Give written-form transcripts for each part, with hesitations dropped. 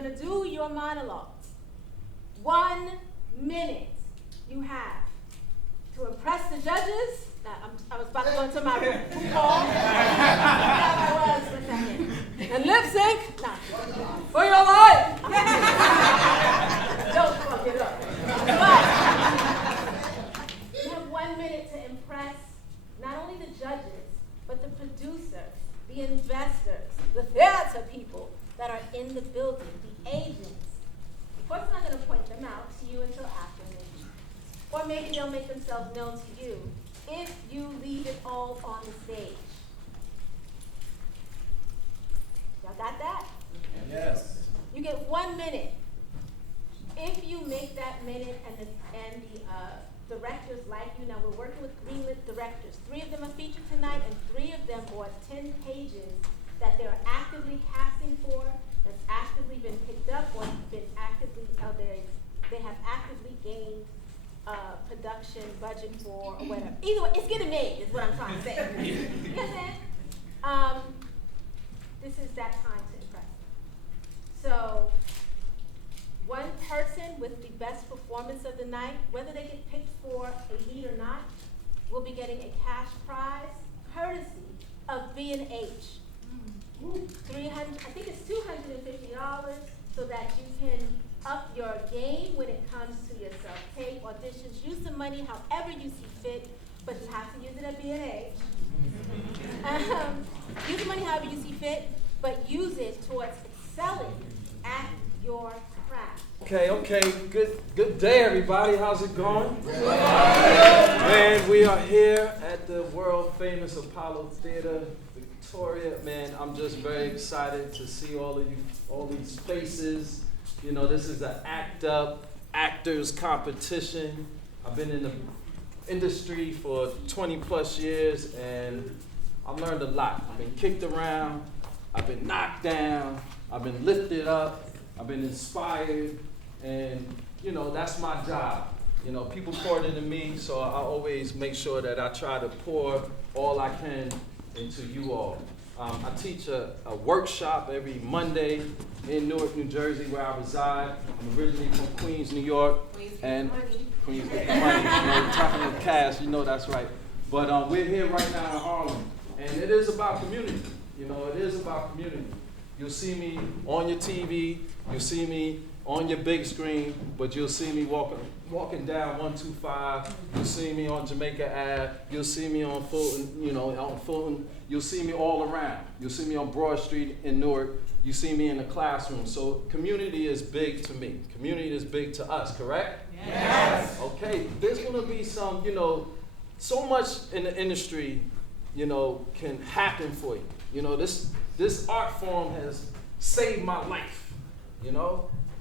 going to do your monologue. 1 minute you have to impress the judges. I was about to go into my call. I was for a second. And lip sync. Nah. For your life. Don't fuck it up. But you have 1 minute to impress not only the judges, but the producers, the investors, the theater people that are in the building, the agents. Of course, I'm not going to point them out to you until after me. Or maybe they'll make themselves known to you if you leave it all on the stage. Y'all got that? Yes. You get 1 minute. If you make that minute and the directors like you, now we're working with greenlit directors. 3 of them are featured tonight, and 3 of them bought 10 pages that they're actively casting for, that's actively been picked up or been actively, they have actively gained production budget for or whatever. Either way, it's getting made is what I'm trying to say. You understand? This is that time to impress. So, one person with the best performance of the night, whether they get picked for a lead or not, will be getting a cash prize courtesy of B&H. 300, I think it's $250, so that you can up your game when it comes to your self-tape, auditions. Use the money however you see fit, but you have to use it at B&H. Use the money however you see fit, but use it towards excelling at your craft. Okay. Good day, everybody. How's it going? Man, we are here at the world famous Apollo Theater, Victoria. Man, I'm just very excited to see all of you, all these faces. You know, this is an Act Up Actors competition. I've been in the industry for 20 plus years, and I've learned a lot. I've been kicked around, I've been knocked down, I've been lifted up, I've been inspired, and you know, that's my job. You know, people poured into me, so I always make sure that I try to pour all I can into you all. I teach a workshop every Monday in Newark, New Jersey, where I reside. I'm originally from Queens, New York. And Queens get the money. You know, talking to cash, you know that's right. But we're here right now in Harlem, and it is about community. You know, it is about community. You'll see me on your TV, you'll see me on your big screen, but you'll see me walking down 125. You'll see me on Jamaica Ave. You'll see me on Fulton, on Fulton. You'll see me all around. You'll see me on Broad Street in Newark. You see me in the classroom. So community is big to me. Community is big to us, correct? Yes. Okay, there's gonna be some, so much in the industry, can happen for you. You know, this art form has saved my life,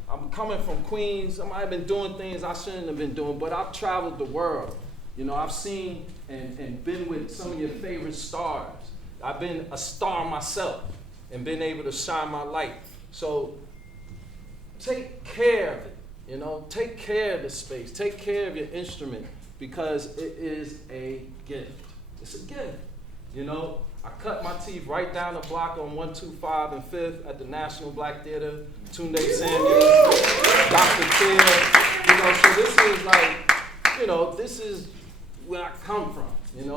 I'm coming from Queens. I might have been doing things I shouldn't have been doing, but I've traveled the world. I've seen and been with some of your favorite stars. I've been a star myself and been able to shine my light. So take care of it, take care of the space, take care of your instrument, because it is a gift. It's a gift, I cut my teeth right down the block on 125 and 5th at the National Black Theater. Tunde Samuels, Dr. Phil, so this is like, this is where I come from, and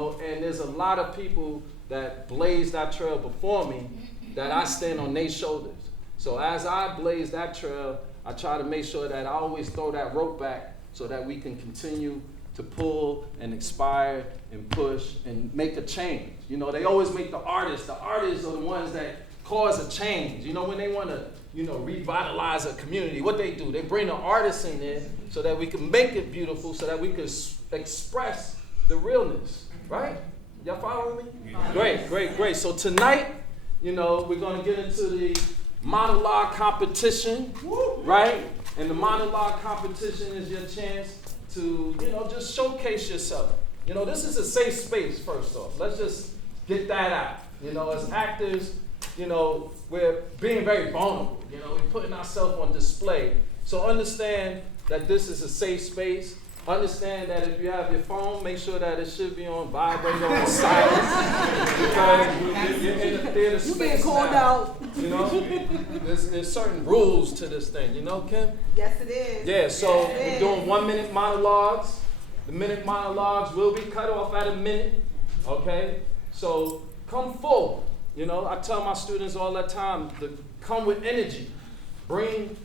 there's a lot of people that blazed that trail before me that I stand on their shoulders. So as I blaze that trail, I try to make sure that I always throw that rope back so that we can continue to pull and inspire and push and make a change. They always make the artists are the ones that cause a change. When they want to, revitalize a community, what they do, they bring the artists in there so that we can make it beautiful, so that we can express the realness, right? Y'all following me? Great. So tonight, we're going to get into the monologue competition, right? And the monologue competition is your chance to, just showcase yourself. This is a safe space, first off. Let's just get that out. As actors, we're being very vulnerable. We're putting ourselves on display. So understand that this is a safe space. Understand that if you have your phone, make sure that it should be on vibrate or on silence. Because you're in a theater space. You being called out. You know, there's certain rules to this thing. You know, Kim? Yes, it is. Yeah. So Yes, we're doing 1 minute monologues. The minute monologues will be cut off at a minute. Okay. So come forward. You know, I tell my students all the time to come with energy. Bring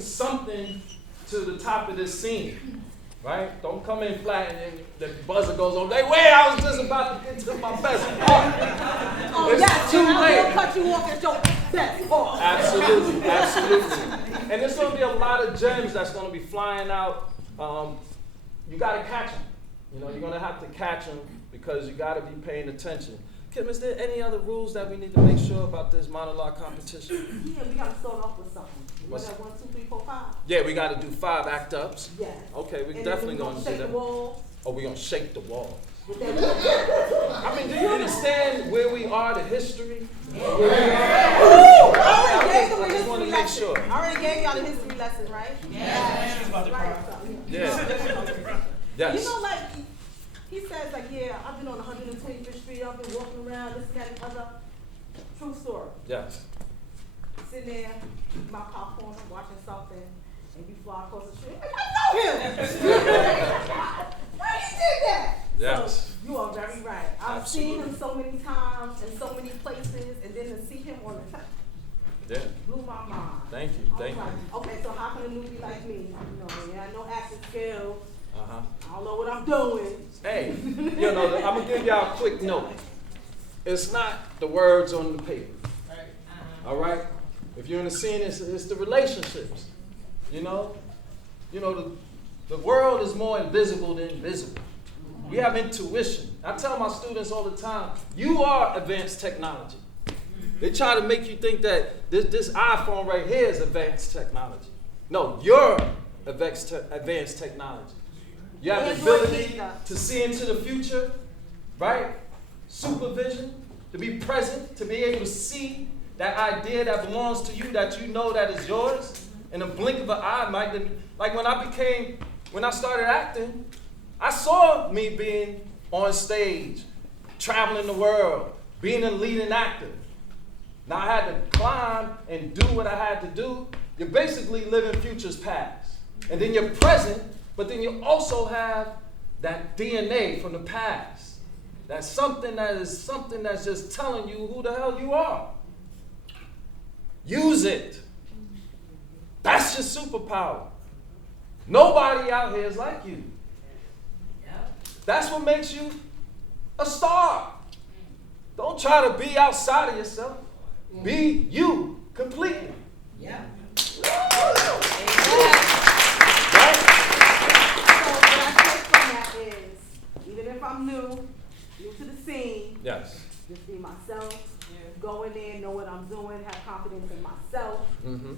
something to the top of this scene. Right? Don't come in flat and then the buzzer goes on. Like, wait, I was just about to get to my best part. It's too late. I'll cut you off at your best part. Absolutely, absolutely. And there's going to be a lot of gems that's going to be flying out. You got to catch them. You know, you're going to have to catch them because you got to be paying attention. Kim, is there any other rules that we need to make sure about this monologue competition? Yeah, we got to start off with something. You want that 1, 2, 3, 4, 5? Yeah, we got to do 5 act ups. Yes. Okay, we're And definitely then going to do shake that. the wall. Oh, we're going to shake the wall. With that I mean, do you understand where we are, the history? Where we are? I just want to make sure. I already gave y'all the history lesson, right? She's about to cry. Yeah. Yes. You know, like, he says, like, yeah, I've been on 125th Street, I've been walking around, this, that, and other. True story. Yes. Sitting there, eating my popcorn, I'm watching something, and you fly across the street. Like, I know him! Why he did that? Yes. So, you are very right. I've seen him so many times in so many places, and then to see him on the top Yeah. blew my mind. Thank you. I was Thank you. like, okay, so how can a newbie like me, you know, yeah, no acting skills, Uh-huh. I don't know what I'm doing. Hey, you know, I'm going to give y'all a quick note. It's not the words on the paper. All right? If you're in the scene, it's the relationships. You know, the world is more invisible than visible. We have intuition. I tell my students all the time, you are advanced technology. They try to make you think that this iPhone right here is advanced technology. No, you're advanced technology. You have the ability to see into the future, right? Supervision, to be present, to be able to see that idea that belongs to you, that you know that is yours. In a blink of an eye, like when I started acting, I saw me being on stage, traveling the world, being a leading actor. Now I had to climb and do what I had to do. You're basically living futures past. And then you're present, but then you also have that DNA from the past. That's something that's just telling you who the hell you are. Use it. That's your superpower. Nobody out here is like you. That's what makes you a star. Don't try to be outside of yourself. Be you completely. Yeah. Right? So what I take from that is, even if I'm new to the scene, Yes. just be myself, go in there, know what I'm doing, have confidence in myself. Mm-hmm.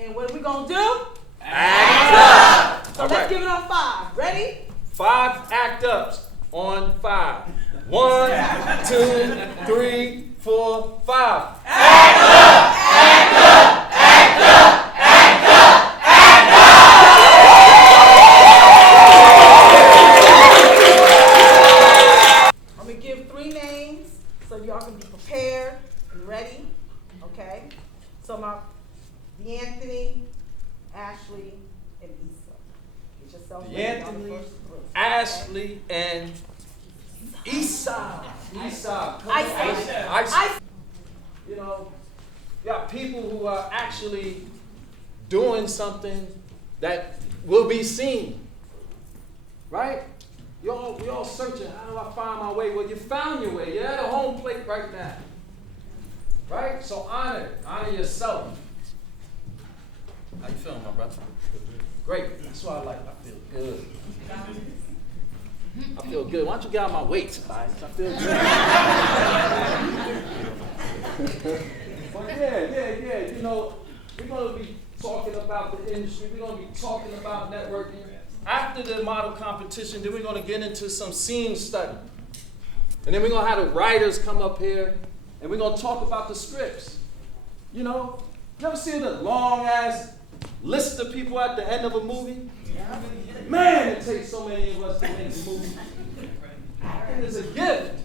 And what are we gonna do? Act up! So All let's right. give it on 5. Ready? 5 act ups on 5. 1, 2, 3, 4, 5. I'm gonna give 3 names so y'all can be prepared and ready. Okay? So my D'Anthony, Ashley, and Issa. Get yourself ready on the D'Anthony, first group. Ashley, and Issa. Issa. Come on. Issa. Issa. You know, you got people who are actually doing something that will be seen. Right? We all searching, how do I find my way? Well, you found your way. You're at a home plate right now. Right? So honor yourself. How you feeling, my brother? Great. That's what I like. I feel good. I feel good. Why don't you get out my way, Tobias? I feel good. But yeah. You know, we're going to be talking about the industry. We're going to be talking about networking. After the model competition, then we're going to get into some scene study. And then we're going to have the writers come up here, and we're going to talk about the scripts. You know, you ever see the long-ass list of people at the end of a movie? Man, it takes so many of us to make a movie. Acting is a gift.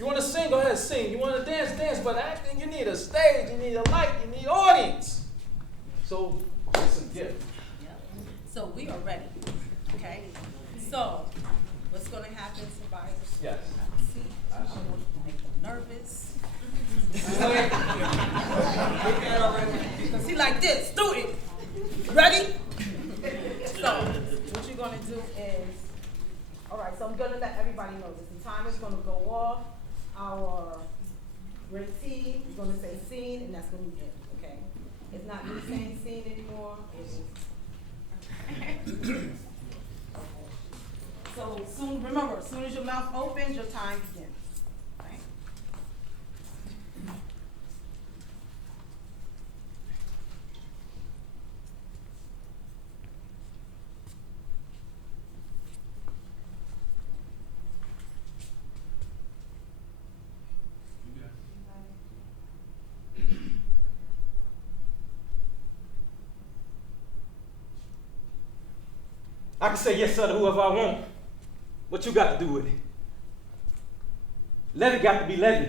You want to sing? Go ahead, sing. You want to dance? Dance. But acting, you need a stage, you need a light, you need audience. So it's a gift. Yep. So we are ready, okay? So what's going to happen, Tobias? Yes. See, I don't want to make them nervous. Because he like this, student. Ready? So what you're going to do is, all right, so I'm going to let everybody know this. The timer's going to go off. Our great team is going to say scene, and that's going to be it, okay? It's not me saying scene anymore. So soon, remember, as soon as your mouth opens, your time begins. Right? I can say yes, sir, to whoever I want. What you got to do with it? Levy got to be Levy.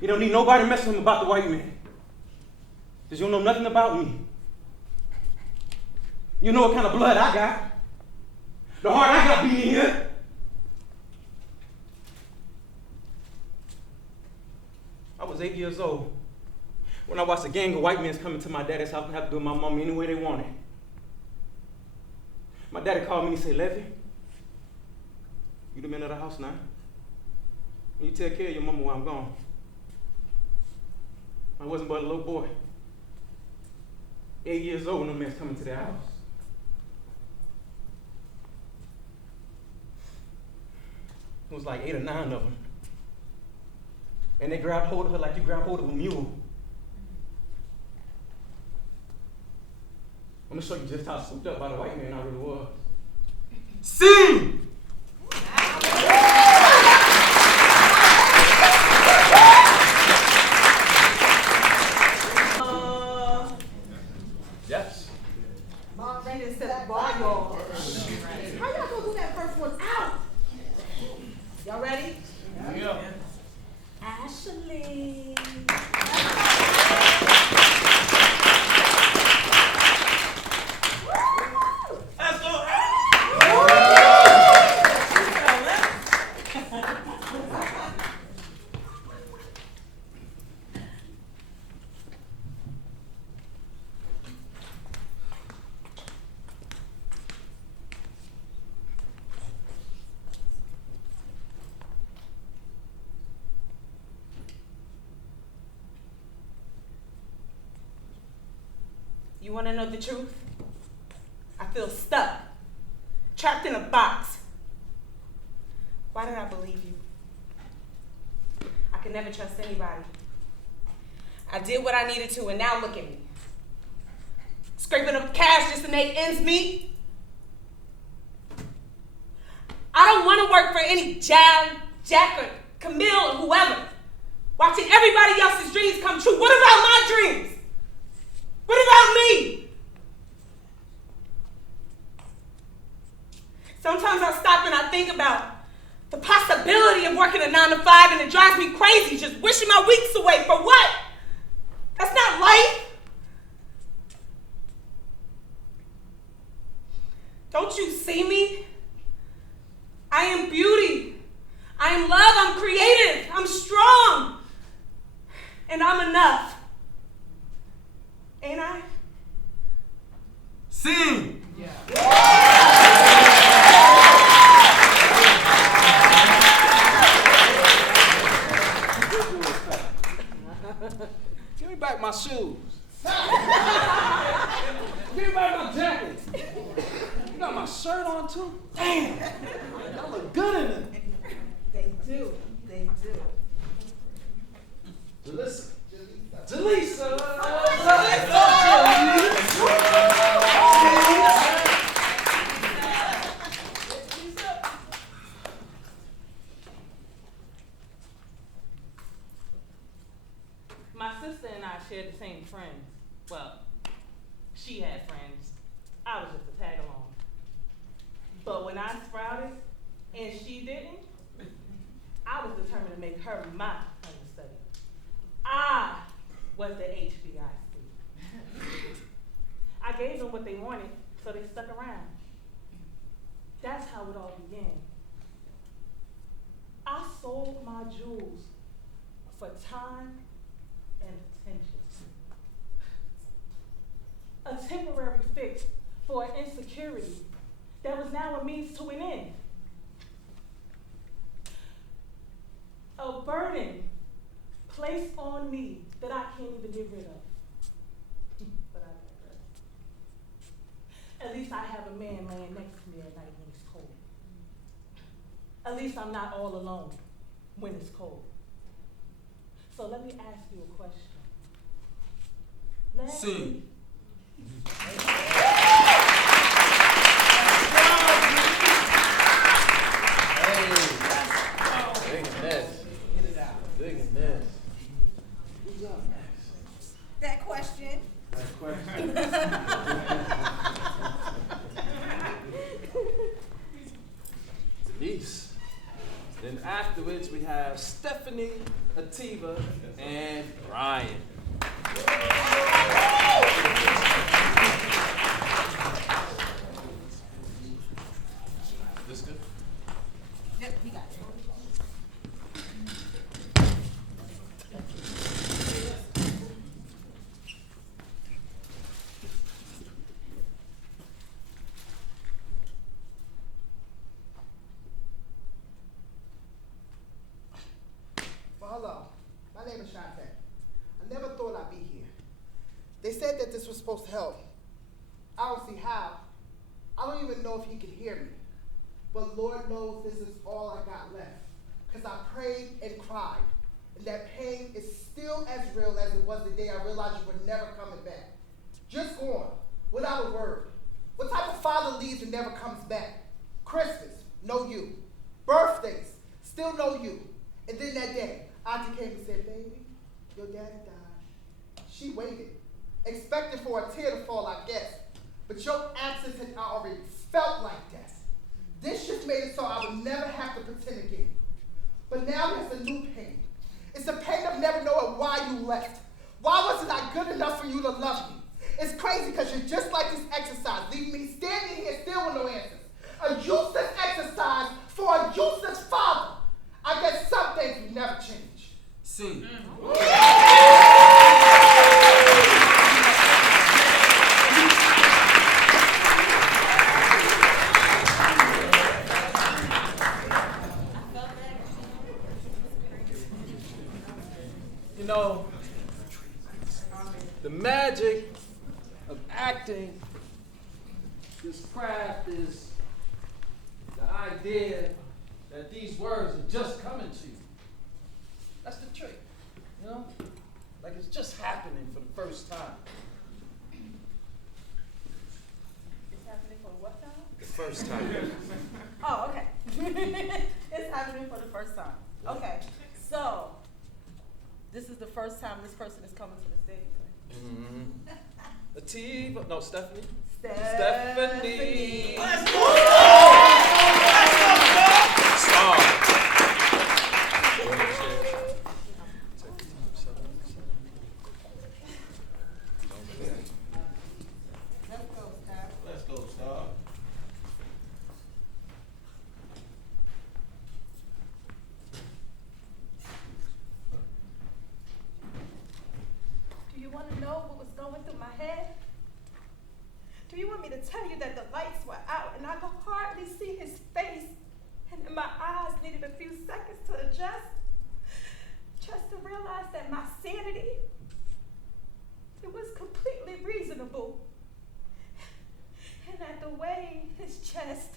You don't need nobody messing with him about the white man. Because you don't know nothing about me. You know what kind of blood I got. The heart I got beating here. I was 8 years old when I watched a gang of white men come into my daddy's house and have to do with my mama any way they wanted. My daddy called me and he said, Levy, you the man of the house now. And you take care of your mama while I'm gone. I wasn't but a little boy. 8 years old when no man's coming to their house. It was like 8 or 9 of them. And they grabbed hold of her like you grab hold of a mule. I'm gonna show you just how souped up by the white man I really was. Sing! Yes. Mom ready to set the bar, y'all. How y'all gonna do that first one out? Y'all ready? Yeah. Ashley. Let's go! You want to know the truth? I feel stuck, trapped in a box. Why did I believe you? I could never trust anybody. I did what I needed to, and now look at me. Scraping up cash just to make ends meet. I don't want to work for any Jack, or Camille, or whoever. Watching everybody else's dreams come true. What about my dreams? What about me? Sometimes I stop and I think about the possibility of working a 9 to 5, and it drives me crazy, just wishing my weeks away. For what? That's not life. Don't you see me? I am beauty. I am love. I'm creative. I'm strong. And I'm enough. Ain't I? Sing! Give me back my shoes. Give me back my jacket. You got my shirt on too? Damn! I look good in it. They do. They do. Listen. Jalisa. My sister and I shared the same friends. Well, she had friends. I was just a tag along. But when I sprouted and she didn't, I I was determined to make her my understudy. I was the HBIC. I gave them what they wanted, so they stuck around. That's how it all began. I sold my jewels for time and attention. A temporary fix for an insecurity that was now a means to an end. A burden placed on me that I can't even get rid of. But I digress. At least I have a man laying next to me at night when it's cold. At least I'm not all alone when it's cold. So let me ask you a question. Sing. That question. Denise. Then afterwards we have Stephanie, Ativa, and Ryan. This good? Yep, he got it. Well, hello. My name is Shantae. I never thought I'd be here. They said that this was supposed to help. I don't see how. I don't even know if he could hear me. But Lord knows this is all I got left. Because I prayed and cried. And that pain is still as real as it was the day I realized you were never coming back. Just gone, without a word. What type of father leaves and never comes back? Christmas, no you. Birthdays, still no you. And then that day, Auntie came and said, baby, your daddy died. She waited, expecting for a tear to fall, I guess. But your absence had already felt like death. This just made it so I would never have to pretend again. But now there's a new pain. It's the pain of never knowing why you left. Why wasn't I good enough for you to love me? It's crazy because you're just like this exercise, leaving me standing here still with no answers. A useless exercise for a useless father. I guess some things will never change. Sing. You know, the magic of acting, this craft is the idea that these words are just coming to you. That's the trick, you know? Like it's just happening for the first time. It's happening for what time? The first time. Oh, okay. It's happening for the first time. Okay, so this is the first time this person is coming to the stage. Mm-hmm. Ativa, no, Stephanie. Stephanie. Let's go! Star. Let's go, Star. Do you want to know what was going through my head? Do you want me to tell you that the lights were out and I could hardly see his face, and then my eyes needed a few seconds to adjust, just to realize that my sanity, it was completely reasonable, and that the way his chest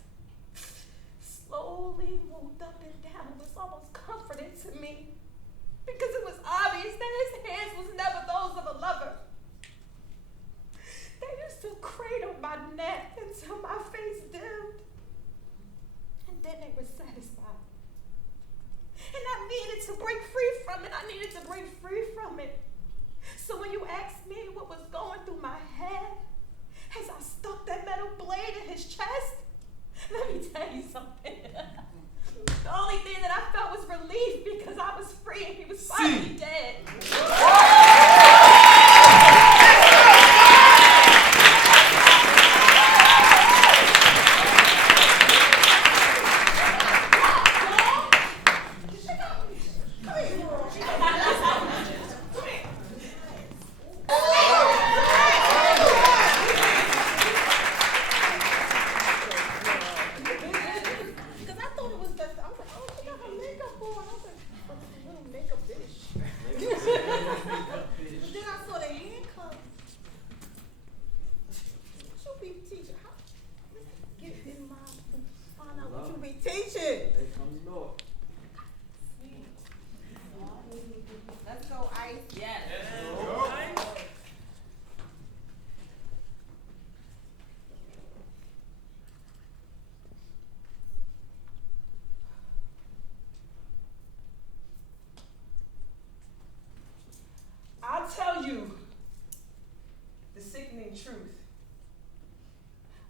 slowly moved up and down was almost comforting to me, because it was obvious that his hands was never those of a lover. They used to cradle my neck until my face dimmed, and then they were satisfied. And I needed to break free from it. I needed to break free from it. So when you asked me what was going through my head as I stuck that metal blade in his chest, let me tell you something. The only thing that I felt was relief,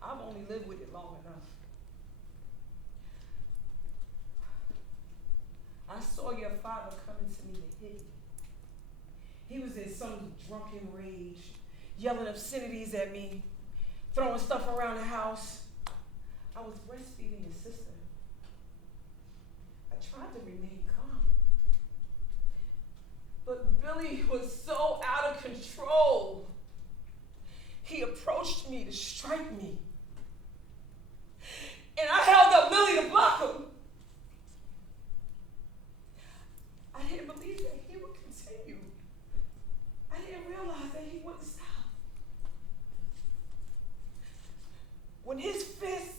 I've only lived with it long enough. I saw your father coming to me to hit me. He was in some drunken rage, yelling obscenities at me, throwing stuff around the house. I was breastfeeding your sister. I tried to remain calm. But Billy was so out of control. He approached me to strike me. And I held up Lily to block him. I didn't believe that he would continue. I didn't realize that he wouldn't stop. When his fist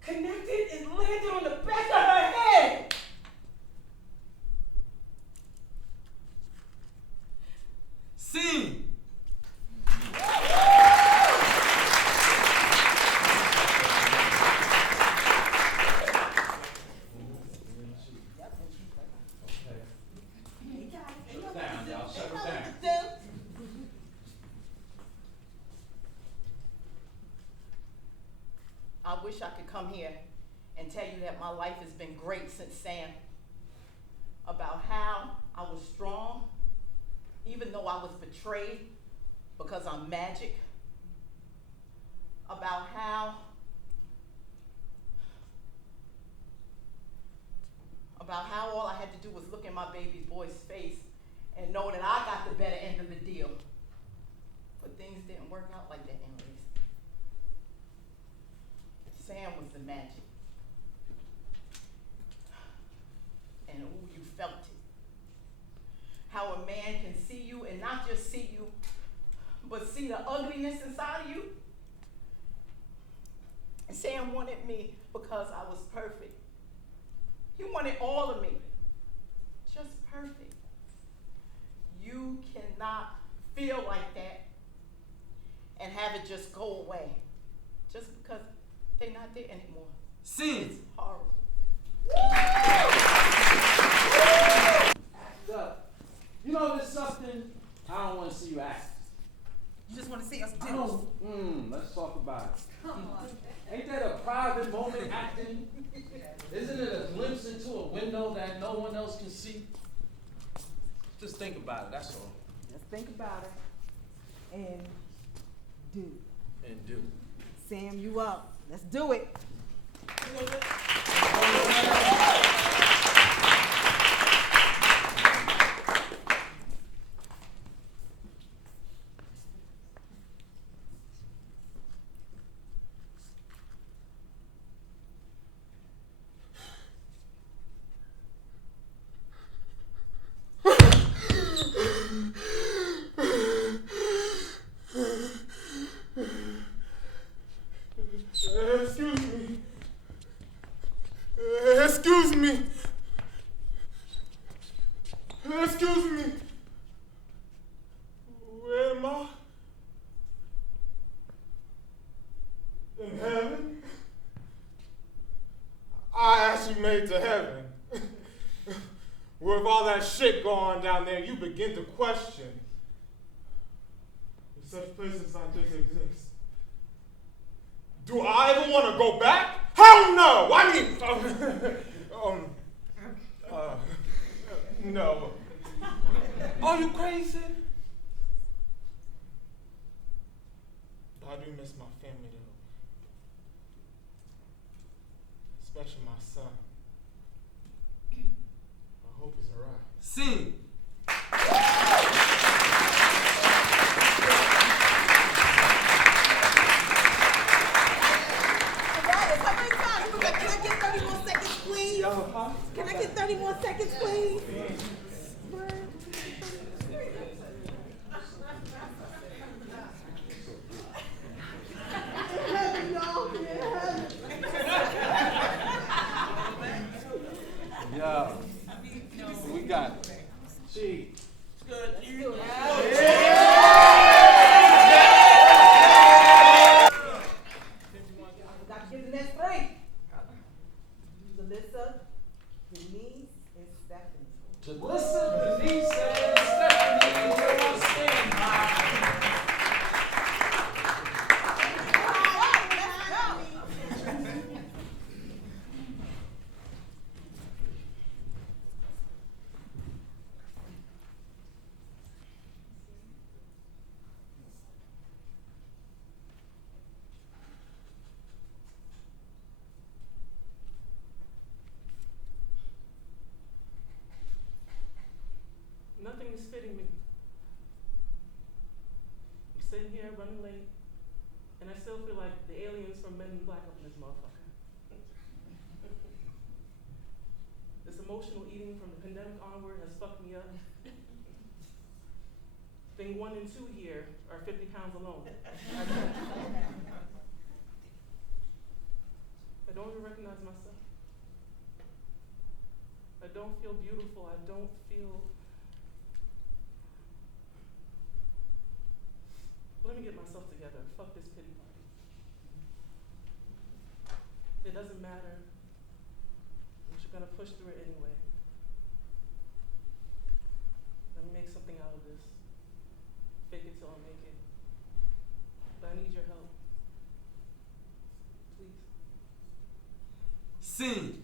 connected and landed on the back of her head, Scene. I wish I could come here and tell you that my life has been great since Sam. About how I was strong, even though I was betrayed because I'm magic. About how all I had to do was look in my baby boy's face and know that I got the better end of the deal. But things didn't work out like that anyways. Sam was the magic. And ooh, you felt it. How a man can see you and not just see you, but see the ugliness inside of you. And Sam wanted me because I was perfect. He wanted all of me, just perfect. You cannot feel like that and have it just go away, just because they're not there anymore. Scene. It's horrible. Act up. You know, there's something I don't want to see you act. you just want to see us I do. don't. Let's talk about it. Ain't that a private moment acting? Isn't it a glimpse into a window that no one else can see? Just think about it, that's all. Just think about it and do. And do. Sam, you up. Let's do it. Excuse me. Excuse me. Where am I? In heaven? I actually made it to heaven. With all that shit going on down there, you begin to question if such places like this exist. Do I ever want to go back? Hell no! I mean, no. Are you crazy? But I do miss my family though. Especially my son. I hope he's alright. Sing! Can I get 30 more seconds, please? Yeah. We got sitting here running late, and I still feel like the aliens from Men in Black up in this motherfucker. This emotional eating from the pandemic onward has fucked me up. Thing 1 and 2 here are 50 pounds alone. I don't even recognize myself. I don't feel beautiful. I don't feel. Let me get myself together. Fuck this pity party. It doesn't matter. I'm just gonna push through it anyway. Let me make something out of this. Fake it till I make it. But I need your help. Please. Sing.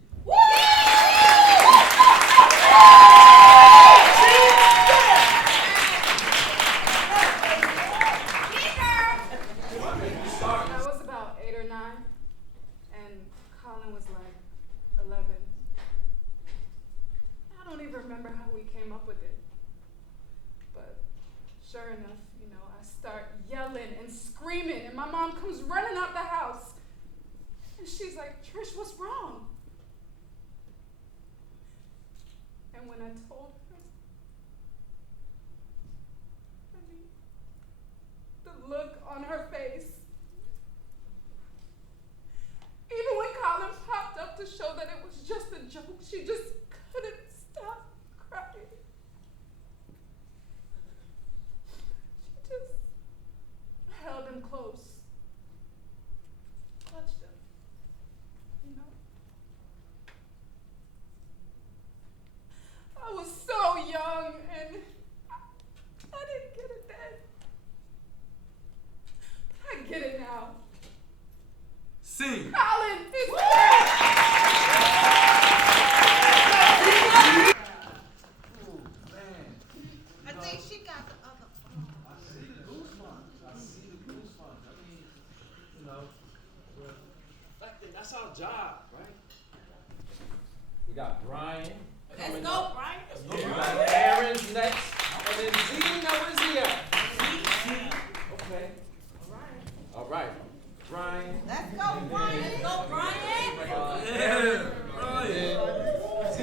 I was about 8 or 9, and Colin was like 11. I don't even remember how we came up with it. But sure enough, you know, I start yelling and screaming, and my mom comes running out the house. And she's like, Trish, what's wrong? And when I told her, I mean, the look on her face, even when Colin popped up to show that it was just a joke, she just couldn't stop crying. She just held him close, clutched him, you know? I was so young and I didn't get it then. But I get it now. Sing. Colin is dead! I think she got the other phone. I see the goosebumps. I mean, you know, that's our job, right? We got Brian. Let's go, Brian. We got Aaron's next. And then Z, now where's he at? Okay. All right. Brian. Let's go, Brian. Let's go, Brian. Aaron. Brian. Z.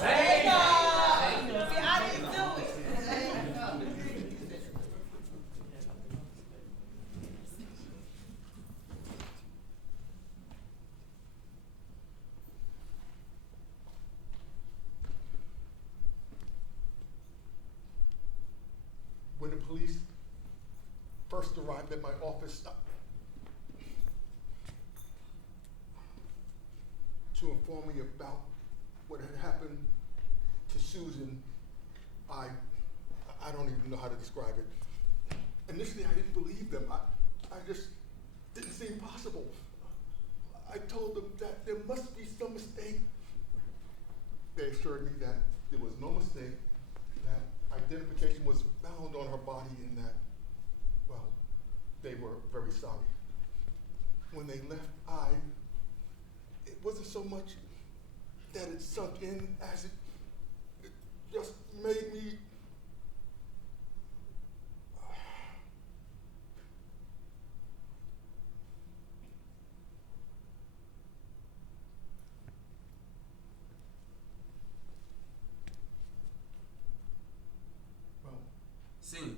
There you go. See, I didn't do it. When the police first arrived at my office to inform me about what had happened to Susan, I don't even know how to describe it. Initially, I didn't believe them. I just didn't seem possible. I told them that there must be some mistake. They assured me that there was no mistake, that identification was found on her body, and that, well, they were very sorry. When they left, it wasn't so much that it sunk in as it just made me, well, Sing.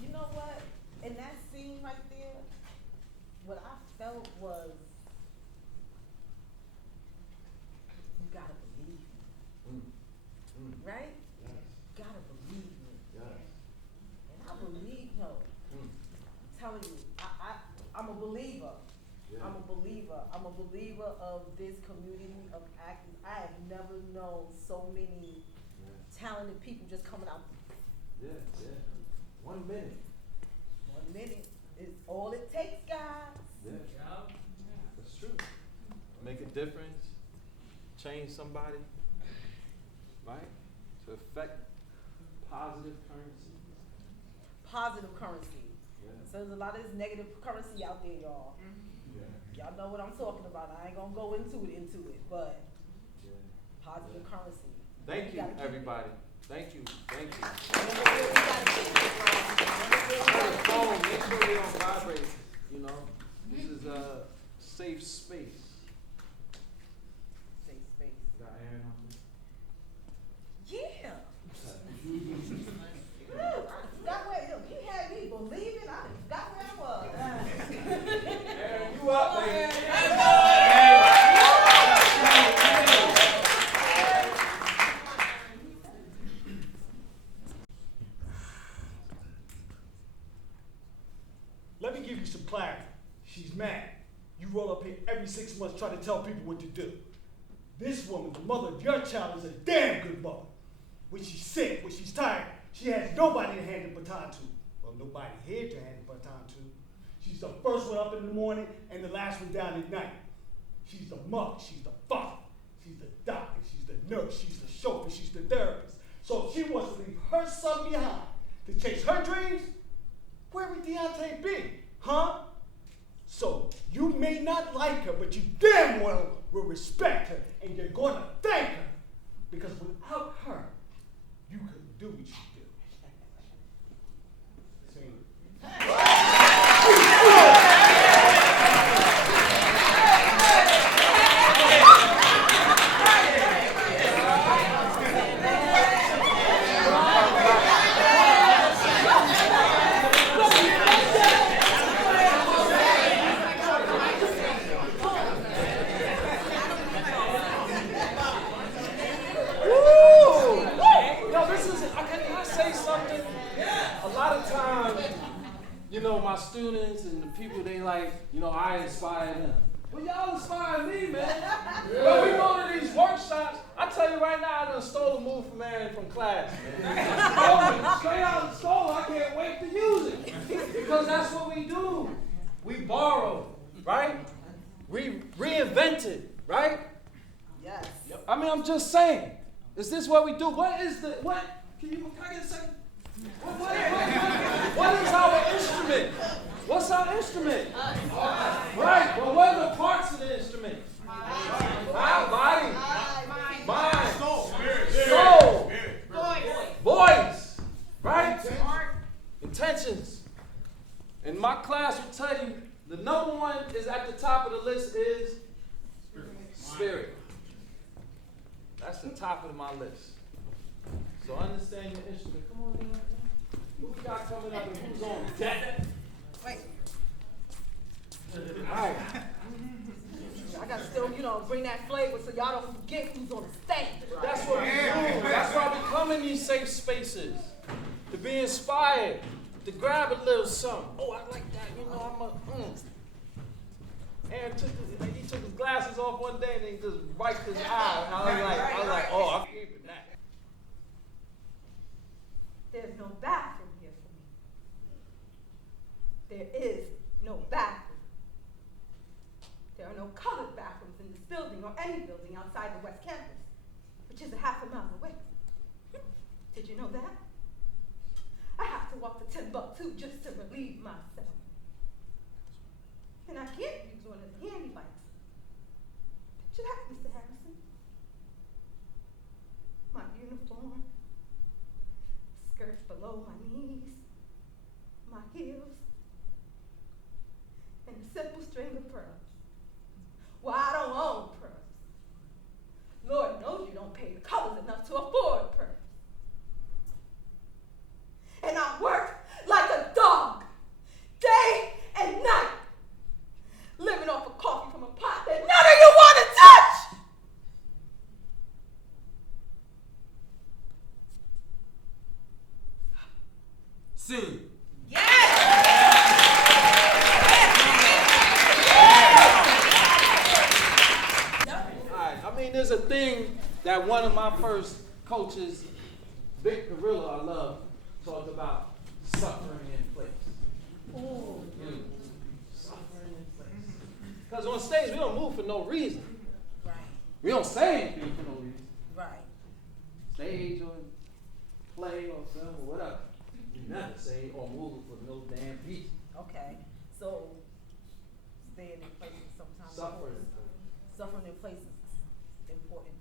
You know what? In that scene right there, what I felt was, you gotta believe me, right? Yes. Gotta believe me. Yes. And I believe her. I'm telling you, I'm a believer. Yeah. I'm a believer. I'm a believer of this community of actors. I have never known so many talented people just coming out. Yeah. 1 minute. 1 minute is all it takes, guys. Yeah. That's true. Make a difference, change somebody, right? To affect positive currency. Positive currency. Yeah. So there's a lot of this negative currency out there, y'all. Yeah. Y'all know what I'm talking about. I ain't gonna go into it, but Yeah. positive Yeah. currency. Thank you, gotta keep it. everybody. Thank you. Thank you. We gotta keep it, On the phone, make sure they don't vibrate. You know, this is a safe space. Safe space. Got Aaron on this? Yeah. Forgot where, look, you had me believing, I forgot where I was. Aaron, you up, baby. Let me give you some clarity. She's mad. You roll up here every 6 months trying to tell people what to do. This woman, the mother of your child, is a damn good mother. When she's sick, when she's tired, she has nobody to hand the baton to. Well, nobody here to hand the baton to. She's the first one up in the morning and the last one down at night. She's the mother, she's the father, she's the doctor, she's the nurse, she's the chauffeur, she's the therapist. So if she wants to leave her son behind to chase her dreams, where would Deontay be? Huh? So you may not like her, but you damn well will respect her, and you're gonna thank her. Because without her, you couldn't do what you do. You know, my students and the people, they like, you know, I inspire them. Well, y'all inspire me, man. When we go to these workshops, I tell you right now, I done stole a move from Aaron from class. Straight out of the stole, I can't wait to use it. Because that's what we do. We borrow, right? We reinvented, right? Yes. I mean, I'm just saying. Is this what we do? What is the, what? Can I get a second? What is our instrument? What's our instrument? Right, but what are the parts of the instrument? Our body, mind, soul, voice, right? Intentions. And my class will tell you the number one is at the top of the list is spirit. That's the top of my list. So understand your instrument. Come on, man. Who we got coming up and who's on deck? Wait. All right. I gotta still, bring that flavor so y'all don't forget who's on the stage. That's what we do. That's why we come in these safe spaces. To be inspired. To grab a little something. Oh, I like that. Aaron took his glasses off one day and he just wiped his eye. And I was like, oh, I'm keeping that. There's no bathroom here for me. There is no bathroom. There are no colored bathrooms in this building or any building outside the West Campus, which is a half a mile away. Did you know that? I have to walk to Timbuktu just to relieve myself. And I can't use one of the handy bikes. Picture that, Mr. Harrison. My uniform, skirts below my knees, my heels, and a simple string of pearls. Well, I don't own pearls. Lord knows you don't pay the colors enough to afford pearls. And I work like a dog, day and night, living off of coffee from a pot that none of you want to touch! Sing. There's a thing that one of my first coaches, Vic Carrillo, I love, talked about suffering in place. Ooh. Suffering in place. Because on stage, we don't move for no reason. Right. We don't say anything for no reason. Right. Stage or play or film or whatever. We never say or move for no damn reason. Okay. So, staying in places sometimes. Suffering. Suffering in places. Important.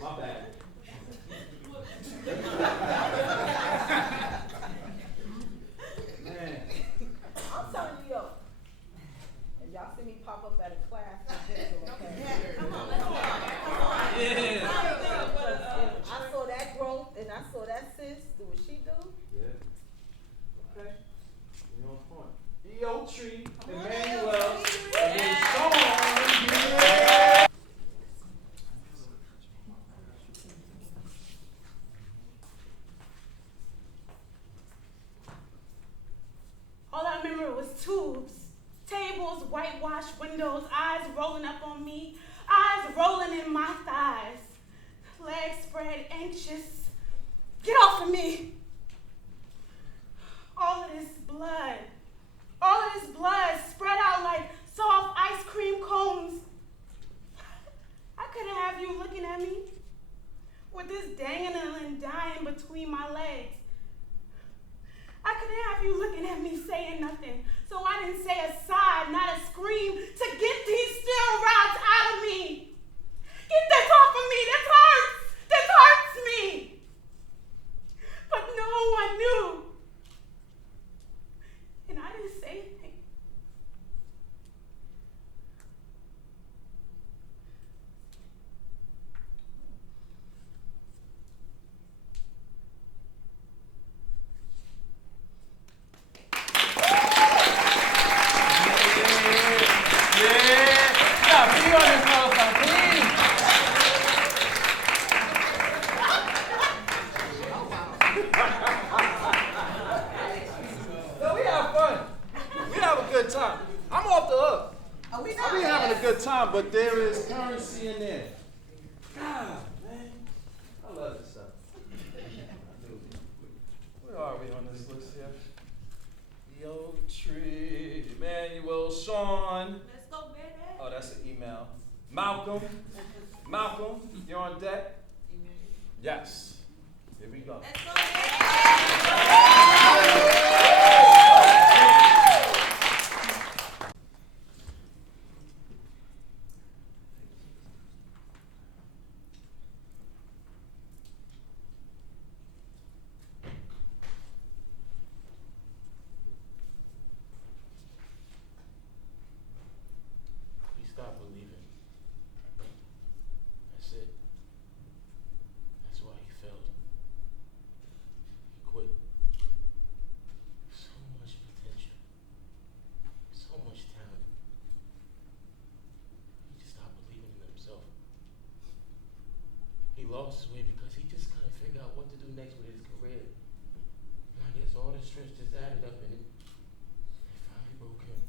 My bad. see me pop up at a class for digital, okay? Come on, let's go. Yeah. I saw that growth and I saw that sis do what she do. Yeah. Okay. You on point. E.O. Tree, Emmanuel, and then Sean. Yeah. All I remember was tubes, tables, whitewashed windows, eyes rolling up on me, eyes rolling in my thighs, legs spread, anxious. Get off of me! All of this blood spread out like soft ice cream cones. I couldn't have you looking at me with this dangling dying between my legs. I couldn't have you looking at me saying nothing, so I didn't say a sigh, not a scream, to get these steel rods out of me. Get this off of me, this hurts me. But no one knew, and I didn't say anything. No, we have fun. We have a good time. I'm off the hook. Are we I not? be having a good time, but there is currency in there. God, man. I love this stuff. I do. Where are we on this list here? Yo Tree, Emmanuel, Sean. Let's go, baby. Oh, that's an email. Malcolm, you're on deck? Yes. Here we go. Let's go, baby. He stopped believing. That's it. That's why he failed. He quit. So much potential. So much talent. He just stopped believing in himself. He lost his way because he just couldn't figure out what to do next with his career. And I guess all the stress just added up and it finally broke him.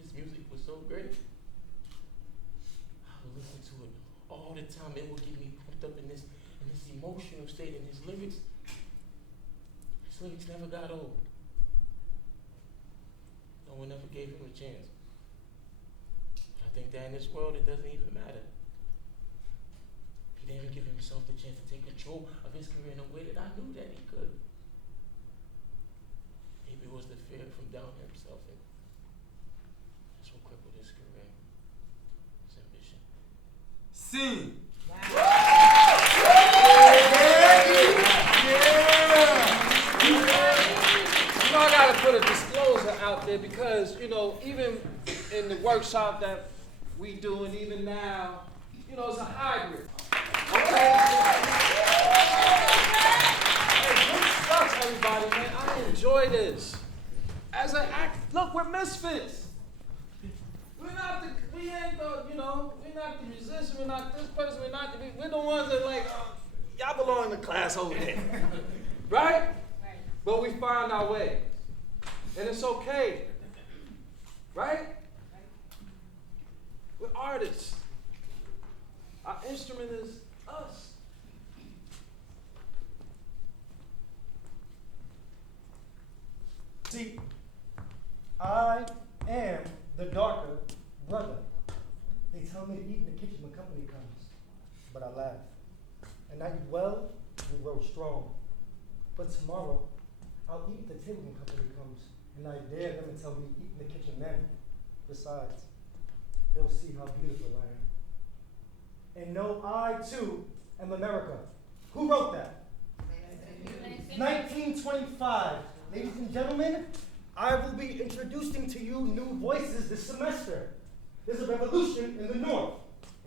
His music was so great. I would listen to it all the time. It would get me pumped up in this emotional state. And his lyrics never got old. No one ever gave him a chance. I think that in this world it doesn't even matter. He didn't even give himself the chance to take control of his career in a way that I knew that he could. Maybe it was the fear from doubting himself, and that's what crippled his career. His ambition. Scene. You know, I gotta put a disclosure out there because, you know, even in the workshop that we do and even now, you know, it's a hybrid. Okay? Hey, good stuff, everybody, man. I enjoy this. As an act, look, we're misfits. We ain't the, you know, we're not the musician, we're not this person, we're the ones that like, y'all belong in the class over there. Right? But we find our way. And it's okay. Right? We're artists. Our instrument is us. See, I am the darker brother. They tell me to eat in the kitchen when company comes, but I laugh. And I eat well, we grow strong. But tomorrow, I'll eat at the table when company comes, and I dare them to tell me eat in the kitchen then. Besides, they'll see how beautiful I am. And know I too am America. Who wrote that? 1925. Ladies and gentlemen, I will be introducing to you new voices this semester. There's a revolution in the North.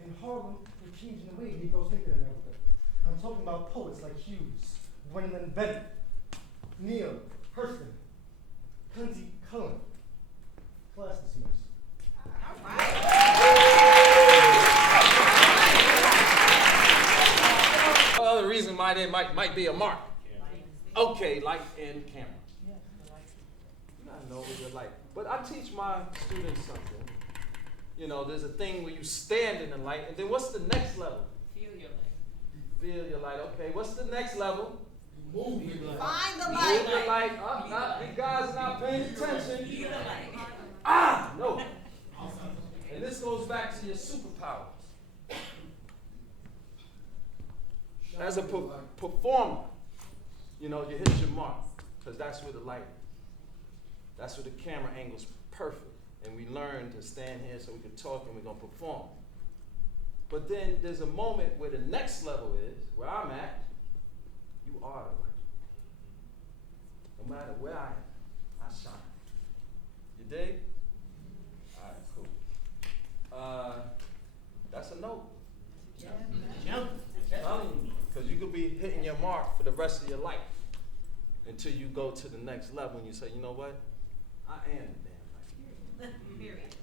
In Harlem, they're changing the way Negroes think of America. I'm talking about poets like Hughes, Gwendolyn Bennett, Neil Hurston, Kunzi Cullen. Class dismissed. Well, the reason why there might be a mark. Okay, light and camera. You gotta know what you're like. But I teach my students something. You know, there's a thing where you stand in the light, and then what's the next level? Feel your light. Feel your light. Okay, what's the next level? Move your light. Find the Move light. your light. Up. You guys not paying attention. Feel the light. Ah, no. And this goes back to your superpowers. As a performer, you know, you hit your mark, because that's where the light is. That's where the camera angle's perfect. And we learn to stand here so we can talk and we're going to perform. But then there's a moment where the next level is, where I'm at, you are the light. No matter where I am, I shine. You dig? All right, cool. That's a note. Jump. Because you could be hitting your mark for the rest of your life until you go to the next level and you say, you know what? I am the damn light. Period.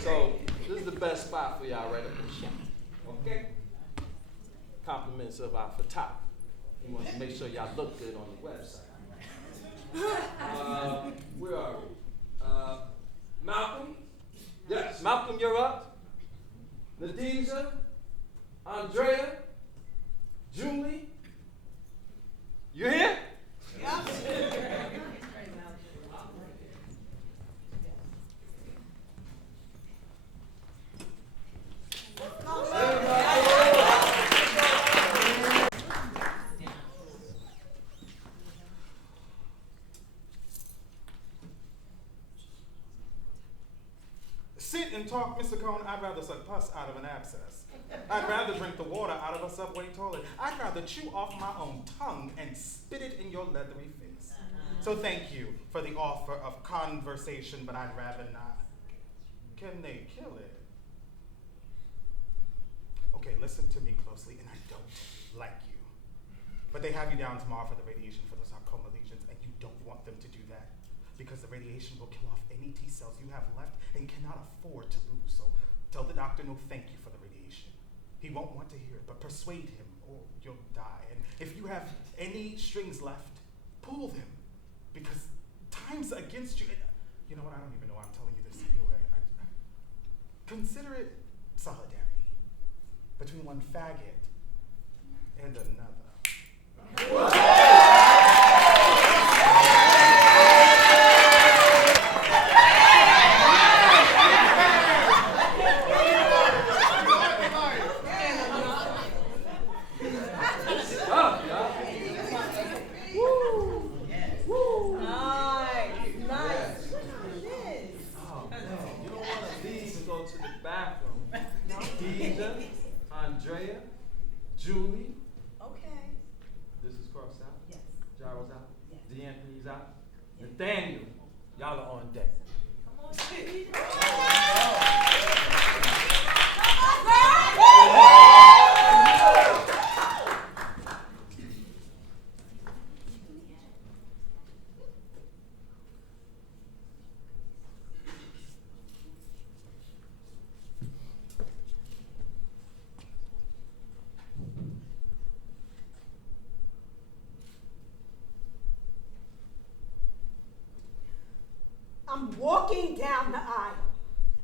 So this is the best spot for y'all right up in the shot. Okay? Compliments of our photographer. He wants to make sure y'all look good on the website. Where are we? Malcolm? Yes, Malcolm, you're up. Nadija, Andrea, Julie, you here? Yeah. Sit and talk, Mr. Cone. I'd rather suck pus out of an abscess. I'd rather drink the water out of a subway toilet. I'd rather chew off my own tongue and spit it in your leathery face. So thank you for the offer of conversation, but I'd rather not. Can they kill it? Okay, listen to me closely, and I don't like you. But they have you down tomorrow for the radiation for the sarcoma lesions, and you don't want them to do that because the radiation will kill off any T cells you have left and cannot afford to lose. So tell the doctor no thank you for the radiation. He won't want to hear it, but persuade him or you'll die. And if you have any strings left, pull them because time's against you. You know what? I don't even know why I'm telling you this anyway. Consider it solidarity between one faggot and another. Andrea, Julie. Okay. This is crossed out. Yes. Gyro's out. Yes. D'Anthony's out. Yes. Nathaniel, y'all are on deck. I'm walking down the aisle,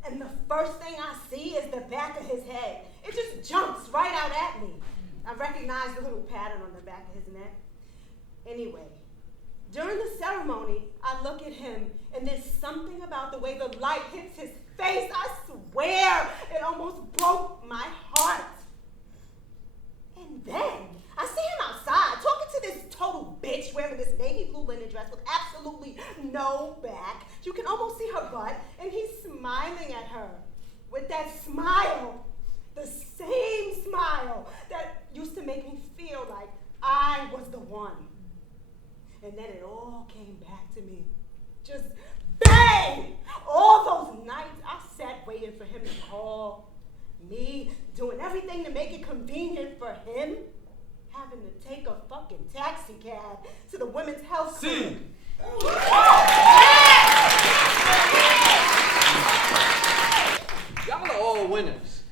and the first thing I see is the back of his head. It just jumps right out at me. I recognize the little pattern on the back of his neck. Anyway, during the ceremony, I look at him, and there's something about the way the light hits his face. I swear, it almost broke my heart. And then I see him outside talking to this total bitch wearing this navy blue linen dress with absolutely no back. You can almost see her butt, and he's smiling at her with that smile, the same smile that used to make me feel like I I was the one. And then it all came back to me. Just bang! All those nights I sat waiting for him to call me, doing everything to make it convenient for him, having to take a fucking taxi cab to the women's health clinic. Y'all are all winners.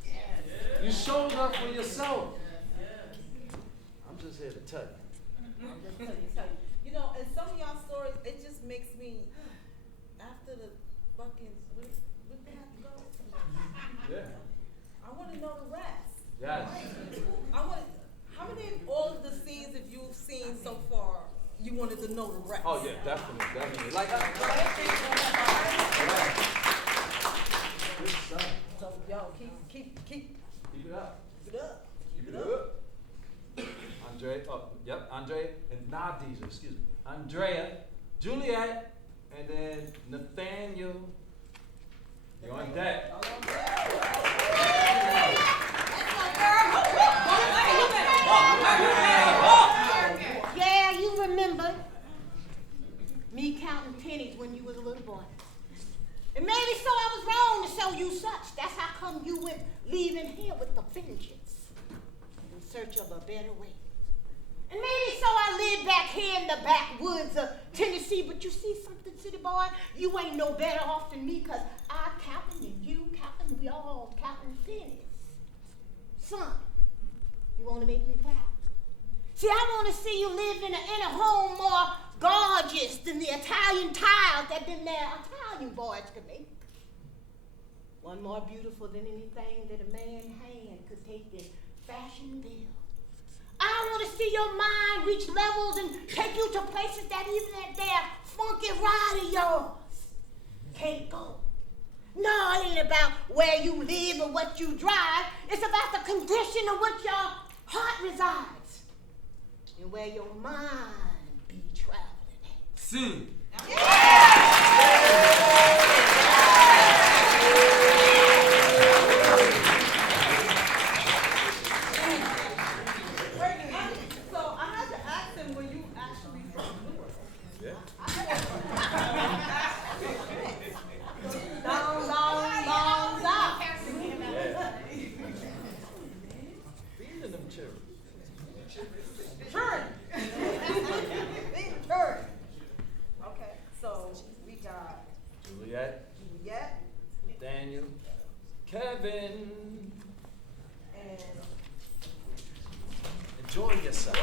You showed up for yourself. I'm just here to tell you. I'm just tell you. You know, and some of y'all stories, it just makes me, after the fucking, where we have to go? Yeah. I want to know the rest. Yes. How many of all of the scenes have you seen so far, you wanted to know the rest? Oh yeah, definitely. Like, good stuff. So, yo, keep it up. it up. Keep it up. Andre and Nadeja, excuse me. Andrea, Juliet, and then Nathaniel. You're on deck. Yeah, you remember me counting pennies when you was a little boy. And maybe so I was wrong to show you such. That's how come you went leaving here with the vengeance in search of a better way. And maybe so I live back here in the backwoods of Tennessee, but you see something, city boy? You ain't no better off than me, because I counting and you counting, we all counting pennies. Son, you want to make me proud? See, I want to see you live in a home more gorgeous than the Italian tiles that them there Italian boys could make. One more beautiful than anything that a man's hand could take in fashion build. I want to see your mind reach levels and take you to places that even that there funky ride of yours can't go. No, it ain't about where you live or what you drive. It's about the condition of what your heart resides and where your mind be traveling at. Sing. So I had to ask him, were you actually from Newark? Yeah. Down. Feeding them children. Turn. Okay, so we got Juliet, Daniel, Kevin. and Enjoy yourself.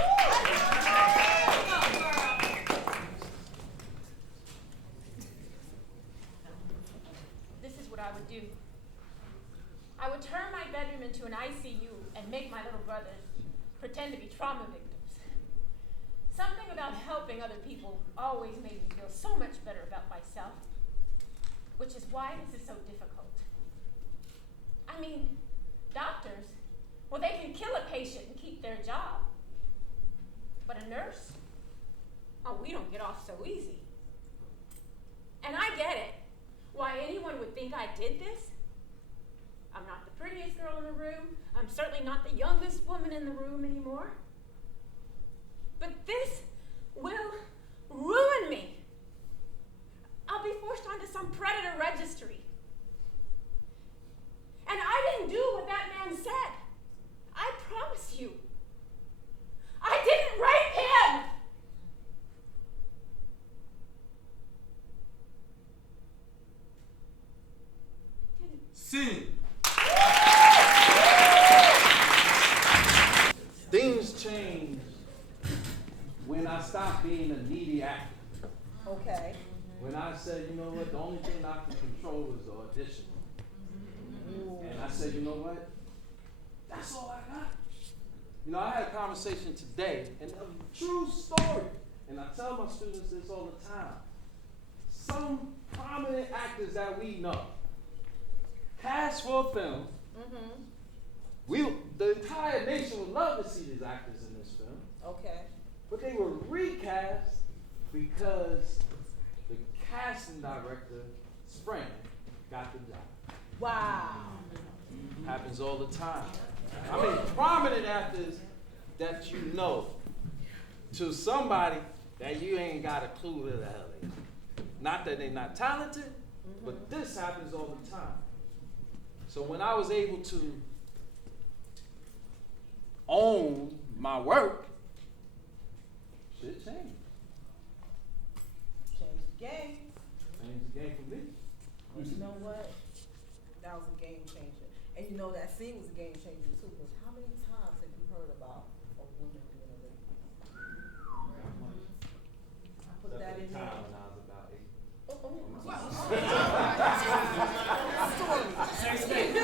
This is what I would do. I would turn my bedroom into an ICU and make my little brothers pretend to be trauma victims. Something about helping other people always made me feel so much better about myself, which is why this is so difficult. I mean, doctors, well, they can kill a patient and keep their job. But a nurse? Oh, we don't get off so easy. And I get it. Why anyone would think I did this? I'm not the prettiest girl in the room. I'm certainly not the youngest woman in the room anymore. But this will ruin me. I'll be forced onto some predator registry. And I didn't do what that man said. I promise you. I didn't rape him! Sing. Things changed when I stopped being a needy actor. okay. When I said, you know what, the only thing I can control is the audition. And I said, you know what, that's all I got. You know, I had a conversation today, and a true story, and I tell my students this all the time. Some prominent actors that we know cast for a film. The entire nation would love to see these actors in this film. Okay. But they were recast because the casting director's friend got the job. Wow. Happens all the time. I mean, prominent actors that you know to somebody that you ain't got a clue who the hell they are. Not that they're not talented, but this happens all the time. So when I was able to own my work, shit changed. Change the game. Changed the game for me. But you know what? That was a game changer. And you know that scene was a game changer too, because how many times have you heard about a woman being a rapist? I put that in there. When I was about 8. Safe space.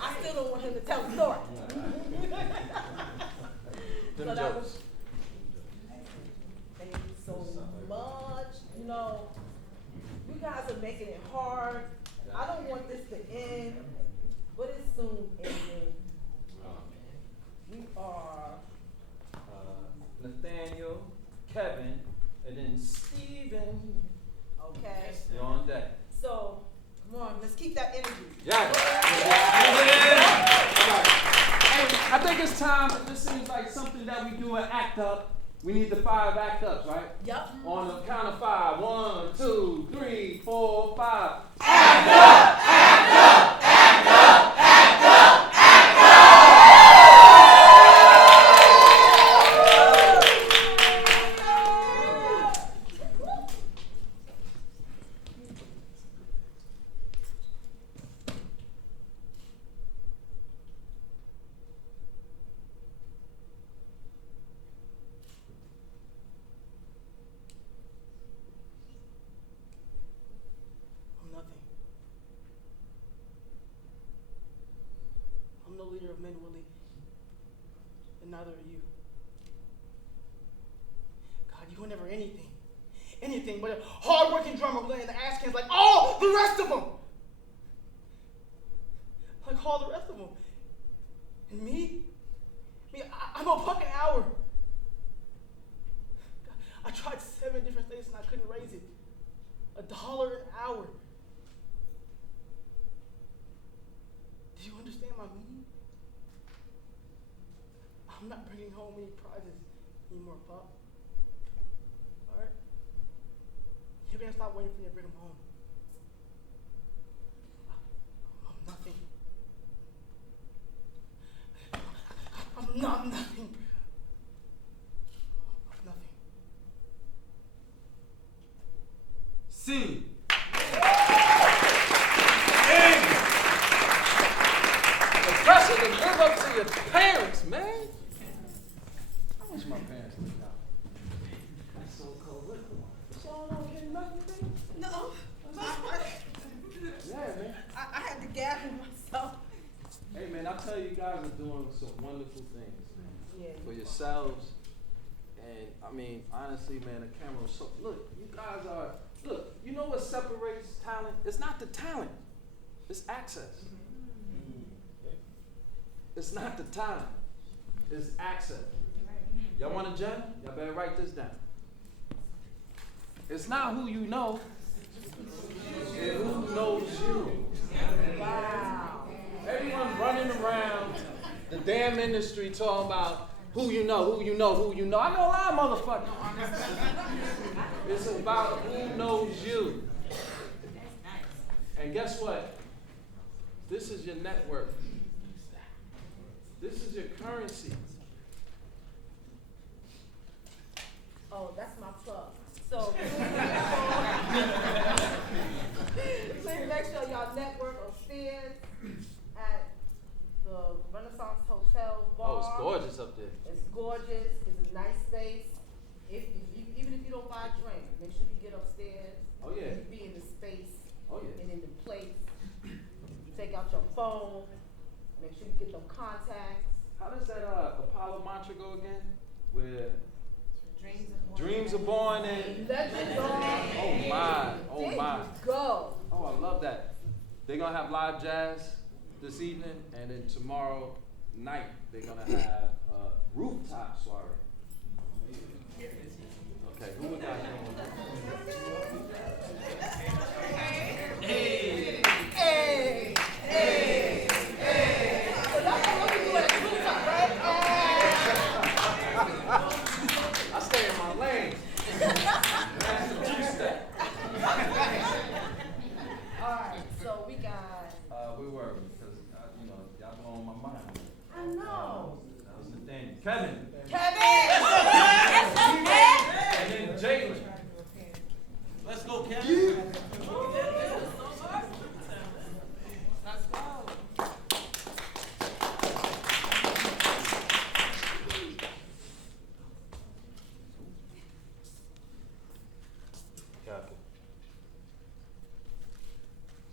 I still don't want him to tell the story. Them So that jokes. was, thank you so much. You know, you guys are making it hard. I don't want this to end, but it's soon ending. We are Nathaniel, Kevin, and then Steven. okay. You're on deck. So, come on, let's keep that energy. Yeah. Hey, I think it's time. This seems like something that we do an act up. We need the 5 act ups, right? Yep. On the count of 5. 1, 2, 3, 4, 5. I'm nothing. I'm no leader of men, Willie. And neither are you. God, you were never anything. Anything but a hard-working drummer laying the ass cans like all the rest of them. Like all the rest of them. And me? I'm a buck an hour. God, I tried 7 different states and I couldn't raise it. $1 an hour. Do you understand my meaning? I'm not bringing home any prizes anymore, Pop. All right? You're gonna stop waiting for me to bring them home. I'm nothing. I'm not nothing. I'm nothing. Scene. The pressure to live up to your parents, man. I wish my parents lived out. That's so cold. Y'all don't hear nothing? No. Yeah, man. I had to gather myself. Hey, man, I tell you guys are doing some wonderful things, man. Yeah, For you yourselves. And, I mean, honestly, man, the camera was so. Look, you guys are. Look, you know what separates talent? It's not the talent, it's access. It's not the talent, it's access. Y'all want a gem? Y'all better write this down. It's not who you know, it's who knows you. Wow. Everyone running around the damn industry talking about who you know, who you know, who you know. I know a lot of motherfuckers. It's about who knows you. And guess what? This is your network. This is your currency. Oh, that's my plug. So please make sure y'all network upstairs at the Renaissance Hotel Bar. Oh, it's gorgeous up there. It's gorgeous. It's a nice space. Even if you don't buy a drink, make sure you get upstairs. Oh, yeah. You be in the space. Oh, yeah. And in the place. You take out your phone. Make sure you get them contacts. How does that Apollo mantra go again? Where Dreams dreams are born and Legends on. oh my, oh There my. you go. Oh, I love that. They're gonna have live jazz this evening, and then tomorrow night they're gonna have rooftop soiree. Okay, who we got here? Hey, hey, hey. So that's Where were we? Because, you know, y'all blowing my mind. I know. That was Nathaniel. Kevin. Kevin! And then Jalen. Let's go, Kevin. Let's go. Captain,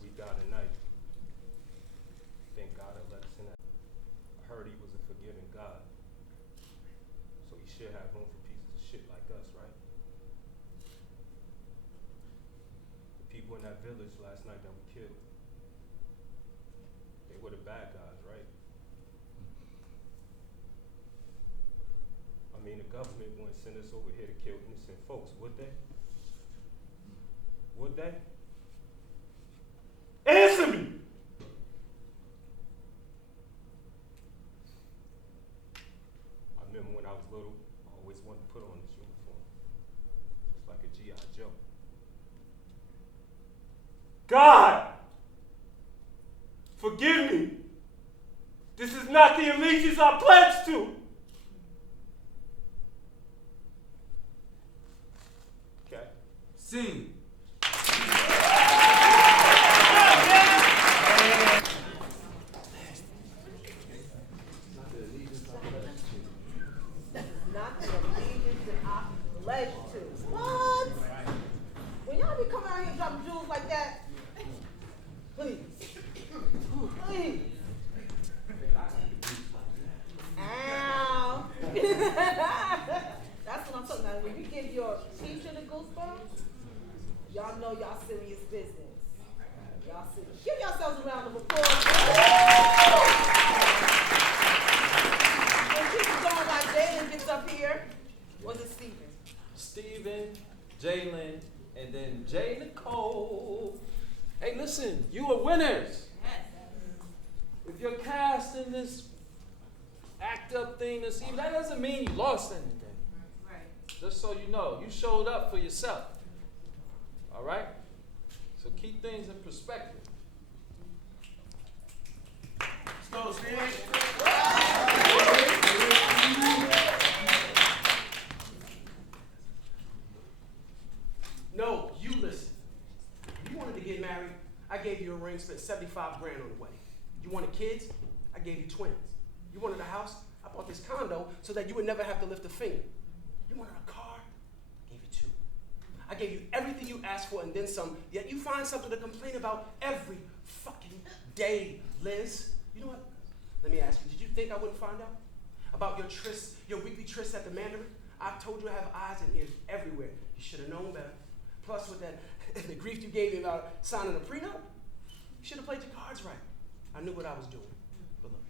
we got a night. Thank God I let us in that. I heard he was a forgiving God. So he should have room for pieces of shit like us, right? The people in that village last night that we killed, they were the bad guys, right? I mean, the government wouldn't send us over here to kill innocent folks, would they? Would they? Answer me! I remember when I was little, I always wanted to put on this uniform. Just like a G.I. Joe. God! Forgive me! This is not the allegiance I pledged to! Okay. Scene. Not the allegiance that I pledge to. What? When y'all be coming out here dropping jewels like that, please. Please. Ow. That's what I'm talking about. When you give your teacher the goosebumps, y'all know y'all serious business. Y'all serious. Give yourselves a round of applause. When people going like Jalen gets up here, was it Steven? Steven, Jalen, and then J. Nicole. Hey, listen, you are winners. If you're cast in this act up thing this evening, that doesn't mean you lost anything. Right. Just so you know, you showed up for yourself. All right? So keep things in perspective. Let's go, Steve. No, you listen. You wanted to get married, I gave you a ring, spent 75 grand on the wedding. You wanted kids, I gave you twins. You wanted a house, I bought this condo so that you would never have to lift a finger. You wanted a car, I gave you two. I gave you everything you asked for and then some, yet you find something to complain about every fucking day, Liz. You know what? Let me ask you, did you think I wouldn't find out? About your trysts, your weekly trysts at the Mandarin? I've told you I have eyes and ears everywhere. You should have known better. Plus with that, the grief you gave me about signing a prenup, you should have played your cards right. I knew what I was doing. But look,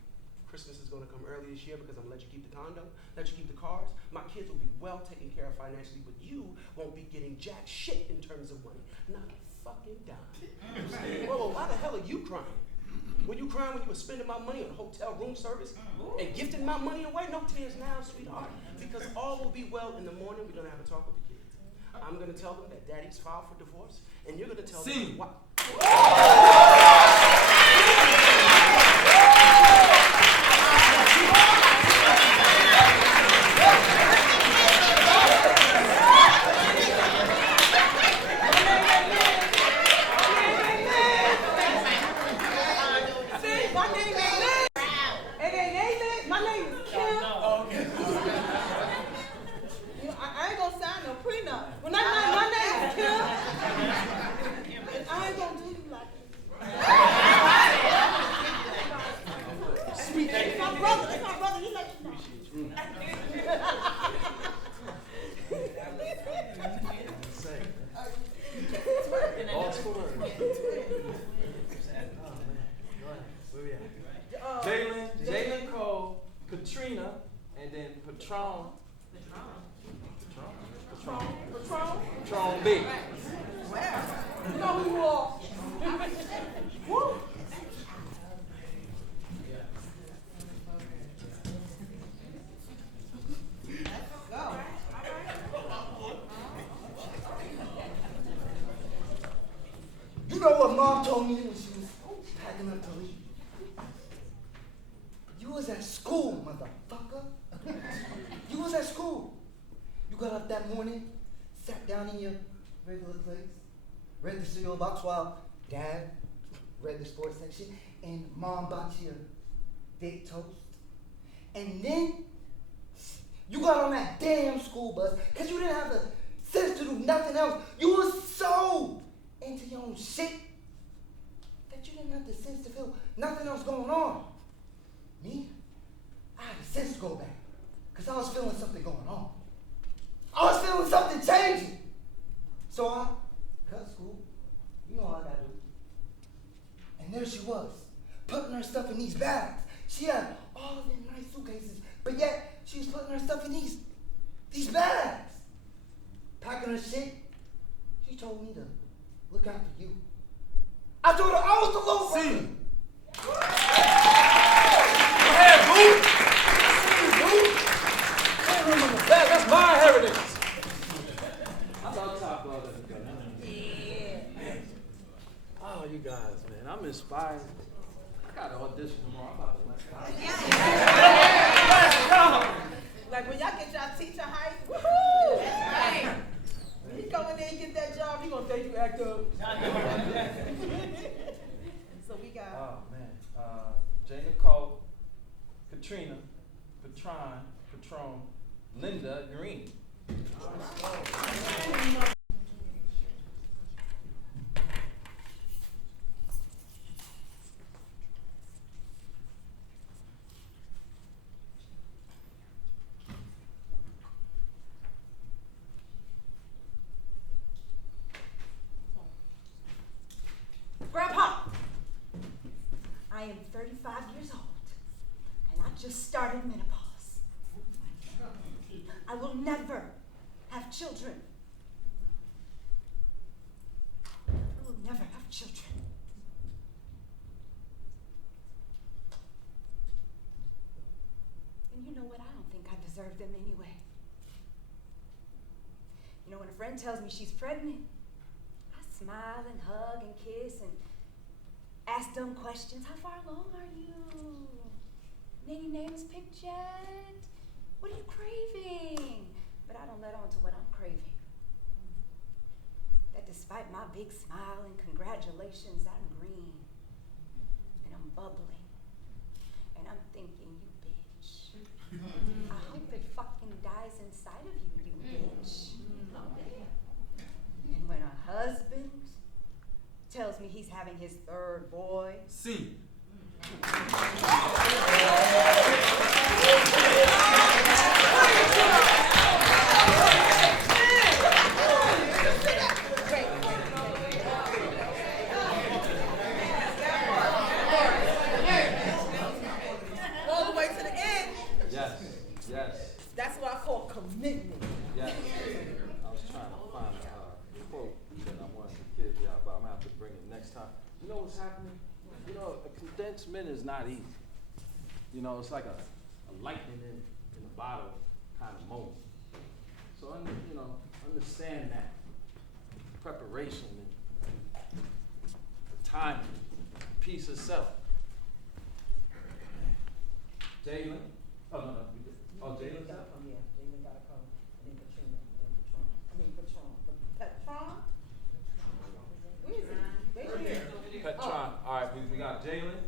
Christmas is gonna come early this year because I'm gonna let you keep the condo, let you keep the cars. My kids will be well taken care of financially, but you won't be getting jack shit in terms of money. Not a fucking dime. Whoa, why the hell are you crying? Were you crying when you were spending my money on hotel room service and gifting my money away? No tears now, sweetheart. Because all will be well in the morning. We're gonna have a talk with the kids. I'm gonna tell them that daddy's filed for divorce, and you're gonna tell them what. Jalen Cole, Katrina, and then Patron B. You know who you are. Woo. You know what Mom told me when she was packing packing up to leave. You was at school, motherfucker. You was at school. You got up that morning, sat down in your regular place, read the cereal box while Dad read the sports section, and Mom bought you a big toast. And then you got on that damn school bus because you didn't have the sense to do nothing else. You were so into your own shit that you didn't have the sense to feel nothing else going on. Me, I had the sense to go back because I was feeling something going on. I was feeling something changing. So I cut school. You know how I gotta do. And there she was, putting her stuff in these bags. She had all of them nice suitcases, but yet she was putting her stuff in these bags. Packing her shit. She told me to look out for you. I told her I was the little brother. Go ahead, boo. That's my inheritance. I thought top dog that together. Yeah. Oh, you guys, man, I'm inspired. I got to audition tomorrow. I'm about to let Like when y'all get y'all teacher height, woohoo! Right. When you come in there and get that job, he gonna think you act up. So we got. Oh man, Jay Nicole, Katrina, Patron, Linda, Green. Grandpa, I am 35 years old, and I just started menopause. I will never have children. I will never have children. And you know what? I don't think I deserve them anyway. You know, when a friend tells me she's pregnant, I smile and hug and kiss and ask dumb questions. How far along are you? Any names picked yet? What are you craving? But I don't let on to what I'm craving. That despite my big smile and congratulations, I'm green. And I'm bubbling. And I'm thinking, you bitch. I hope it fucking dies inside of you, you bitch. And when a husband tells me he's having his third boy. C. All the way to the end. Yes. That's what I call commitment. Yes. I was trying to find a quote that I wanted to give y'all, but I'm gonna have to bring it next time. You know what's happening? You know, a condensed minute is not easy. You know, it's like a lightning in a bottle kind of moment. So, understand that preparation and timing, peace of self. Jalen? Oh, no. Oh, Jalen's out? Yeah, Jalen gotta come. And then Katrina, then Patron. Patron. Where is it? Right here. Petron. All right, we got Jalen,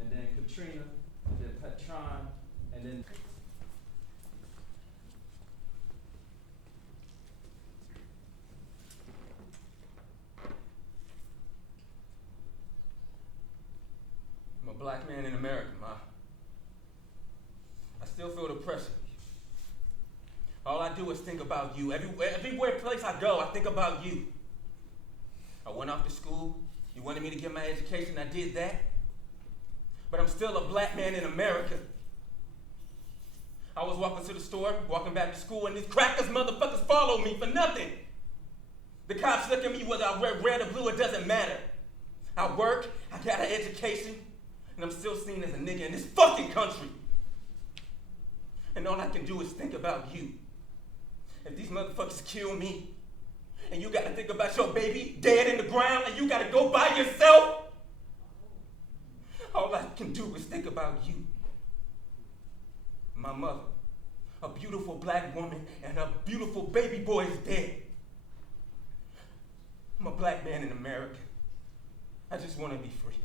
and then Katrina, and then Petron, and then. I'm a black man in America, Ma. I still feel the pressure. All I do is think about you. Everywhere place I go, I think about you. I went off to school. You wanted me to get my education. I did that. But I'm still a black man in America. I was walking to the store, walking back to school, and these crackers motherfuckers followed me for nothing. The cops look at me whether I wear red or blue, it doesn't matter. I work, I got an education, and I'm still seen as a nigga in this fucking country. And all I can do is think about you. If these motherfuckers kill me, and you gotta think about your baby dead in the ground, and you gotta go by yourself, can do is think about you. My mother, a beautiful black woman, and her beautiful baby boy is dead. I'm a black man in America. I just want to be free.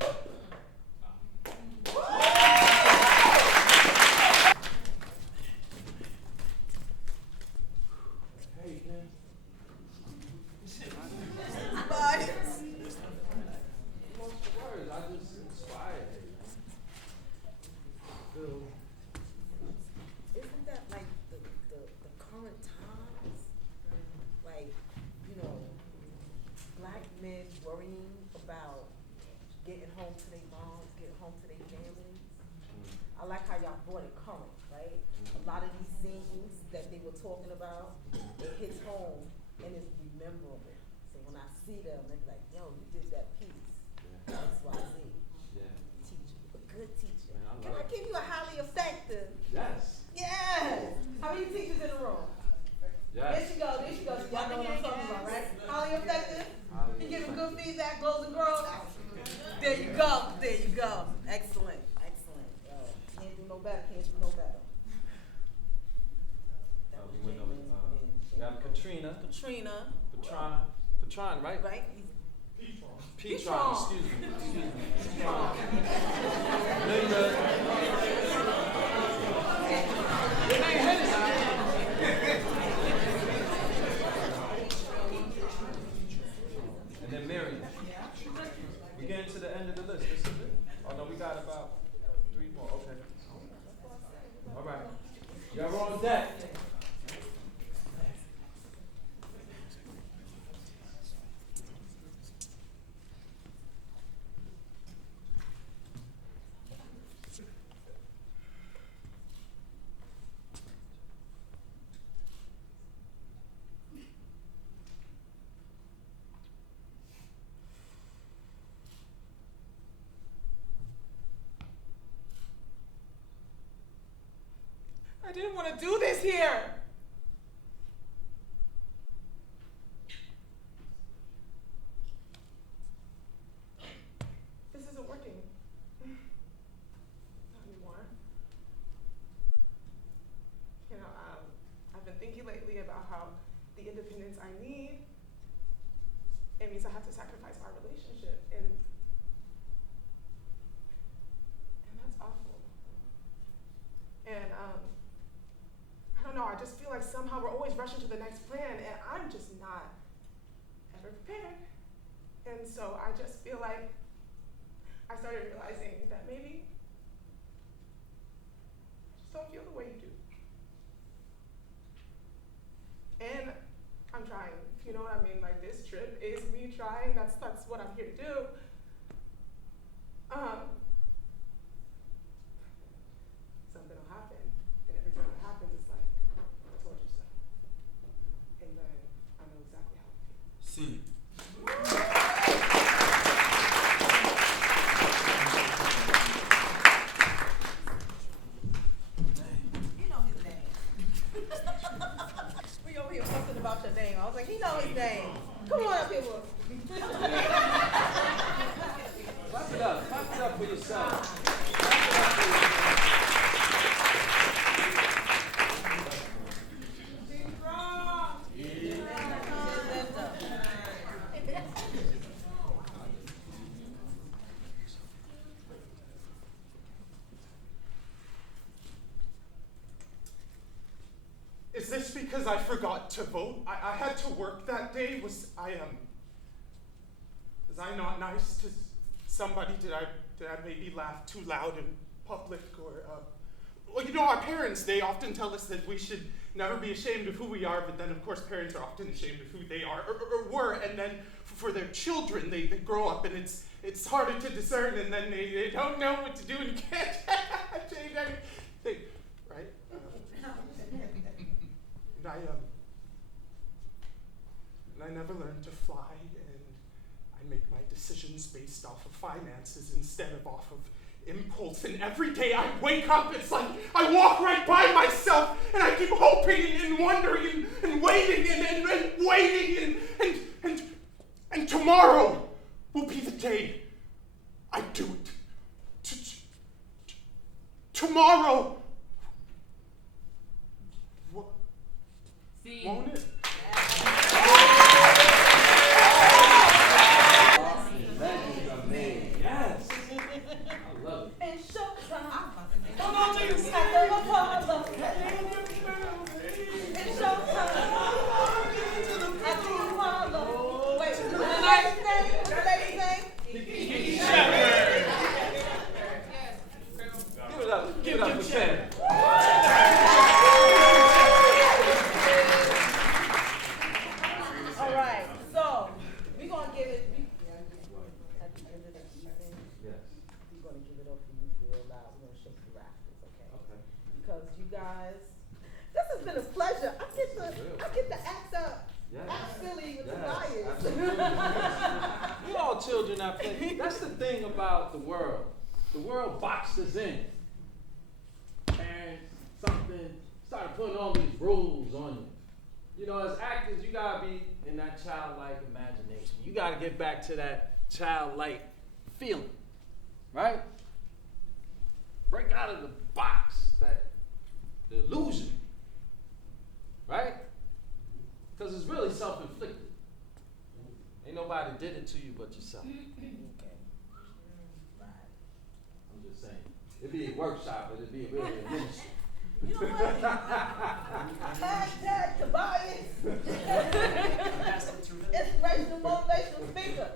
Hey, man. Bye. Lost your words. I just inspired. Feel Isn't that like the current times? Like, you know, black men worrying about getting home to their moms, getting home to their families. I like how y'all brought it current, right? A lot of these scenes that they were talking about, it hits home and it's memorable. So when I see them, they're like, yo, you did that piece. X, Y, Z. Yeah. Teacher, a good teacher. Man, Can I give you a highly effective? Yes. Yes. How many teachers in the room? Yes. There she goes, there she goes. Y'all know what I'm talking about, right? Highly effective. Highly You give them effective. good feedback, glows and grows. There you go, there you go. Excellent, excellent. Can't do no better, can't do no better. We went over, we got Katrina. Katrina. Patron, right? Right? Petron, excuse me. Petron. Linda. And then Miriam. We're getting to the end of the list. This is it. Oh no, we got about 3 more. Okay. All right. Y'all on deck. I didn't want to do this here. This isn't working. Not anymore. You know, I've been thinking lately about how the independence I need, it means I have to sacrifice our relationship, and that's awful. And I don't know, I just feel like somehow we're always rushing to the next plan, and I'm just not ever prepared. And so I just feel like I started realizing that maybe I just don't feel the way you do. And I'm trying, you know what I mean? Like, this trip is me trying, that's what I'm here to do. Something will happen, and every time it happens, it's like, I told you so. And then I know exactly how I feel. See. You know his name. We over here fussing about your name. I was like, he know his name. Come on up here, Will. Clap it up. Clap it up for yourself. Is this because I forgot to vote? I had to work that day. Was I not nice to somebody? Did I maybe laugh too loud in public? Or well, you know, our parents, they often tell us that we should never be ashamed of who we are, but then of course parents are often ashamed of who they are or were, and then for their children, they grow up and it's harder to discern, and then they don't know what to do and can't change anything, right? And I never learned to fly, and I make my decisions based off of finances instead of off of impulse. And every day I wake up, it's like I walk right by myself, and I keep hoping and wondering and waiting and waiting and tomorrow will be the day I do it. tomorrow. See. Won't it? Legends are made. Yes. I love it. And showtime. Come on, ladies, at the Apollo. It's showtime. At the Apollo. Wait, the ladies' name? The ladies' name? Give it up for Ken. All right, so we're gonna give it. At the end of the evening, Yes. we're gonna give it up for you real loud. We're gonna shake the rafters, okay? Okay. Because you guys, this has been a pleasure. I get to act up. Yes. Act silly with Yes, Tobias. absolutely. We all children that play. That's the thing about the world. The world boxes in. Parents, something, started putting all these rules on you. You know, as actors, you gotta be in that childlike imagination. You gotta get back to that childlike feeling, right? Break out of the box, the illusion, right? Because it's really self-inflicted. Ain't nobody did it to you but yourself. Okay. I'm just saying. It'd be a workshop, but it'd be really a ministry. You know what? Hashtag Tobias. Inspirational, motivational speaker.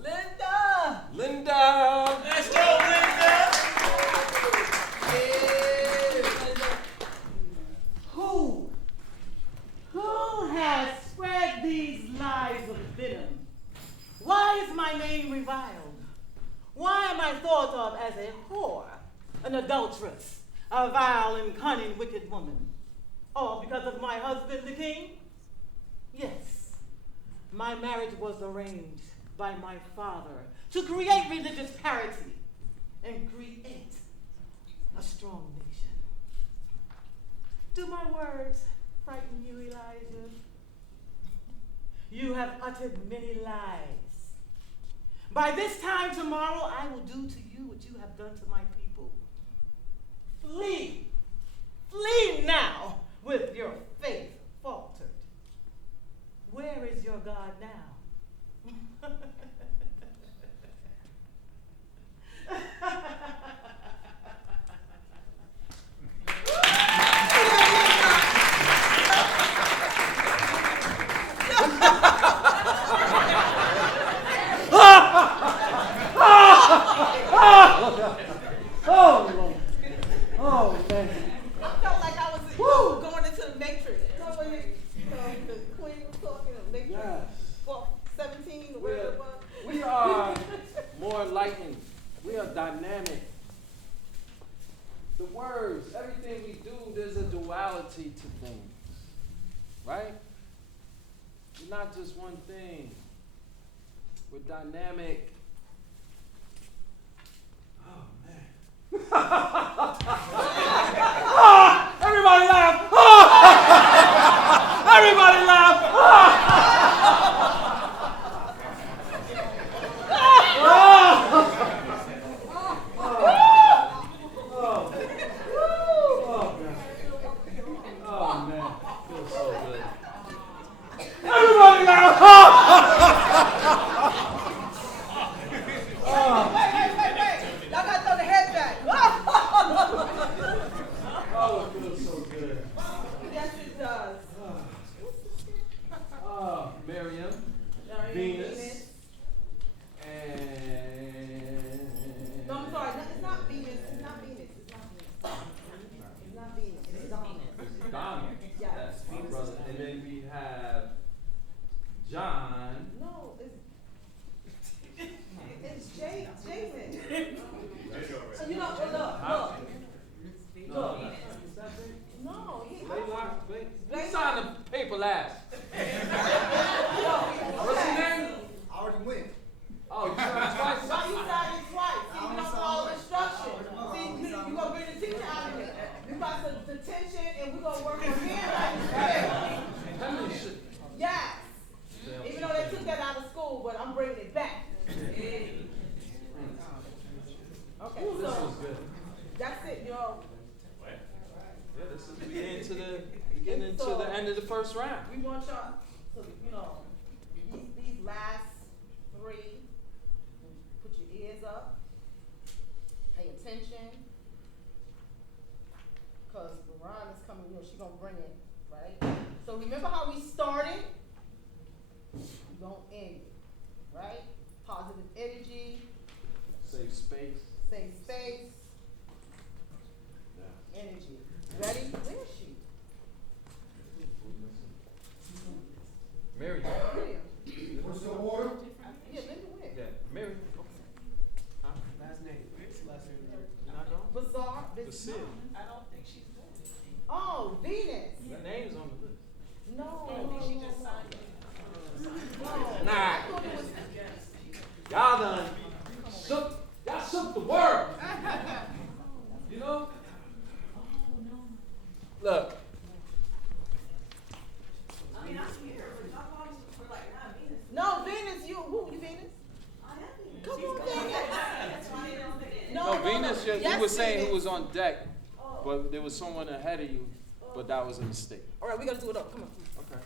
Linda. Linda! Let's go, Linda! Who has spread these lies of venom? Why is my name reviled? Why am I thought of as a whore, an adulteress, a vile and cunning wicked woman? All because of my husband, the king? Yes, my marriage was arranged by my father to create religious parity and create a strong nation. Do my words frighten you, Elijah? You have uttered many lies. By this time tomorrow, I will do to you what you have done to my people. Flee. Flee now with your faith faltered. Where is your God now? Oh, Lord. Oh, man. I felt like I was going into the Matrix. You know when the queen was talking of Matrix? Yes. Well, 17 or whatever it was. We are more enlightened. We are dynamic. The words, everything we do, there's a duality to things. Right? We're not just one thing. We're dynamic. Oh, man. Everybody laugh! Everybody laugh! Oh, man. Feels so good. Everybody laugh! Wait. Y'all gotta throw the head back. Oh, it feels so good. Yes, it does. Miriam, Venus, and... No, I'm sorry. It's not Venus. It's not Venus. It's not Venus. It's Donna. It's Donna. Yes. That's my brother. And then we have John. No, it's Jamin. You know, look. No, He signed the paper last. What's his name? I already went. Oh, you signed twice? Why you signed it twice? See, we don't follow instructions. See, you gonna bring the teacher out of here. We got some detention and we're gonna work on handwriting. Penmanship. Yes. Even though they took that out of school, but I'm bringing it back. Okay, Ooh, this so was good. That's it, yo. Yeah, this is we getting into the end of the first round. We want y'all to, these last three, put your ears up, pay attention, cause Ron is coming, she gonna bring it, right? So remember how we started? We gonna end it, right? Positive energy. Save space. Save space. Yeah. Energy. Ready? Where is she? Mary. What's the order? Yeah, Linda where? Yeah, Mary. Huh? Last name. Last name. You're not going? Bizarre. Basil. I don't think she's going. Oh, Venus. The name's on the list. No. I think she just signed it. Nah. Y'all done shook the world. You know? Look. No, Venus, who you Venus? Come on, Venus. No, Venus, you were saying who was on deck, but there was someone ahead of you, but that was a mistake. All right, we gotta do it up. Come on. Okay.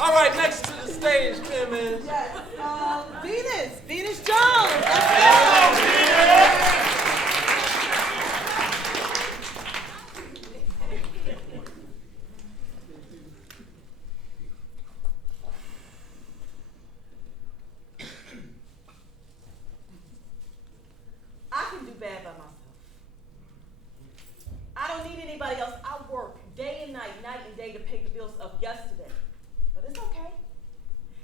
All right, next to the stage, Kim is. Yes, Venus Jones. That's it. I can do bad by myself. I don't need anybody else. I work day and night and day to pay the bills of yesterday. But it's okay.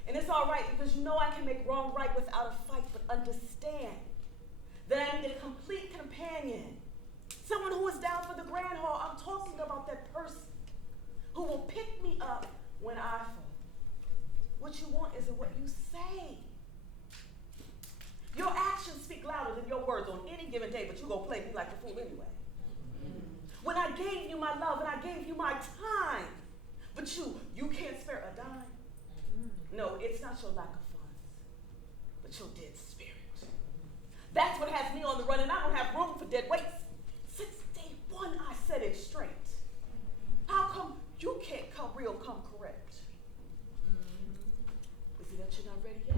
And it's all right because I can make wrong right without a fight, but understand that I need a complete companion. Someone who is down for the grand haul. I'm talking about that person who will pick me up when I fall. What you want isn't what you say. Your actions speak louder than your words on any given day, but you gonna play me like a fool anyway. When I gave you my love and I gave you my time, but you can't spare a dime. No, it's not your lack of funds, but your dead spirit. That's what has me on the run, and I don't have room for dead weights. Since day one, I said it straight. How come you can't come correct? Is it that you're not ready yet?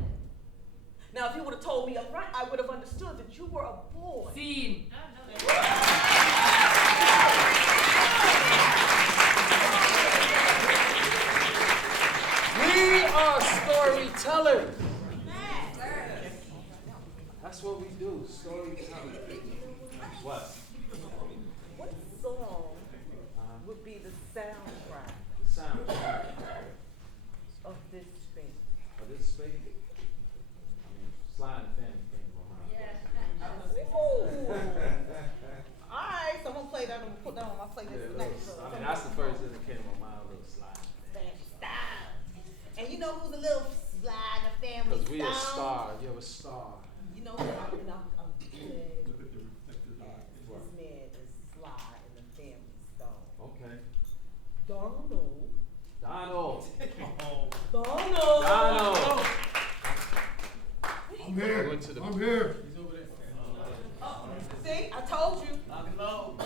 Now, if you would have told me up front, I would have understood that you were a boy. Scene. We are storytellers. That's what we do, storytelling. What? What song would be the soundtrack Soundtrack of this space? of this space. I mean, Sly and the Family came to my mind. Ooh. All right, so I'm gonna play that. I'm gonna put that on my playlist next. I mean, that's the first thing that came to my mind, a little Sly and the Family. Style. And you know who's a little slide in the family? Because we a star, you're a star. You know who I'm dead. This man is Sly in the Family Stone. Okay. Donald. Donald. Donald. I'm here. I'm here. See, I told you. Lock and load.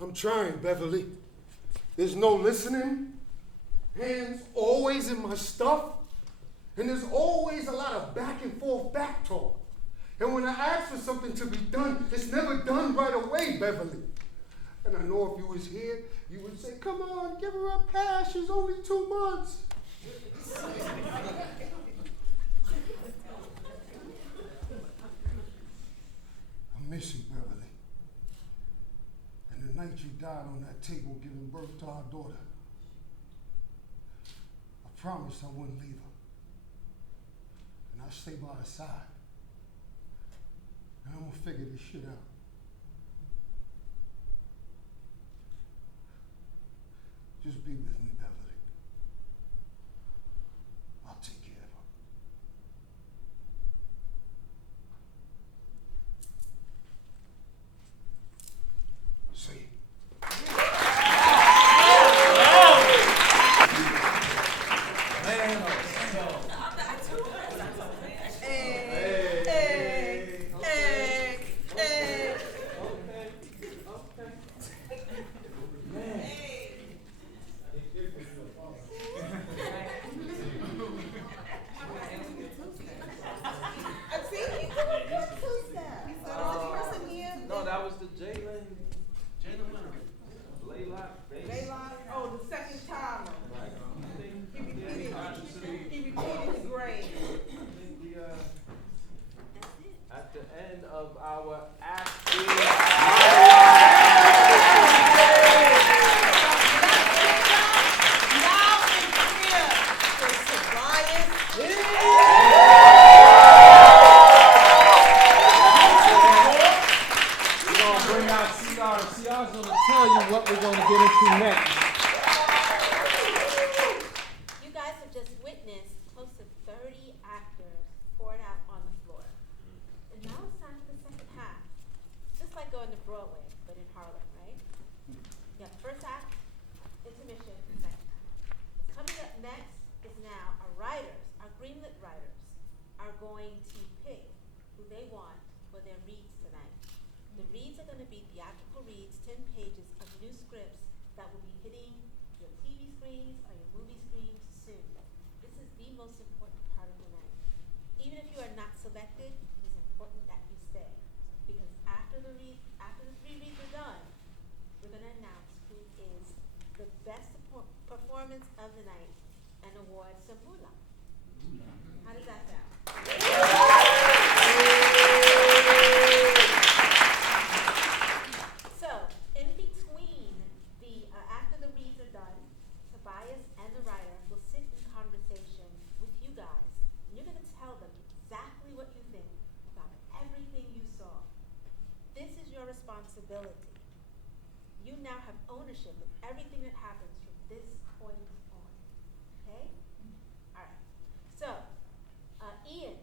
I'm trying, Beverly. There's no listening. Hands always in my stuff. And there's always a lot of back and forth back talk. And when I ask for something to be done, it's never done right away, Beverly. And I know if you was here, you would say, come on, give her a pass. She's only 2 months. I miss you, Beverly. And the night you died on that table giving birth to our daughter, I promised I wouldn't leave her. And I'd stay by her side. And I'm gonna figure this shit out. Just be with me, Beverly. I'll take care of her. See? No, that was the Jalen Leonard. Laylock. Oh, the second timer. He repeated the grade. At the end of our CR's going to tell you what we're going to get into next. You guys have just witnessed close to 30 actors poured out on the floor. And now it's time for the second half. Just like going to Broadway, but in Harlem, right? You have first act, intermission, and second act. What's coming up next is now our writers, our greenlit writers, are going to pick who they want for their reads tonight. The reads are going to be theatrical reads, 10 pages of new scripts that will be hitting your TV screens or your movie screens soon. This is the most important part of the night. Even if you are not selected, it is important that you stay. Because after the 3 reads are done, we're going to announce who is the best performance of the night and award Sabula. How does that sound? So, in between after the reads are done, Tobias and the writer will sit in conversation with you guys. And you're going to tell them exactly what you think about everything you saw. This is your responsibility. You now have ownership of everything that happens from this point on. Okay? All right. So, Ian,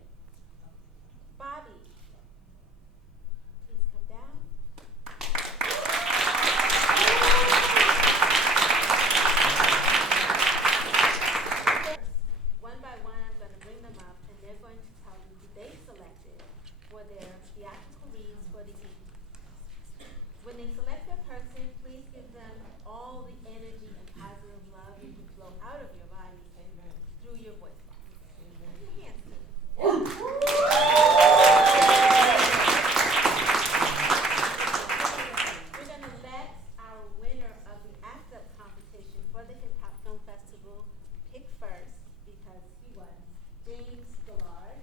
Bobby, please come down. One by one, I'm going to bring them up, and they're going to tell you who they selected for their theatrical reads for the evening. When they select their person, please give them all the energy and positive love that can flow out of your body and through your voice box. Put your hands to it. We're going to let our winner of the Act Up competition for the Hip Hop Film Festival pick first because he won. James Gillard.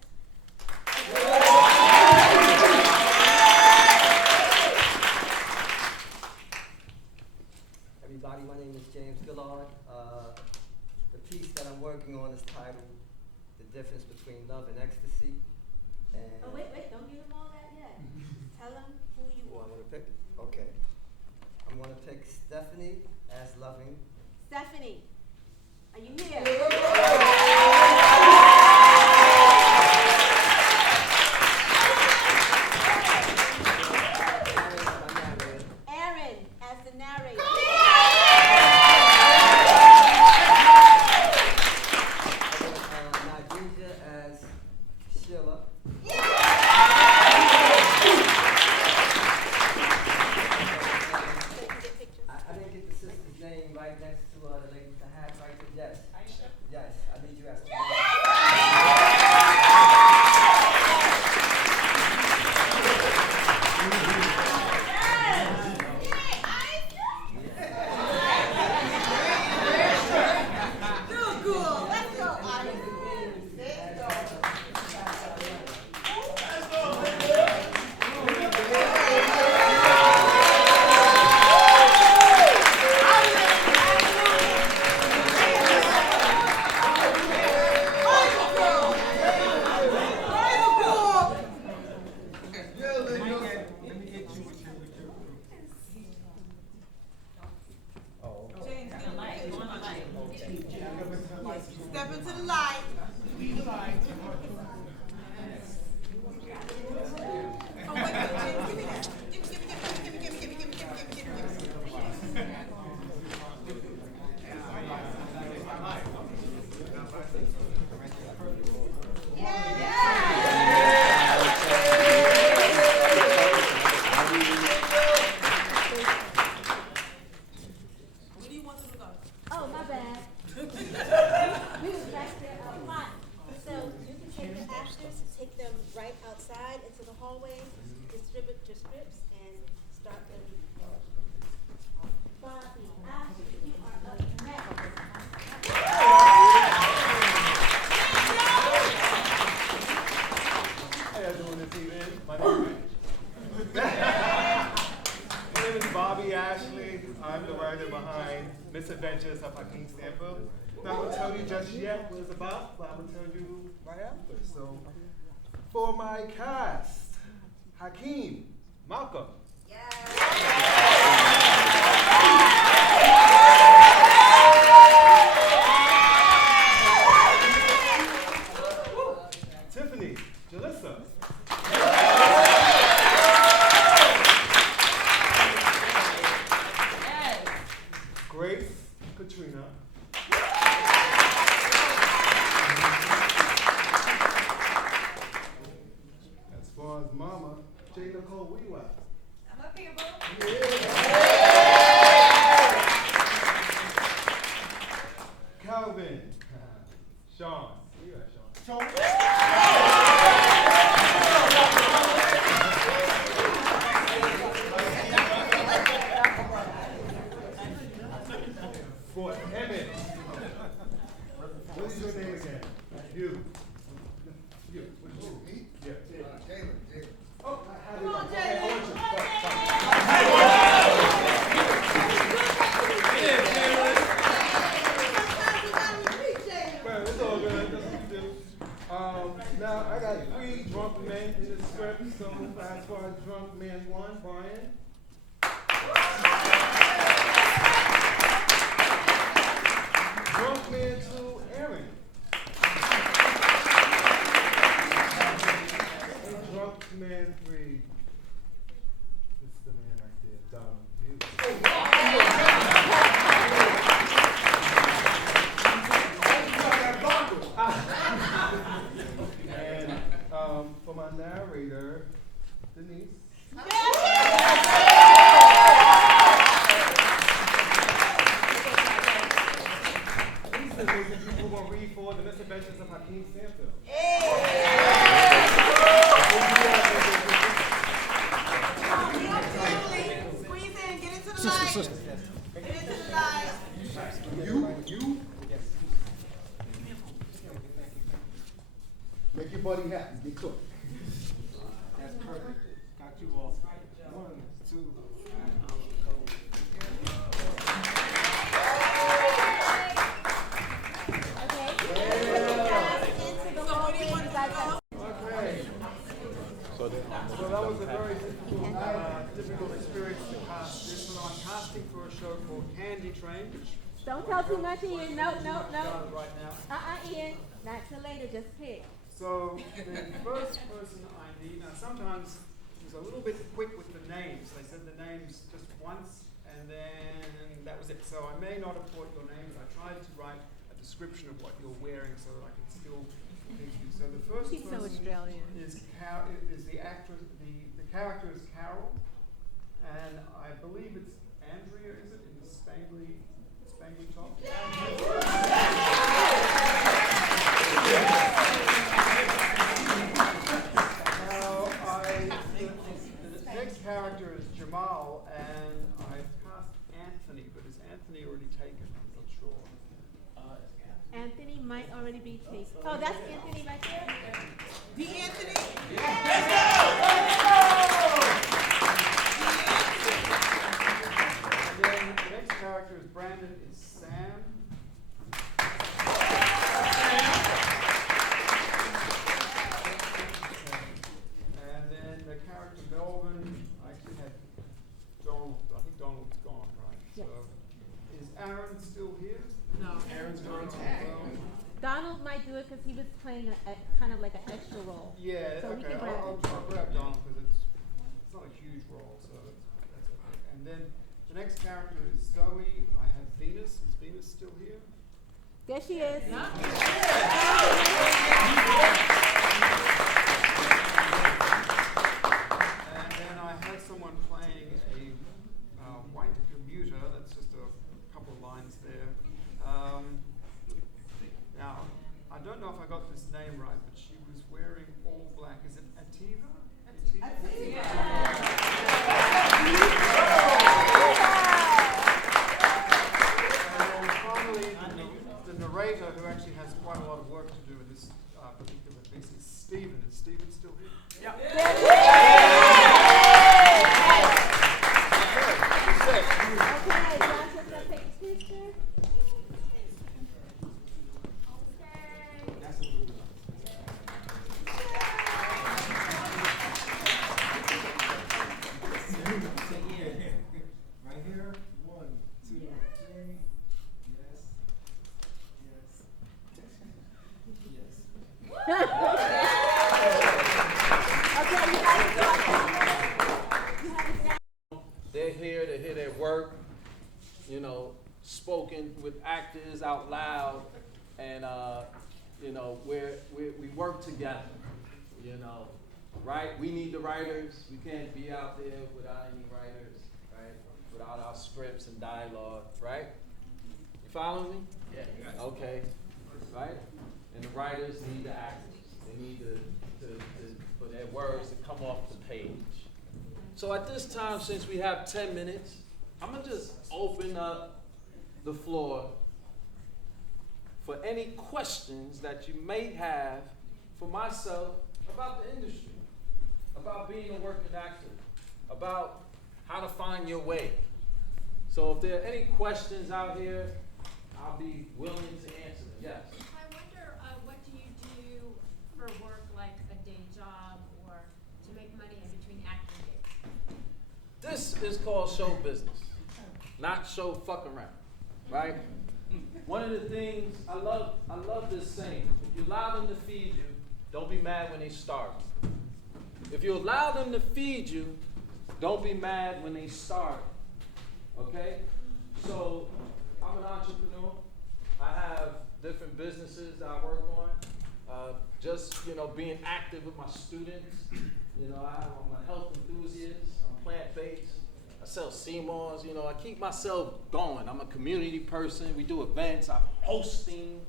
outside into the hallways, distribute your scripts, and start the reading. Bobby, Ashley, you are up next. How you doing this evening? My name is Bobby Ashley. I'm the writer behind Misadventures of Hakeem Stanfield. Not going to tell you just yet what it's about, but I'm going to tell you right after. So, for my cast, Hakeem, Malcolm. Tiffany, Jalissa. Grace, Katrina. As far as Mama, J. Nicole Weewa. I'm up here, boo. Calvin, Sean. Where you at, Sean? Fort Emmett. What is your name again? You. You. What's your name? Yeah. Jalen. Oh, come on, Jalen. Well, it's all good. That's what we do. Now, I got 3 drunk men in this script. So, as far as drunk man 1, Brian. Drunk man 2, Aaron. And drunk man 3, this is the man right there, Donald. And for my narrator, Denise. These are the people who will read for The Misadventures of Hakeem Stanfield. Squeeze in, get into the light. Get into the light. You. Make your buddy happy. Get cooked. That's perfect. Got you all. 1, 2. Okay. So that was a very difficult experience to cast this one. I'm casting for a show called Candy Train. Don't tell too much, Ian. No. Right now. Ian. Not till later, just pick. So the first person I need, now sometimes he was a little bit quick with the names. They said the names just once and then that was it. So I may not have caught your names. I tried to write a description of what you're wearing so that I could still pick you. So the first He's so person Australian. is the actress, the character is Carol, and I believe it's Andrea, is it, in the spangly top? The next character is Jamal, and I've cast Anthony, but is Anthony already taken? I'm not sure. Anthony might already be taken. Oh, that's Anthony right there? The Anthony? And then the next character is Brandon, is Sam. And then the character Melvin, I actually had Donald, I think Donald's gone, right? Yes. So is Aaron still here? No. Aaron's gone too. Donald might do it because he was playing a kind of like an extra role. Yeah, So we okay. can grab I'll it. grab Donald because it's not a huge role, so that's okay. And then the next character is Zoe. I have Venus. Is Venus still here? There she is. And then I have someone playing a white commuter. That's just a couple of lines there. Now, I don't know if I got this name right, but she was wearing all black. Is it Atia? And finally, the narrator, who actually has quite a lot of work to do in this particular piece, is Stephen. Is Stephen still here? Yeah. Okay, Josh's gonna take a picture. That's a good one. Right here. 1, 2, 3. Yes. Yes. They're here to hear their work, you know, spoken with actors out loud, and you know, we work together, you know, right? We need the writers. We can't be out there without any writers, right? Without our scripts and dialogue, right? You following me? Yeah. Okay, right? And the writers need the actors. They need for their words to come off the page. So at this time, since we have 10 minutes, I'm gonna just open up the floor for any questions that you may have for myself about the industry, about being a working actor, about how to find your way. So if there are any questions out here, I'll be willing to answer them. Yes? I wonder, what do you do for work, like a day job, or to make money in between acting gigs? This is called show business, not show fuck around, right? One of the things, I love this saying, if you allow them to feed you, don't be mad when they starve. If you allow them to feed you, don't be mad when they starve, okay? So, I'm an entrepreneur. I have different businesses that I work on. Just, you know, being active with my students. You know, I'm a health enthusiast. I'm plant-based. I sell CMOS. You know, I keep myself going. I'm a community person. We do events. I'm hosting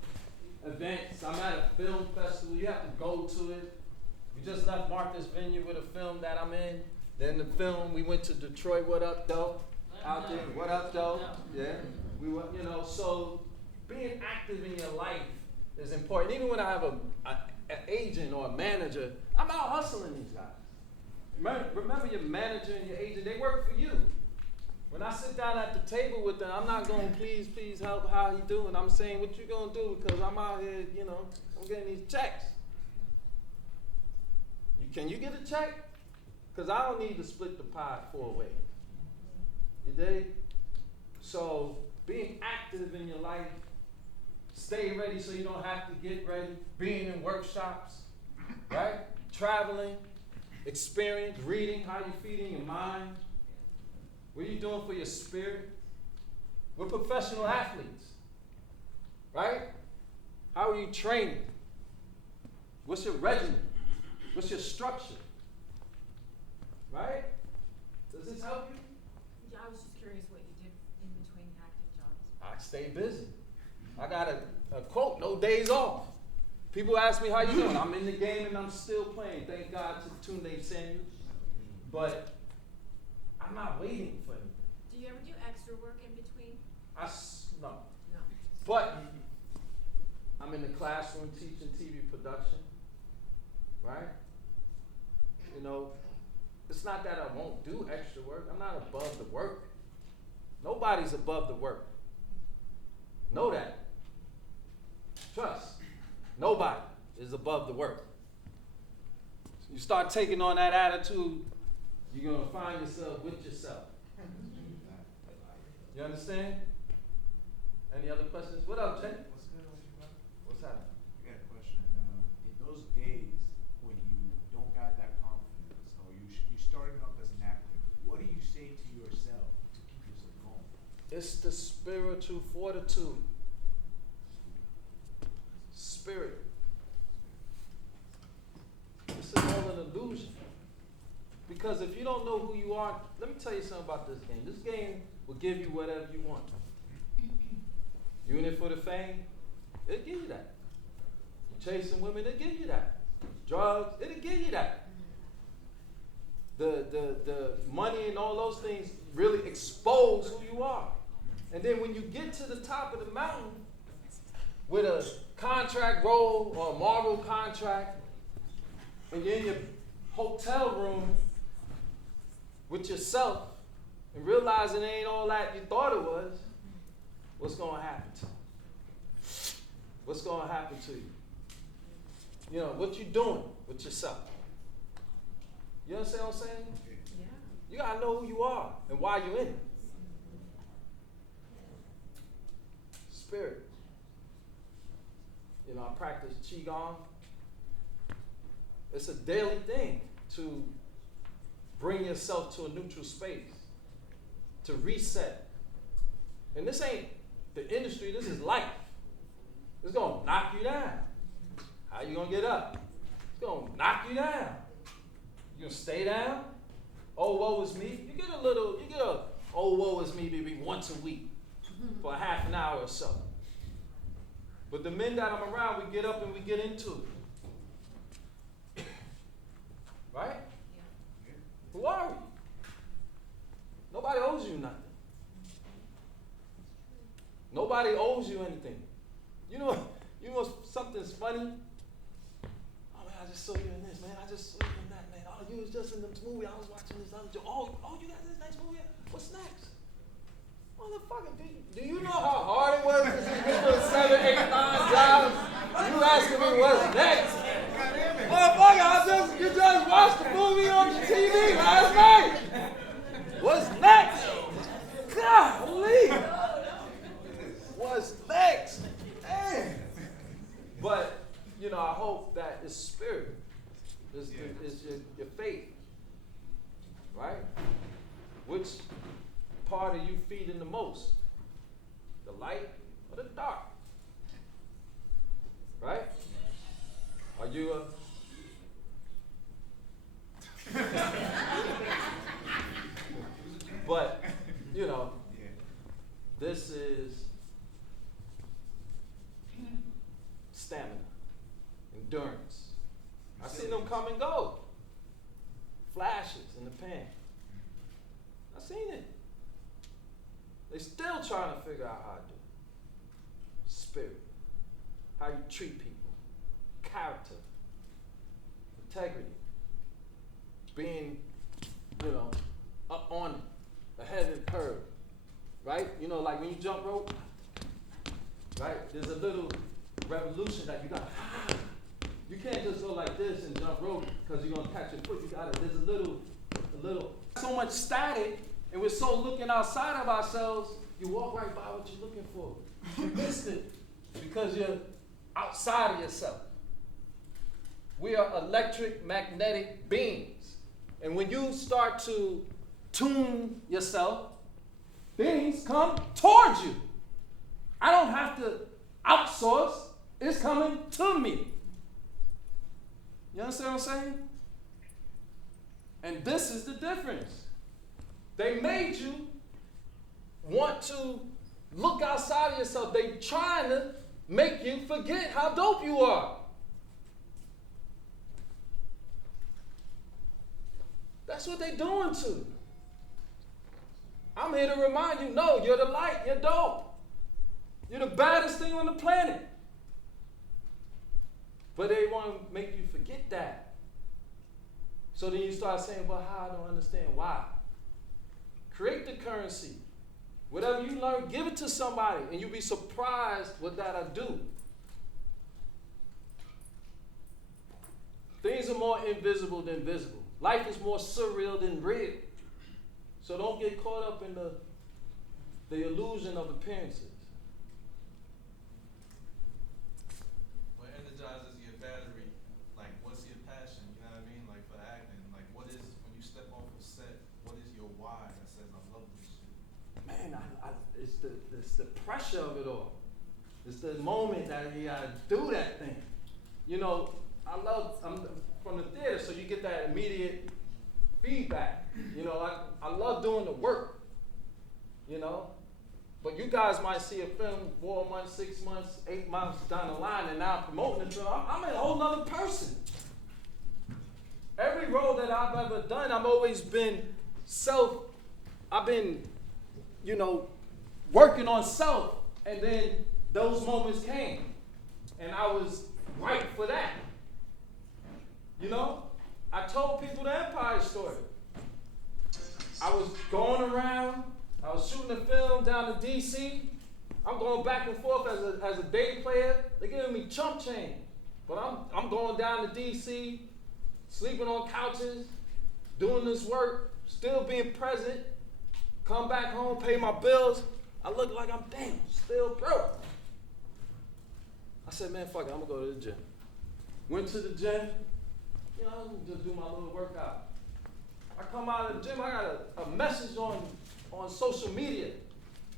events. I'm at a film festival. You have to go to it. We just left Marcus Vineyard with a film that I'm in. Then the film, we went to Detroit. What up, though? Out there. What up, though? Yeah. We were, you know, so being active in your life is important. Even when I have an agent or a manager, I'm out hustling these guys. Remember your manager and your agent, they work for you. When I sit down at the table with them, I'm not going, please help, how you doing? I'm saying, what you gonna do? Because I'm out here, you know, I'm getting these checks. Can you get a check? Because I don't need to split the pie 4 ways. You dig? So being active in your life, stay ready so you don't have to get ready, being in workshops, right? Traveling, experience, reading, how you feeding your mind, what are you doing for your spirit? We're professional athletes, right? How are you training? What's your regimen? What's your structure? Right? Does this help you? Yeah, I was just curious what you did in between acting jobs. I stay busy. I got a quote, no days off. People ask me, how you doing? I'm in the game and I'm still playing. Thank God to Tunde Samuels. But I'm not waiting for anything. Do you ever do extra work in between? No. No. But I'm in the classroom teaching TV production, right? You know, it's not that I won't do extra work. I'm not above the work. Nobody's above the work. Know that. Trust. Nobody is above the work. You start taking on that attitude, you're going to find yourself with yourself. You understand? Any other questions? What up, Jay? What's good on you, brother? What's happening? I got a question. In those days when you don't got that confidence, or you starting off as an actor, what do you say to yourself to keep yourself going? It's the spiritual fortitude. Spirit. This is all an illusion. Because if you don't know who you are, let me tell you something about this game. This game will give you whatever you want. You in it for the fame? It'll give you that. You chasing women? It'll give you that. Drugs? It'll give you that. the money and all those things really expose who you are. And then when you get to the top of the mountain with a contract role or a Marvel contract, and you're in your hotel room with yourself and realizing it ain't all that you thought it was, what's going to happen to you? What's going to happen to you? You know, what you doing with yourself? You understand what I'm saying? Yeah. You got to know who you are and why you're in it. Spirit. You know, I practice Qigong. It's a daily thing to bring yourself to a neutral space, to reset. And this ain't the industry, this is life. It's going to knock you down. How you going to get up? It's going to knock you down. You going to stay down? Oh, woe is me. You get a, oh, woe is me maybe once a week for a half an hour or so. But the men that I'm around, we get up and we get into it. Right? Yeah. Who are we? Nobody owes you nothing. Nobody owes you anything. You know something's funny? Oh man, I just saw you in this, man. I just saw you in that, man. Oh, you was just in this movie. I was watching this other joke. Oh, you got this next movie? What's next? Motherfucker, do you know how hard it was to give us 7, 8, 9 jobs? You asking me what's next? Motherfucker, you just watched the movie on the TV last night. What's next? Golly. What's next? Man. But, you know, I hope that it's spirit. It's your faith. Right? Which part are you feeding the most? The light or the dark? Right? Are you But, you know, this is stamina, endurance. I've seen them come and go. Flashes in the pan. I've seen it. They still trying to figure out how to do it. Spirit. How you treat people. Character. Integrity. Being, you know, up on it. Ahead of the curve. Right? You know, like when you jump rope, right? There's a little revolution that you got. You can't just go like this and jump rope because you're going to catch your foot. You got to, there's a little, so much static. And we're so looking outside of ourselves, you walk right by what you're looking for. You missed it because you're outside of yourself. We are electric magnetic beings. And when you start to tune yourself, things come towards you. I don't have to outsource. It's coming to me. You understand what I'm saying? And this is the difference. They made you want to look outside of yourself. They trying to make you forget how dope you are. That's what they're doing to you. I'm here to remind you, no, you're the light, you're dope. You're the baddest thing on the planet. But they want to make you forget that. So then you start saying, well, how? I don't understand why. Create the currency. Whatever you learn, give it to somebody, and you'll be surprised what that'll do. Things are more invisible than visible. Life is more surreal than real. So don't get caught up in the illusion of appearances. What energizes your battery? Like, what's your passion? You know what I mean? Like, for acting. Like, what is, when you step off the set, what is your why that says, I love this shit? Man, it's the pressure of it all. It's the moment that you gotta do that thing. You know, I'm from the theater, so you get that immediate feedback. You know, I love doing the work, you know. But you guys might see a film 4 months, 6 months, 8 months down the line, and now I'm promoting the film. I'm a whole nother person. every role that I've ever done, I've always been working on self. And then those moments came. And I was right for that. You know? I told people the Empire story. I was going around, I was shooting a film down to DC. I'm going back and forth as a day player. They're giving me chump change. But I'm going down to DC, sleeping on couches, doing this work, still being present, come back home, pay my bills. I look like I'm still broke. I said, man, fuck it, I'm gonna go to the gym. Went to the gym, just do my little workout. I come out of the gym, I got a message on social media.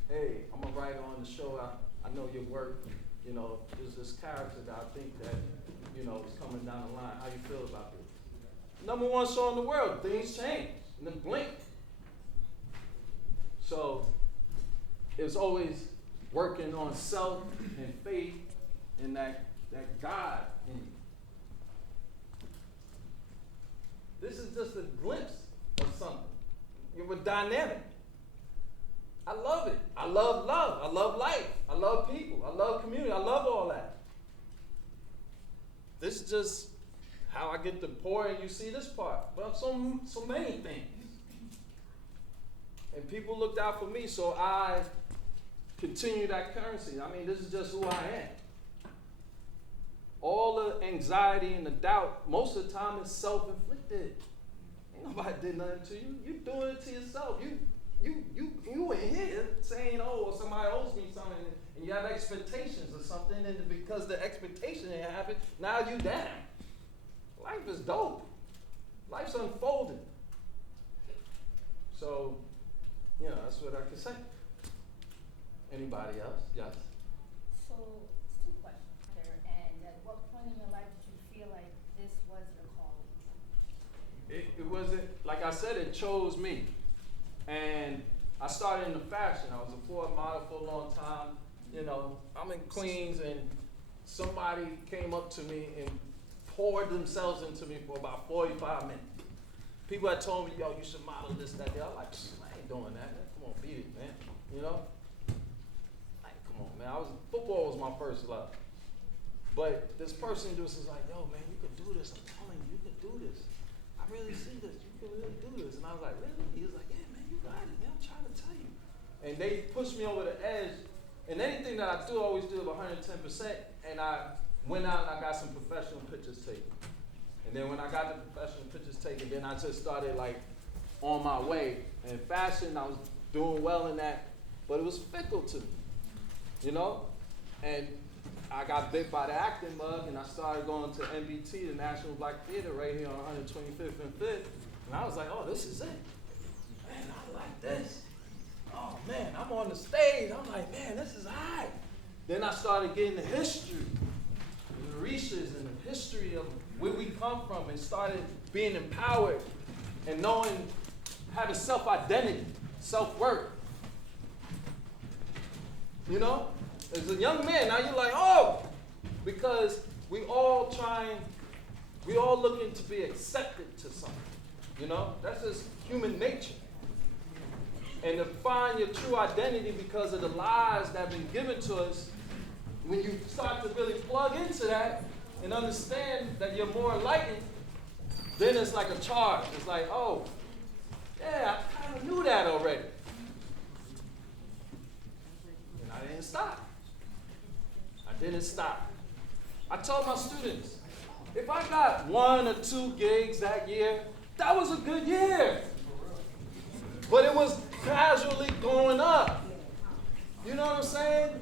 Hey, I'm gonna write on the show, I know your work, there's this character that I think that, is coming down the line. How you feel about this? #1 show in the world, things change in a blink. So, it's always working on self and faith and that God in you. This is just a glimpse of something. You're dynamic. I love it. I love love. I love life. I love people. I love community. I love all that. This is just how I get to pour and you see this part. But so many things. And people looked out for me, so I continue that currency. I mean, this is just who I am. All the anxiety and the doubt, most of the time, is self-inflicted. Ain't nobody did nothing to you. You doing it to yourself. You in here saying, oh, somebody owes me something, and you have expectations or something, and because the expectation didn't happen, now you down. Life is dope. Life's unfolding. So, that's what I can say. Anybody else? Yes? So, it's 2 questions here. And at what point in your life did you feel like this was your calling? It wasn't, like I said, it chose me. And I started in the fashion. I was a floor model for a long time. I'm in Queens, and somebody came up to me and poured themselves into me for about 45 minutes. People had told me, yo, you should model this, that, that. I'm like, I ain't doing that, man. Come on, beat it, man. Like, come on, man. Football was my first love. But this person just was like, yo, man, you can do this. I'm telling you, you can do this. I really see this. You can really do this. And I was like, really? He was like, yeah, man, you got it, man. I'm trying to tell you. And they pushed me over the edge. And anything that I do, I always do it 110%. And I went out and I got some professional pictures taken. And then when I got the professional pictures taken, then I just started on my way. And fashion, I was doing well in that, but it was fickle to me, And I got bit by the acting bug, and I started going to NBT, the National Black Theater, right here on 125th and 5th. And I was like, oh, this is it. Man, I like this. Oh, man, I'm on the stage. I'm like, man, this is high. Then I started getting the history, the research and the history of where we come from, and started being empowered and knowing, having self-identity, self-worth. As a young man, now you're like, oh, because we all looking to be accepted to something. That's just human nature. And to find your true identity because of the lies that have been given to us, when you start to really plug into that and understand that you're more enlightened, then it's like a charge. It's like, oh, yeah, I kind of knew that already. And I didn't stop. I told my students, if I got 1 or 2 gigs that year, that was a good year. But it was gradually going up. You know what I'm saying?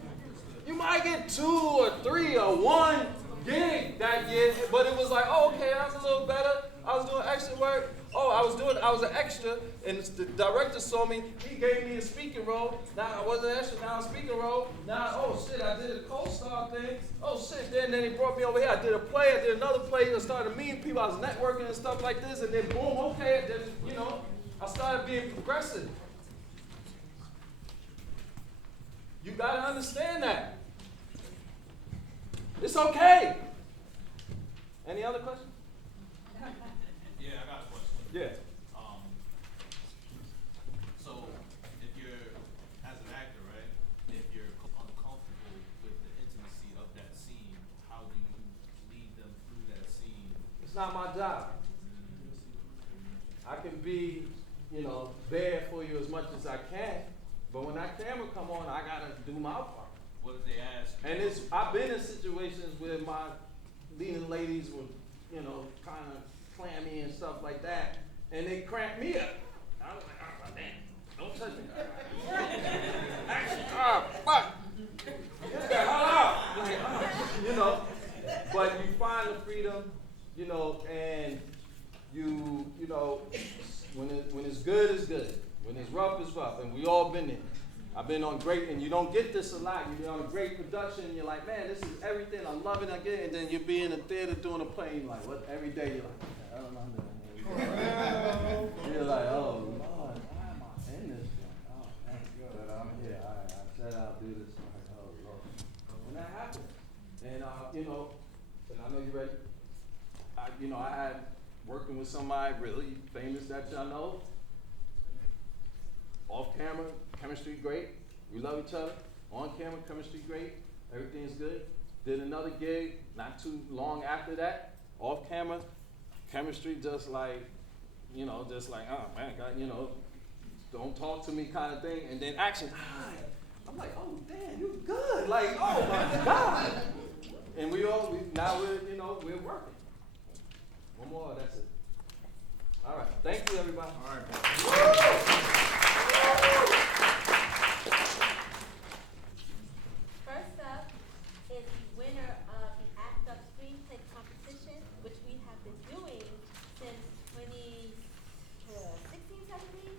You might get 2 or 3 or 1 gig that year, but it was like, oh, okay, that was a little better. I was doing extra work. Oh, I was an extra, and the director saw me. He gave me a speaking role. Now I wasn't an extra, now I'm a speaking role. Now, oh shit, I did a co-star thing. Oh shit, then he brought me over here. I did a play, I did another play. I started meeting people. I was networking and stuff like this, and then boom, okay, then, I started being progressive. You gotta understand that. It's okay. Any other questions? Yeah, Yeah. So if you're, as an actor, right, if you're uncomfortable with the intimacy of that scene, how do you lead them through that scene? It's not my job. I can be, there for you as much as I can, but when that camera come on, I gotta do my part. What if they ask? And I've been in situations where my leading ladies were, kind of clammy and stuff like that, and they cramped me up. I was like, oh, damn, don't touch me. Action, fuck. Get the hell out. Like, but you find the freedom, and when it's good, it's good. When it's rough, it's rough, and we all been there. I've been on great, and you don't get this a lot. You've been on a great production, and you're like, man, this is everything. I love it. I get it. And then you be in a theater doing a play, and you're like, what? Every day, you're like, I don't know. You're like, oh, Lord, why am I in this thing? Oh, thank God. But I'm here. I said I'll do this. I'm like, oh, Lord. And that happened. And, and I know you're ready. I had working with somebody really famous that y'all know. Off camera, chemistry great. We love each other. On camera, chemistry great. Everything's good. Did another gig not too long after that. Off camera, chemistry just like, oh man, God, don't talk to me kind of thing. And then action, hi. I'm like, oh damn, you good. Like, oh my God. And now we're working. One more, that's it. All right, thank you everybody. All right. First up is the winner of the Act Up Screenplay Competition, which we have been doing since 2016, 17.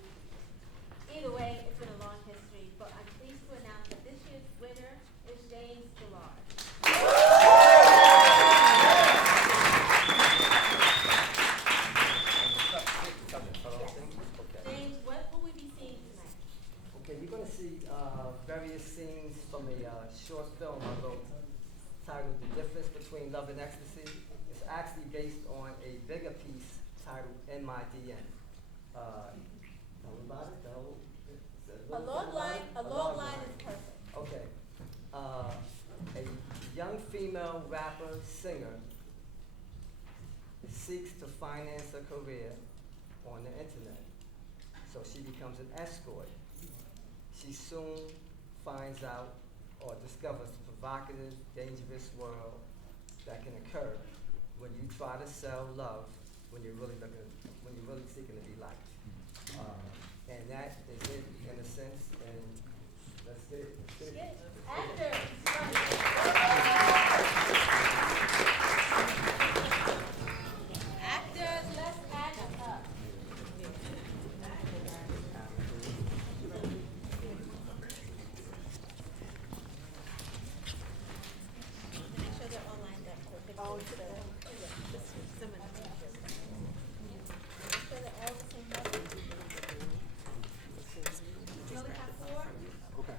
Either way, it's been a long history, but I'm pleased to announce that this year's winner is James Gillard. James, what will we be seeing tonight? Okay, you're going to see various scenes from a short film I wrote titled The Difference Between Love and Ecstasy. It's actually based on a bigger piece titled In My DM. Tell me about it. A log line is perfect. Okay. A young female rapper, singer seeks to finance a career on the internet. So she becomes an escort. She soon finds out or discovers the provocative, dangerous world that can occur when you try to sell love when you're really seeking to be liked. And that is it in a sense, and let's get it. Actors. Actors, let's act up. Make sure they're all lined up for the all to the so they're all the same level. You only have 4? Okay.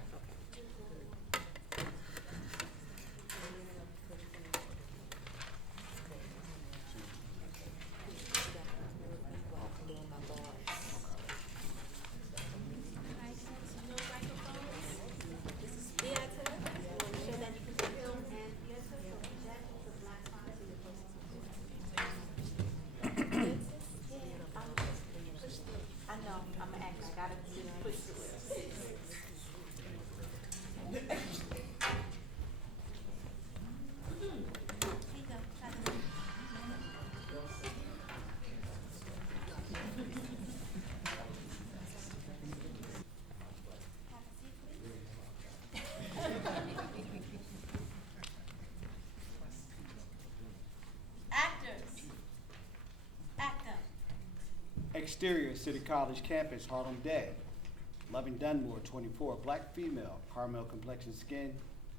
Exterior, City College campus, Harlem Day. Loving Dunmore, 24, black female, caramel complexion skin,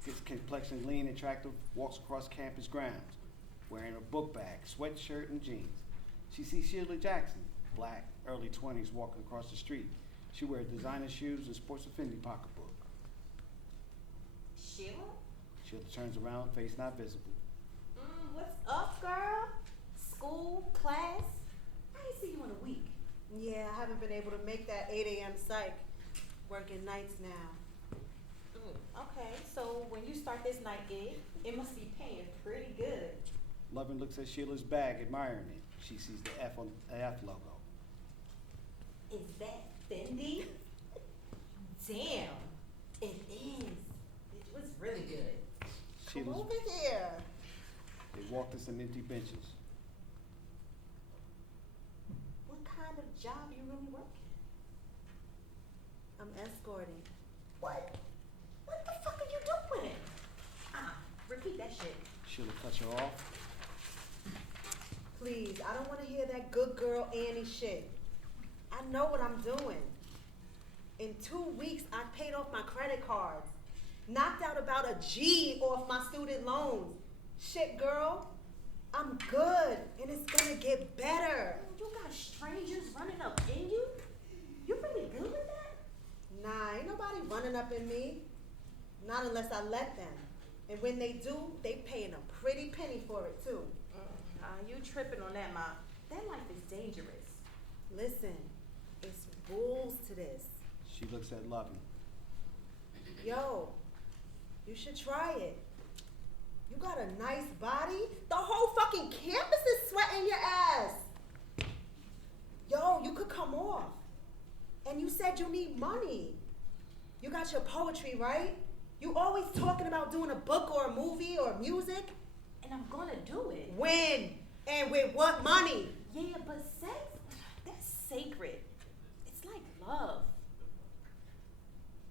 gets complexion lean, attractive, walks across campus grounds, wearing a book bag, sweatshirt, and jeans. She sees Sheila Jackson, black, early 20s, walking across the street. She wears designer shoes and sports a Fendi pocketbook. Sheila? Sheila turns around, face not visible. What's up, girl? School, class? I ain't see you in a week. haven't been able to make that 8 a.m. psych. Working nights now. Okay, so when you start this night gig, it must be paying pretty good. Lovin looks at Sheila's bag, admiring it. She sees the F on the F logo. Is that Fendi? Damn, it is. It was really good. Come Sheila's, over here. they walk to some empty benches. What kind of job you really working? I'm escorting. What? What the fuck are you doing? Repeat that shit. Sheila cuts her off. Please, I don't want to hear that good girl Annie shit. I know what I'm doing. In 2 weeks, I paid off my credit cards. Knocked out about a G off my student loans. Shit, girl, I'm good, and it's gonna get better. You got strangers running up in you? You really good with that? Nah, ain't nobody running up in me. Not unless I let them. And when they do, they paying a pretty penny for it, too. You tripping on that, Ma. That life is dangerous. Listen, it's rules to this. She looks at Lovin. Yo, you should try it. You got a nice body. The whole fucking campus is sweating your ass. Yo, you could come off. And you said you need money. You got your poetry, right? You always talking about doing a book or a movie or music. And I'm gonna do it. When? And with what money? Yeah, but sex, that's sacred. It's like love.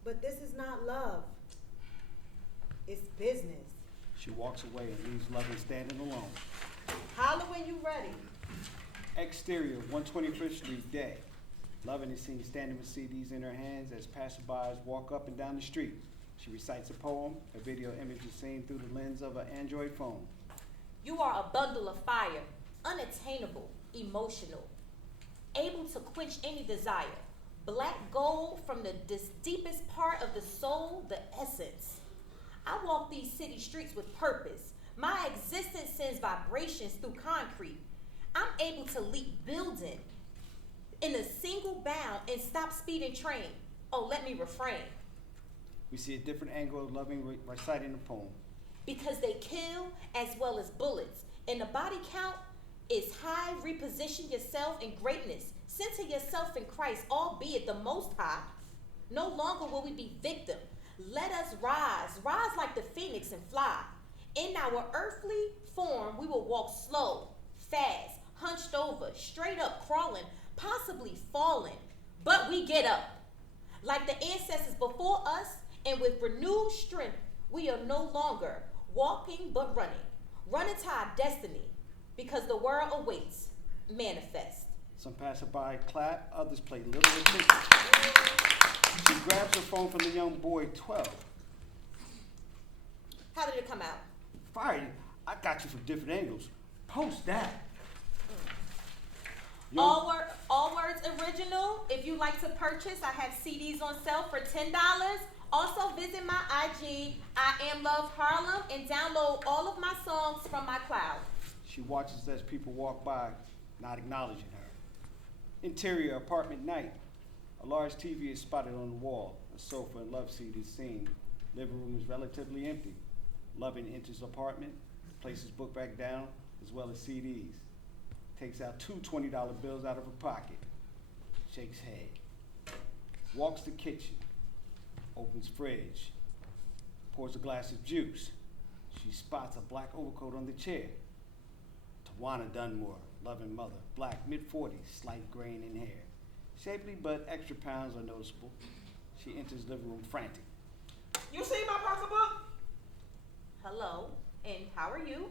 But this is not love. It's business. She walks away and leaves Lovin standing alone. Holler when you ready. Exterior, 125th Street, day. Lovin is seen standing with CDs in her hands as passersby walk up and down the street. She recites a poem. A video image is seen through the lens of an Android phone. You are a bundle of fire, unattainable, emotional, able to quench any desire. Black gold from the deepest part of the soul, the essence. I walk these city streets with purpose. My existence sends vibrations through concrete. I'm able to leap building in a single bound and stop speeding train. Oh, let me refrain. We see a different angle of Lovin reciting the poem. Because they kill as well as bullets. And the body count is high. Reposition yourself in greatness. Center yourself in Christ, albeit the Most High. No longer will we be victim. Let us rise like the phoenix and fly. In our earthly form, we will walk slow, fast, hunched over, straight up, crawling, possibly falling. But we get up. Like the ancestors before us, and with renewed strength, we are no longer walking but running. Running to our destiny, because the world awaits. Manifest. Some passerby clap, others play little attention. She grabs her phone from the young boy, 12. How did it come out? Fire, I got you from different angles. Post that. All words original. If you like to purchase, I have CDs on sale for $10. Also visit my IG, I Am Love Harlem, and download all of my songs from my cloud. She watches as people walk by, not acknowledging her. Interior apartment night. A large TV is spotted on the wall. A sofa and love seat is seen. Living room is relatively empty. Lovin enters apartment, places book back down, as well as CDs. Takes out two $20 bills out of her pocket. Shakes head. Walks to kitchen. Opens fridge. Pours a glass of juice. She spots a black overcoat on the chair. Tawana Dunmore, Lovin mother, black, mid-40s, slight grain in hair. Shapely but extra pounds are noticeable. She enters living room frantic. You see my pocketbook? Hello, and how are you?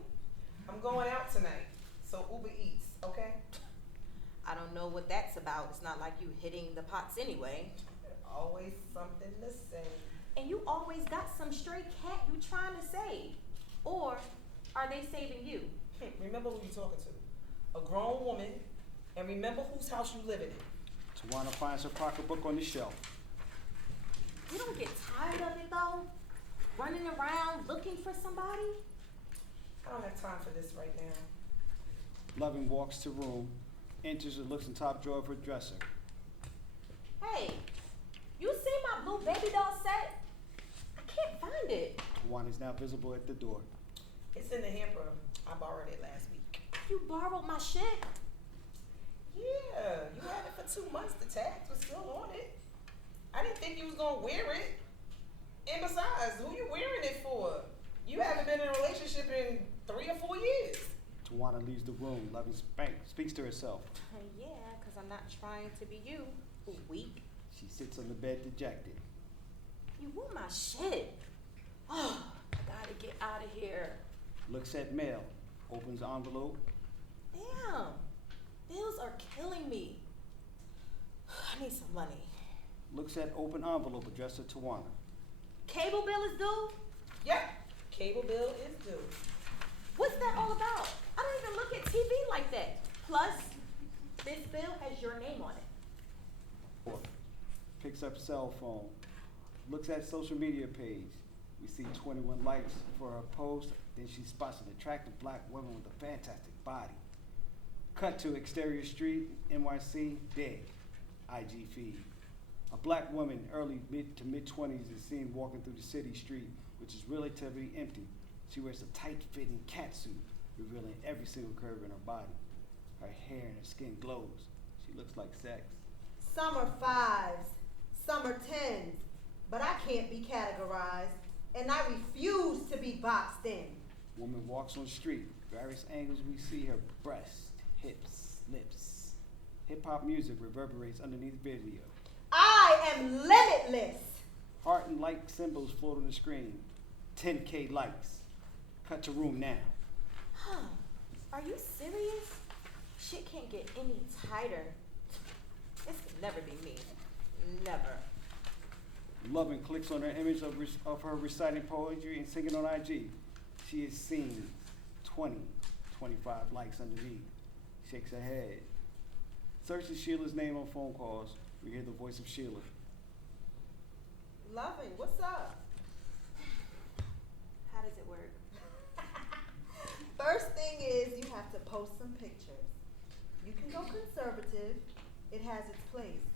I'm going out tonight, so Uber Eats, okay? I don't know what that's about. It's not like you hitting the pots anyway. Always something to say. And you always got some stray cat you trying to save. Or are they saving you? Remember who you're talking to. A grown woman, and remember whose house you living in. Tawana finds her pocketbook on the shelf. You don't get tired of it though? Running around looking for somebody? I don't have time for this right now. Lovin walks to room, enters and looks in top drawer of her dresser. Hey, you see my blue baby doll set? I can't find it. Tawana is now visible at the door. It's in the hamper. I borrowed it last week. You borrowed my shit? Yeah, you had it for 2 months. The tags was still on it. I didn't think you was gonna wear it. And besides, who you wearing it for? You haven't been in a relationship in 3 or 4 years. Tawana leaves the room. Loving speaks to herself. Yeah, because I'm not trying to be you. Weak. She sits on the bed dejected. You want my shit. Oh, I gotta get out of here. Looks at mail. Opens envelope. Damn. Bills are killing me. I need some money. Looks at open envelope addressed to Tawana. Cable bill is due? Yep, cable bill is due. What's that all about? I don't even look at TV like that. Plus, this bill has your name on it. Picks up cell phone. Looks at social media page. We see 21 likes for her post. Then she spots an attractive black woman with a fantastic body. Cut to exterior street, NYC, dead. IG feed. A black woman, early to mid 20s, is seen walking through the city street, which is relatively empty. She wears a tight-fitting catsuit, revealing every single curve in her body. Her hair and her skin glows. She looks like sex. Some are 5s, some are 10s, but I can't be categorized, and I refuse to be boxed in. Woman walks on the street. Various angles we see her breast, hips, lips. Hip-hop music reverberates underneath video. I am limitless. Heart and like symbols float on the screen. 10K likes. Cut to room now. Huh. Are you serious? Shit can't get any tighter. This could never be me. Never. Lovin clicks on her image of her reciting poetry and singing on IG. She is seen. 20, 25 likes underneath. Shakes her head. Searches Sheila's name on phone calls. We hear the voice of Sheila. Loving, what's up? How does it work? First thing is you have to post some pictures. You can go conservative. It has its place.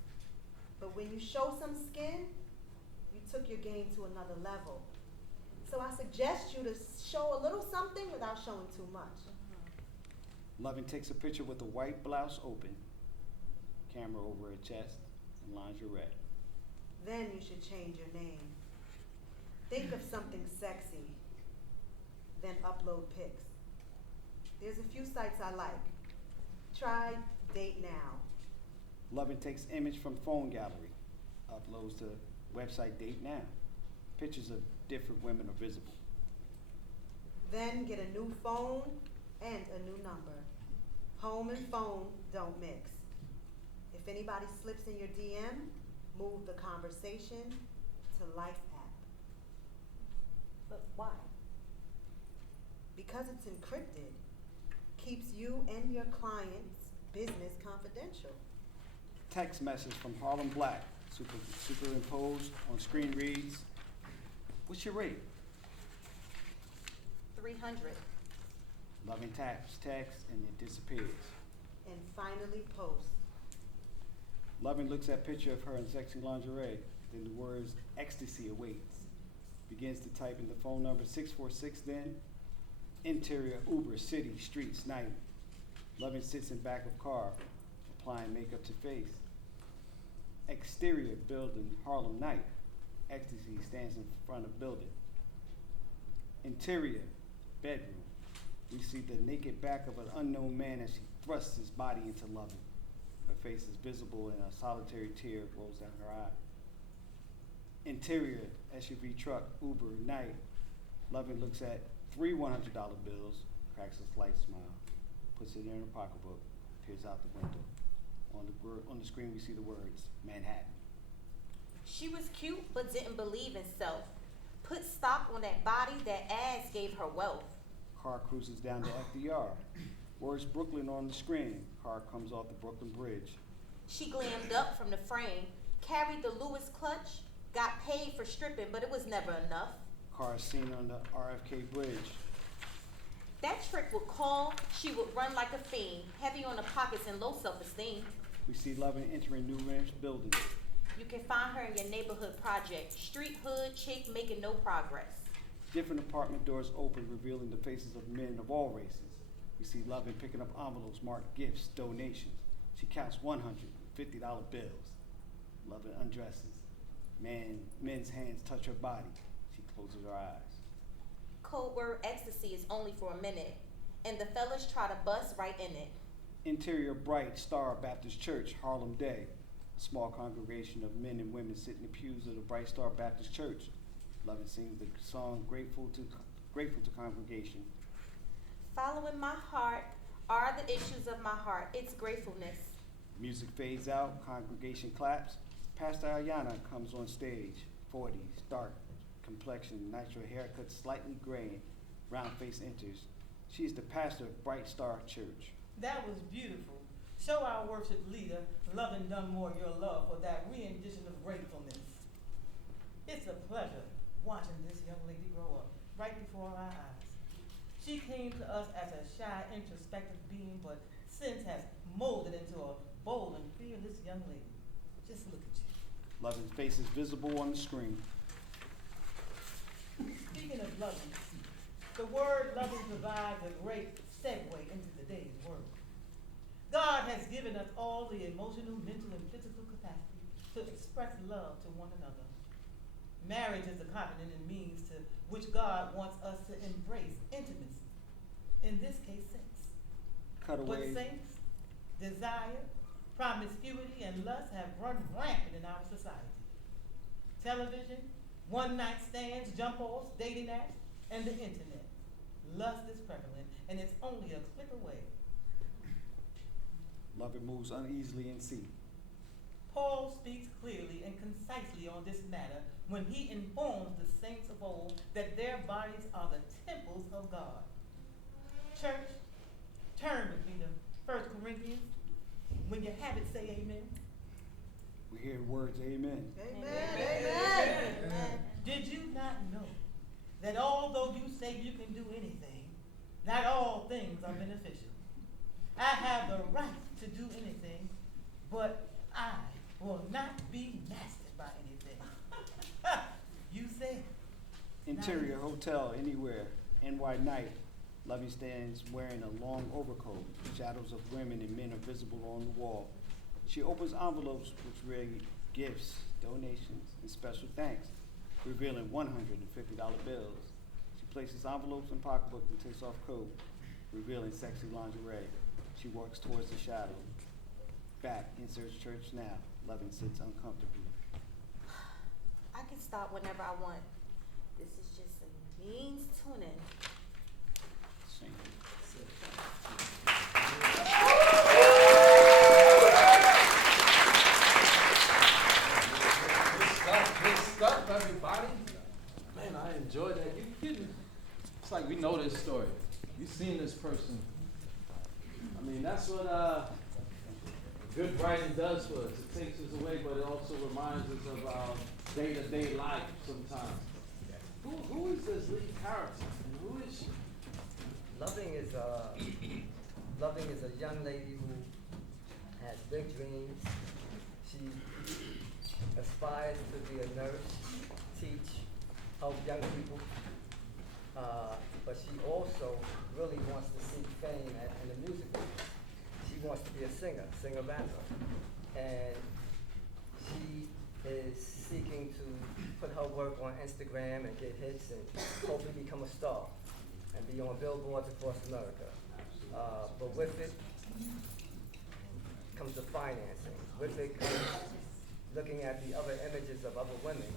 But when you show some skin, you took your game to another level. So I suggest you to show a little something without showing too much. Lovin takes a picture with a white blouse open, camera over her chest, and lingerie. Then you should change your name. Think of something sexy, then upload pics. There's a few sites I like. Try Date Now. Lovin takes image from phone gallery, uploads to website Date Now. Pictures of different women are visible. Then get a new phone and a new number. Home and phone don't mix. If anybody slips in your DM, move the conversation to Life app. But why? Because it's encrypted. Keeps you and your client's business confidential. Text message from Harlem Black, superimposed on screen reads, "What's your rate?" 300. Lovin taps text and it disappears. And finally post. Lovin looks at picture of her in sexy lingerie, then the words ecstasy awaits. Begins to type in the phone number 646 then. Interior Uber, city, streets, night. Lovin sits in back of car, applying makeup to face. Exterior building, Harlem night. Ecstasy stands in front of building. Interior, bedroom. We see the naked back of an unknown man as she thrusts his body into Lovin. Her face is visible and a solitary tear rolls down her eye. Interior, SUV truck, Uber, night. Lovin looks at 3 $100 bills, cracks a slight smile, puts it in her pocketbook, peers out the window. On the screen we see the words, Manhattan. She was cute but didn't believe in self. Put stock on that body, that ass gave her wealth. Car cruises down to FDR. Words Brooklyn on the screen. Car comes off the Brooklyn Bridge. She glammed up from the frame, carried the Lewis clutch, got paid for stripping, but it was never enough. Car is seen on the RFK Bridge. That trick would call, she would run like a fiend, heavy on the pockets and low self-esteem. We see Lovin entering New Ranch building. You can find her in your neighborhood project. Street hood chick making no progress. Different apartment doors open, revealing the faces of men of all races. We see Lovin picking up envelopes marked gifts, donations. She counts $150 bills. Lovin undresses. Men's hands touch her body. She closes her eyes. Code word ecstasy is only for a minute, and the fellas try to bust right in it. Interior Bright Star Baptist Church, Harlem Day. A small congregation of men and women sit in the pews of the Bright Star Baptist Church. Lovin sings the song Grateful to Congregation. Following my heart are the issues of my heart. It's gratefulness. Music fades out, congregation claps. Pastor Ayana comes on stage, 40s, dark complexion, natural haircut, slightly gray, round face enters. She is the pastor of Bright Star Church. That was beautiful. Show our worship leader, Lovin Dunmore, your love for that rendition of gratefulness. It's a pleasure watching this young lady grow up right before our eyes. She came to us as a shy, introspective being, but since has molded into a bold and fearless young lady. Just look at you. Lovin's face is visible on the screen. Speaking of loving, the word loving provides a great segue into today's word. God has given us all the emotional, mental, and physical capacity to express love to one another. Marriage is the covenant and means to which God wants us to embrace intimacy. In this case, sex. Cutaways. But sex, desire, promiscuity, and lust have run rampant in our society. Television, one-night stands, jump-offs, dating apps, and the internet. Lust is prevalent, and it's only a click away. Lovin moves uneasily in seat. Paul speaks clearly and concisely on this matter when he informs the saints of old that their bodies are the temples of God. Church, turn with me to 1 Corinthians. When you have it, say amen. We hear the words amen. Amen. Did you not know that although you say you can do anything, not all things are beneficial? I have the right to do anything, but I will not be mastered by anything. You said. Interior Hotel Anywhere, NY Night. Lovey stands wearing a long overcoat. Shadows of women and men are visible on the wall. She opens envelopes which read gifts, donations, and special thanks, revealing $150 bills. She places envelopes in pocketbook and takes off coat, revealing sexy lingerie. She walks towards the shadow. Back, inserts church now. Lovin sits uncomfortably. I can stop whenever I want. This is just a means tuning. Sing. Good stuff, everybody. Man, I enjoyed that. It's like we know this story. We've seen this person. I mean, that's what good writing does for us. It takes us away, but it also reminds us of our day-to-day life sometimes. Who is this lead character? And who is she? Loving is a young lady who has big dreams. She aspires to be a nurse, teach, help young people. But she also really wants to seek fame in the music business. She wants to be a singer-rapper. And she is seeking to put her work on Instagram and get hits and hopefully become a star and be on billboards across America. But with it comes the financing. With it comes looking at the other images of other women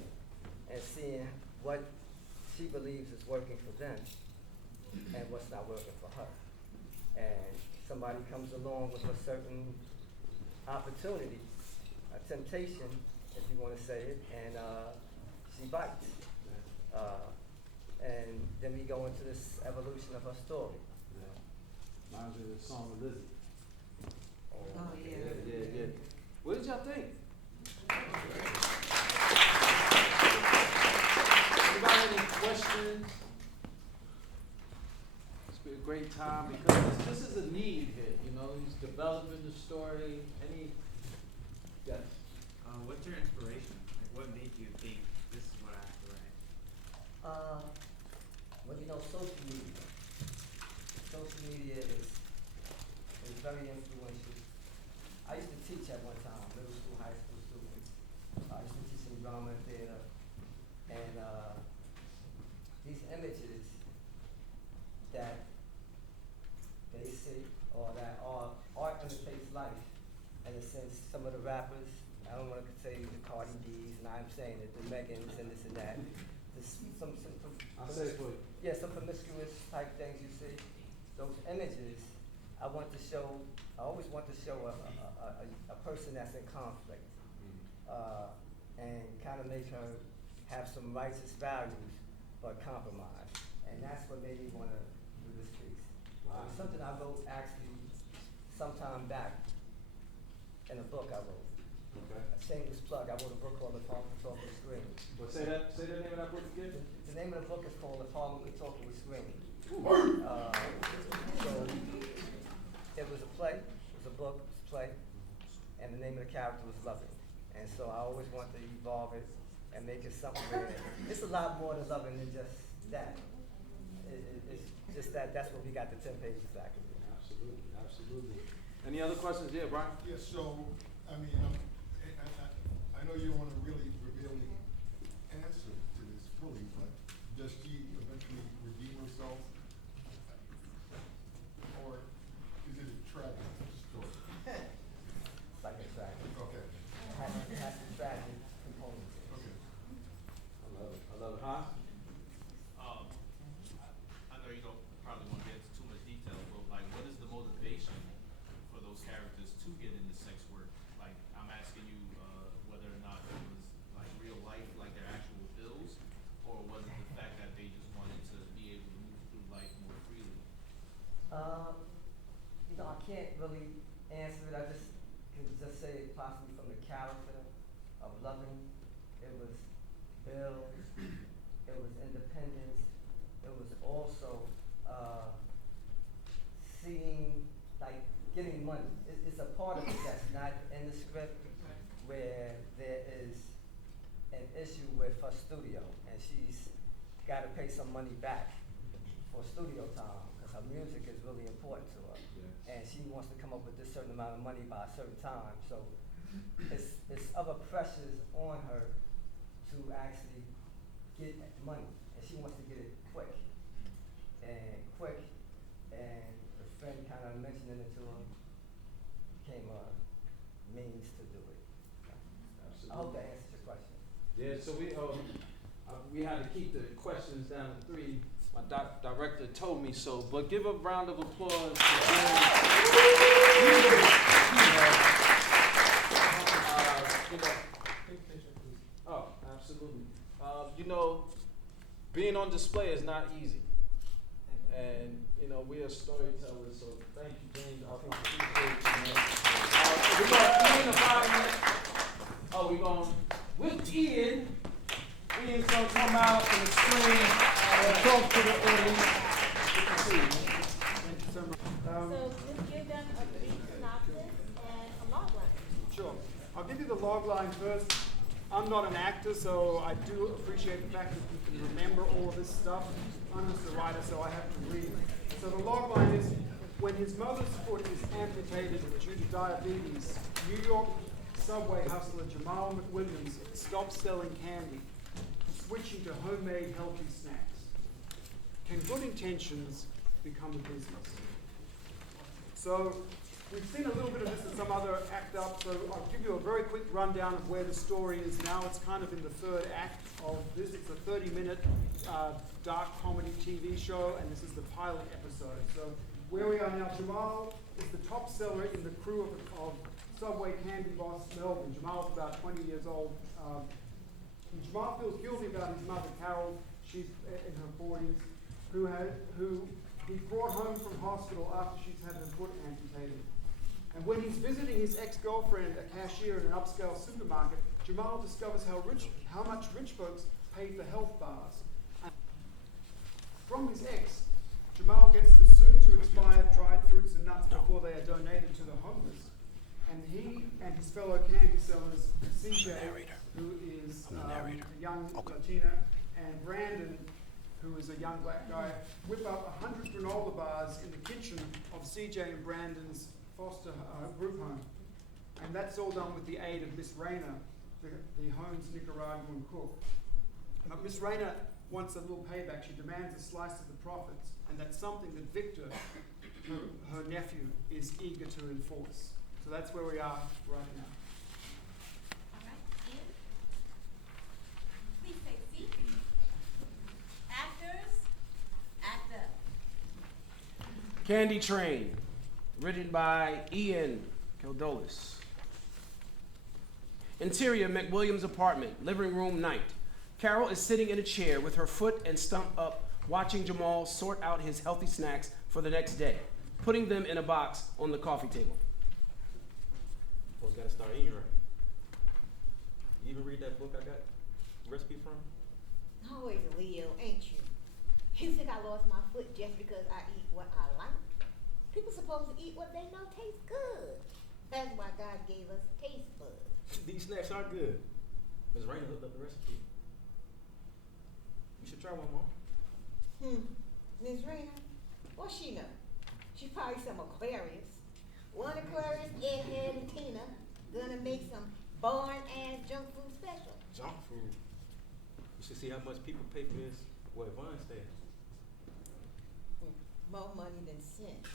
and seeing what she believes is working for them and what's not working for her. And somebody comes along with a certain opportunity, a temptation, if you want to say it, and she bites. And then we go into this evolution of her story. Yeah. Reminds me of the song of Lizzie. Oh, Yeah. What did y'all think? Anybody any questions? It's been a great time because this is a need here, you know, he's developing the story. Yes. What your inspiration? Like, what made you think this is what I have to write? Well, you know, social media is very influential. I used to teach at one time, middle school, high school students. I used to teach in drama and theater, and these images that they see, or that art imitates life. And in a sense, some of the rappers, I don't want to say the Cardi B's, and I'm saying it, the Megans and this and that. I'll say it for you. Yeah, some promiscuous type things you see. Those images, I always want to show a person that's in conflict, and kind of make her have some righteous values, but compromise. And that's what made me want to do this piece. Wow. It's something I wrote actually sometime back in a book I wrote. Okay. A shameless plug. I wrote a book called The Parliament Talk with Scream. But say the name of that book again. The name of the book is called The Parliament Talk with Scream. So it was a play, it was a book, it was a play, and the name of the character was Loving. And so I always want to evolve it and make it something where it's a lot more to loving than just that. It's just that's what we got the 10 pages back. Absolutely, absolutely. Any other questions? Yeah, Brian? Yeah, so, I mean, I know you don't want to really reveal the answer to this fully, but does she eventually redeem herself? Or is it a tragic story? It's like a tragic. Okay. It has a tragic component. Okay. I love it. I love it. Huh? I know you don't probably want to get into too much detail, but like, what is the motivation for those characters to get into sex work? Like, I'm asking you whether or not it was like real life, like their actual bills, or was it the fact that they just wanted to be able to move through life more freely? You know, I can't really answer it. I can just say it possibly from the character of Loving. It was bills. It was independence. It was also seeing, like, getting money. It's a part of it that's not in the script, where there is an issue with her studio, and she's got to pay some money back for studio time, because her music is really important to her. Yeah. And she wants to come up with this certain amount of money by a certain time. So it's other pressures on her to actually get money, and she wants to get it quick. And the friend kind of mentioning it to her became a means to do it. Absolutely. I hope that answers your question. Yeah, so we had to keep the questions down to 3. My director told me so, but give a round of applause to Oh, absolutely. You know, being on display is not easy. And, you know, we are storytellers, so thank you, James. I appreciate you, man. We're going to 5 minutes. Oh, we're going with Ian. Ian's going to come out on the screen and talk to the audience. Good to see you, man. Thank you so much. So just give them a brief synopsis and a log line. Sure. I'll give you the log line first. I'm not an actor, so I do appreciate the fact that you can remember all of this stuff. I'm just a writer, so I have to read. So the log line is, when his mother's foot is amputated due to diabetes, New York subway hustler Jamal McWilliams stops selling candy, switching to homemade healthy snacks. Can good intentions become a business? So we've seen a little bit of this in some other act up, so I'll give you a very quick rundown of where the story is now. It's kind of in the 3rd act of this. It's a 30-minute dark comedy TV show, and this is the pilot episode. So where we are now, Jamal is the top seller in the crew of Subway Candy Boss Melvin. Jamal's about 20 years old. And Jamal feels guilty about his mother, Carol. She's in her 40s, who he brought home from hospital after she's had her foot amputated. And when he's visiting his ex-girlfriend, a cashier in an upscale supermarket, Jamal discovers how much rich folks pay for health bars. And from his ex, Jamal gets the soon-to-expire dried fruits and nuts before they are donated to the homeless. And he and his fellow candy sellers, CJ, who is a young Latina, and Brandon, who is a young black guy, whip up 100 granola bars in the kitchen of CJ and Brandon's foster group home. And that's all done with the aid of Miss Rayner, the home's Nicaraguan cook. But Miss Rayner wants a little payback. She demands a slice of the profits, and that's something that Victor, her nephew, is eager to enforce. So that's where we are right now. All right, Ian. Please take a seat. Actors, act up. Candy Train, written by Ian Kildolis. Interior, McWilliams' apartment, living room, night. Carol is sitting in a chair with her foot and stump up, watching Jamal sort out his healthy snacks for the next day, putting them in a box on the coffee table. Folks gotta start eating right. You even read that book I got recipe from? Always a Leo, ain't you? You think I lost my foot just because I eat what I like? People supposed to eat what they know tastes good. That's why God gave us taste buds. These snacks are good. Ms. Rainer hooked up the recipe. You should try one more. Miss Rayner, what she know? She probably some Aquarius. One Aquarius, Egghead and Tina, gonna make some boring-ass junk food special. Junk food. You should see how much people pay for this where Vine stays. More money than sense.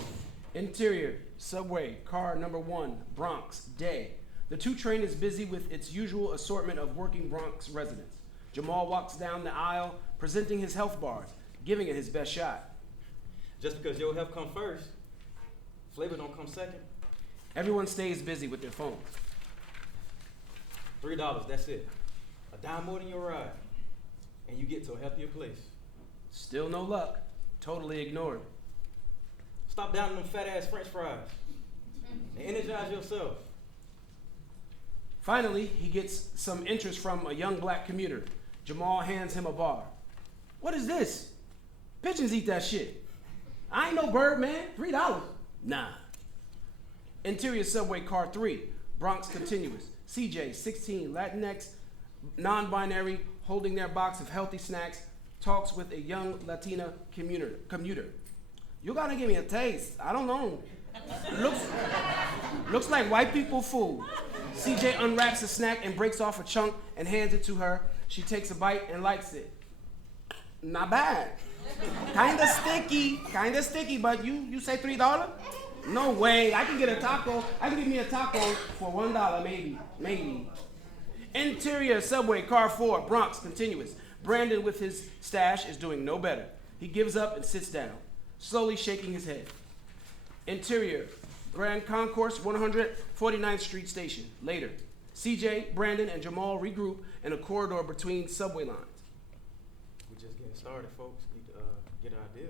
Interior, subway, car number 1, Bronx, day. The 2 train is busy with its usual assortment of working Bronx residents. Jamal walks down the aisle, presenting his health bars, giving it his best shot. Just because your health come first, flavor don't come second. Everyone stays busy with their phones. $3, that's it. A dime more than your ride, and you get to a healthier place. Still no luck. Totally ignored. Stop downing them fat ass French fries and energize yourself. Finally, he gets some interest from a young black commuter. Jamal hands him a bar. What is this? Pigeons eat that shit. I ain't no bird, man. $3. Nah. Interior, subway, car 3, Bronx continuous. CJ, 16, Latinx, non-binary, holding their box of healthy snacks, talks with a young Latina commuter. You gotta give me a taste. I don't know. Looks like white people food. CJ unwraps a snack and breaks off a chunk and hands it to her. She takes a bite and likes it. Not bad. Kinda sticky, but you say $3? No way. I can get a taco. I can get me a taco for $1, maybe. Interior, subway, car 4, Bronx, continuous. Brandon, with his stash, is doing no better. He gives up and sits down, slowly shaking his head. Interior, Grand Concourse, 149th Street Station. Later, CJ, Brandon, and Jamal regroup in a corridor between subway lines. We're just getting started, folks. Need to get an idea.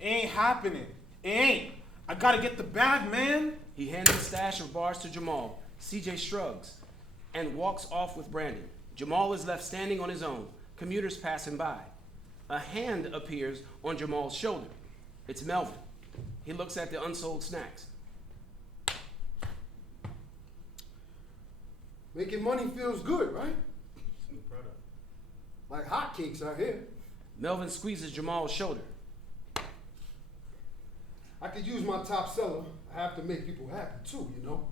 It ain't happening. It ain't. I gotta get the bag, man. He hands a stash of bars to Jamal. CJ shrugs and walks off with Brandon. Jamal is left standing on his own. Commuters pass him by. A hand appears on Jamal's shoulder. It's Melvin. He looks at the unsold snacks. Making money feels good, right? It's a new product. Like hotcakes out here. Melvin squeezes Jamal's shoulder. I could use my top seller. I have to make people happy too, you know.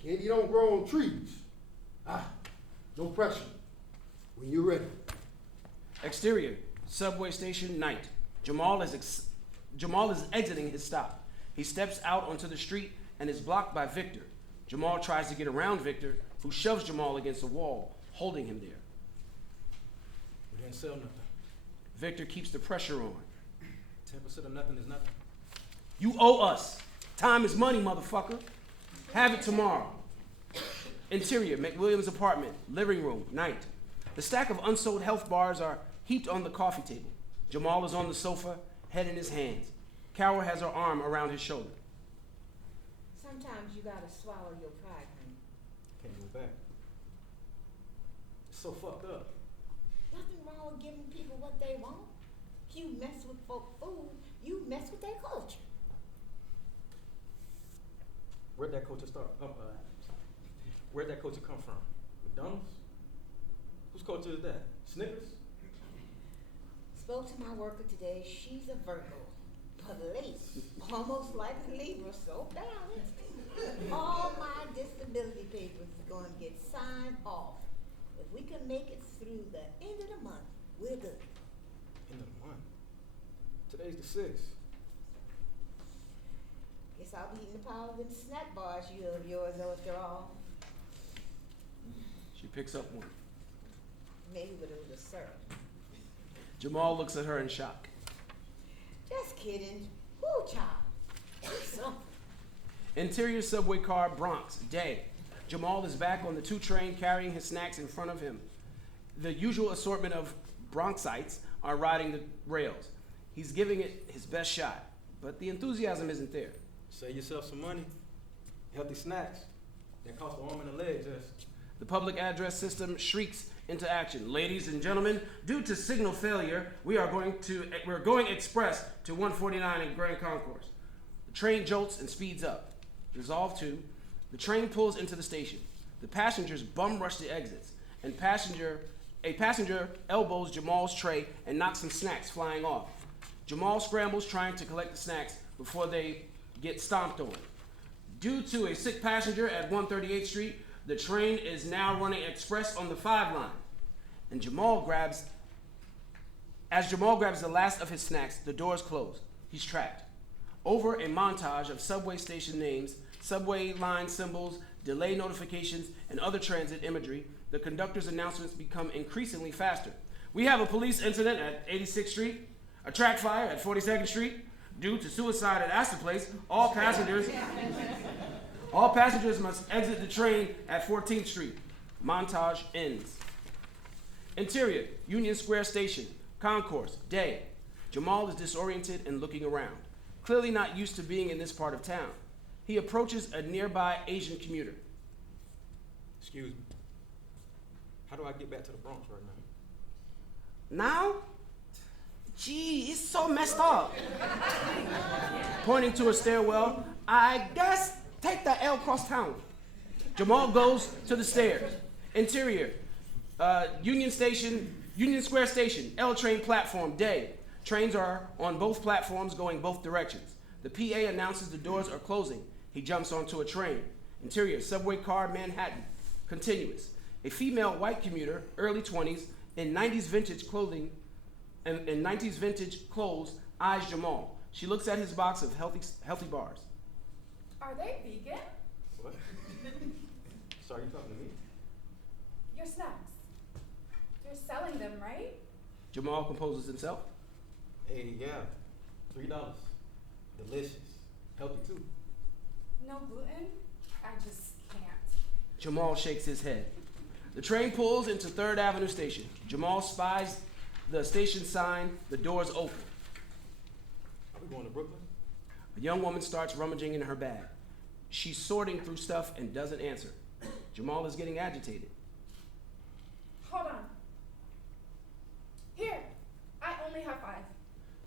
Candy don't grow on trees. No pressure. When you're ready. Exterior, subway station, night. Jamal is exiting his stop. He steps out onto the street and is blocked by Victor. Jamal tries to get around Victor, who shoves Jamal against a wall, holding him there. We didn't sell nothing. Victor keeps the pressure on. 10% of nothing is nothing. You owe us. Time is money, motherfucker. Have it tomorrow. Interior, McWilliams' apartment, living room, night. The stack of unsold health bars are heaped on the coffee table. Jamal is on the sofa, head in his hands. Carol has her arm around his shoulder. Sometimes you gotta swallow your pride, honey. Can't go back. It's so fucked up. Nothing wrong with giving people what they want. If you mess with folk food, you mess with their culture. Where'd that culture start? Where'd that culture come from? McDonald's? Whose culture is that? Snickers? Spoke to my worker today. She's a Virgo. Police. Almost like a Libra, so balanced. All my disability papers are going to get signed off. If we can make it through the end of the month, we're good. End of the month. Today's the 6th. Guess I'll be eating the power of them snack bars of yours after all. She picks up one. Maybe with a little syrup. Jamal looks at her in shock. Just kidding. Woo, child. Something. Interior subway car, Bronx, day. Jamal is back on the 2 train carrying his snacks in front of him. The usual assortment of Bronxites are riding the rails. He's giving it his best shot, but the enthusiasm isn't there. Save yourself some money. Healthy snacks. That cost the arm and the legs, yes. The public address system shrieks into action. Ladies and gentlemen, due to signal failure, we're going express to 149 in Grand Concourse. The train jolts and speeds up. Resolve 2. The train pulls into the station. The passengers bum rush the exits, and a passenger elbows Jamal's tray and knocks some snacks flying off. Jamal scrambles trying to collect the snacks before they get stomped on. Due to a sick passenger at 138th Street, the train is now running express on the 5 line. And Jamal grabs the last of his snacks, the doors close. He's trapped. Over a montage of subway station names, subway line symbols, delay notifications, and other transit imagery, the conductor's announcements become increasingly faster. We have a police incident at 86th Street, a track fire at 42nd Street. Due to suicide at Astor Place, all passengers must exit the train at 14th Street. Montage ends. Interior, Union Square Station, Concourse, day. Jamal is disoriented and looking around, clearly not used to being in this part of town. He approaches a nearby Asian commuter. Excuse me. How do I get back to the Bronx right now? Now? Gee, it's so messed up. Pointing to a stairwell, I guess take the L cross town. Jamal goes to the stairs. Interior, Union Square Station, L train platform, day. Trains are on both platforms going both directions. The PA announces the doors are closing. He jumps onto a train. Interior, subway car, Manhattan, continuous. A female white commuter, early 20s, in 90s vintage clothing, in 90s vintage clothes, eyes Jamal. She looks at his box of healthy bars. Are they vegan? What? Sorry, you talking to me? Your snacks. You're selling them, right? Jamal composes himself. Hey, yeah. $3. Delicious. Healthy too. No gluten? I just can't. Jamal shakes his head. The train pulls into 3rd Avenue Station. Jamal spies the station sign, the doors open. Are we going to Brooklyn? A young woman starts rummaging in her bag. She's sorting through stuff and doesn't answer. Jamal is getting agitated. Hold on. Here, I only have 5.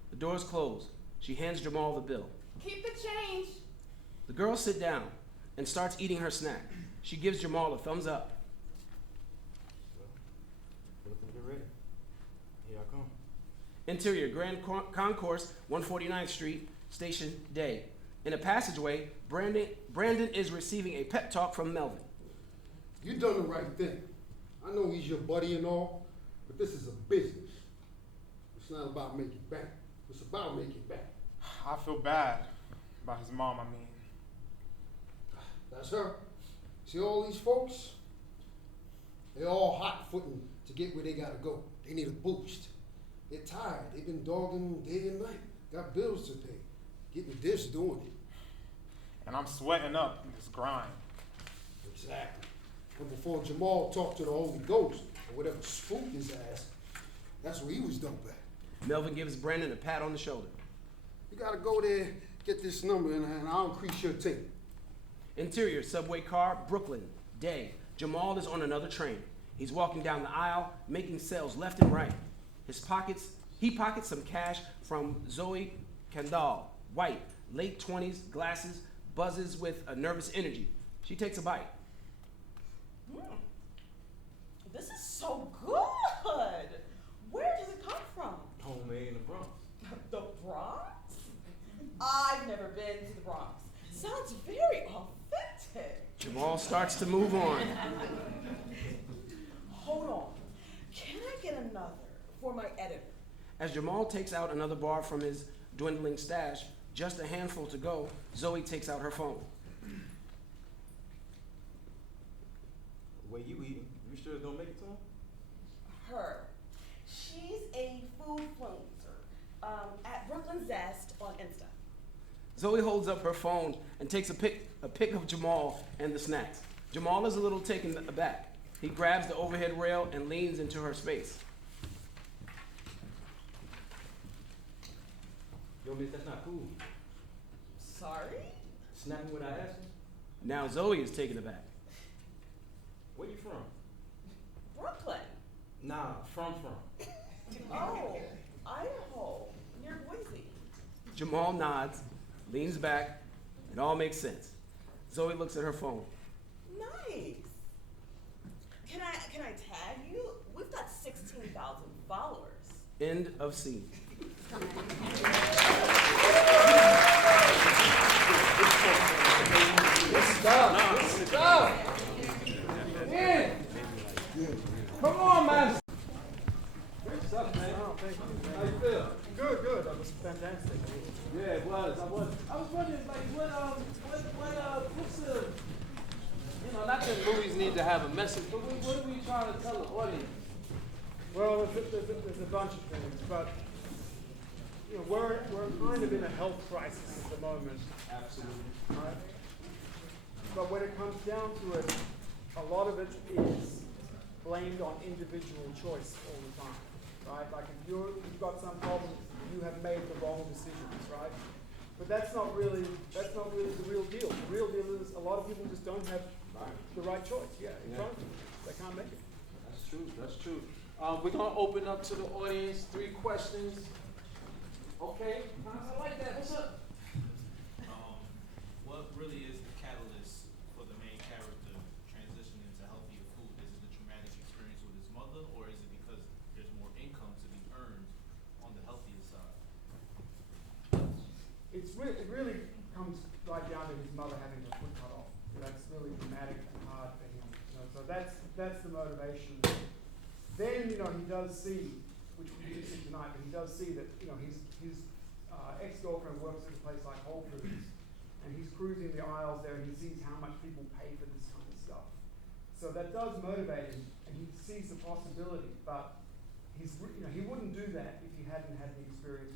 The doors close. She hands Jamal the bill. Keep the change. The girl sits down and starts eating her snack. She gives Jamal a thumbs up. Well, get ready. Here I come. Interior, Grand Concourse, 149th Street, station, day. In a passageway, Brandon is receiving a pep talk from Melvin. You done the right thing. I know he's your buddy and all, but this is a business. It's not about making bank. It's about making bank. I feel bad about his mom, I mean. That's her. See all these folks? They're all hot-footing to get where they gotta go. They need a boost. They're tired. They've been dogging day and night. Got bills to pay. Getting this, doing it. And I'm sweating up in this grind. Exactly. And before Jamal talked to the Holy Ghost, or whatever spooked his ass, that's where he was dope at. Melvin gives Brandon a pat on the shoulder. You gotta go there, get this number, and I'll increase your take. Interior, subway car, Brooklyn, day. Jamal is on another train. He's walking down the aisle, making sales left and right. He pockets some cash from Zoe Kandal, white, late 20s, glasses, buzzes with a nervous energy. She takes a bite. starts to move on. Hold on. Can I get another for my editor? As Jamal takes out another bar from his dwindling stash, just a handful to go, Zoe takes out her phone. The way you eating, you sure it's gonna make it to him? Her. She's a food influencer at Brooklyn Zest on Insta. Zoe holds up her phone and takes a pic of Jamal and the snacks. Jamal is a little taken aback. He grabs the overhead rail and leans into her space. Yo, miss, that's not cool. Sorry? Snapping what I asked you? Now Zoe is taken aback. Where you from? Brooklyn. Nah, from. Oh, Idaho. Near Boise. Jamal nods, leans back. It all makes sense. Zoe looks at her phone. Nice. Can I tag you? We've got 16,000 followers. End of scene. Good stuff. Yeah. Come on, man. Good stuff, man. Oh, thank you. How you feel? Good. That was fantastic. Yeah, it was. I was wondering, like, what's the, not that movies need to have a message, but what are we trying to tell the audience? Well, there's a bunch of things, but we're kind of in a health crisis at the moment. Absolutely. Right? But when it comes down to it, a lot of it is blamed on individual choice all the time, right? Like if you've got some problem, you have made the wrong decisions, right? But that's not really the real deal. The real deal is a lot of people just don't have the right choice. In front of them. They can't make it. That's true. We're gonna open up to the audience. 3 questions. Okay, I like that. What's up? What really is the catalyst for the main character transitioning into healthier food? Is it the traumatic experience with his mother, or is it because there's more income to be earned on the healthier side? It really comes right down to his mother having her foot cut off. That's really dramatic and hard for him. So that's the motivation. Then he does see, which we didn't see tonight, but he does see that his ex-girlfriend works at a place like Whole Foods, and he's cruising the aisles there, and he sees how much people pay for this kind of stuff. So that does motivate him, and he sees the possibility. But he wouldn't do that if he hadn't had the experience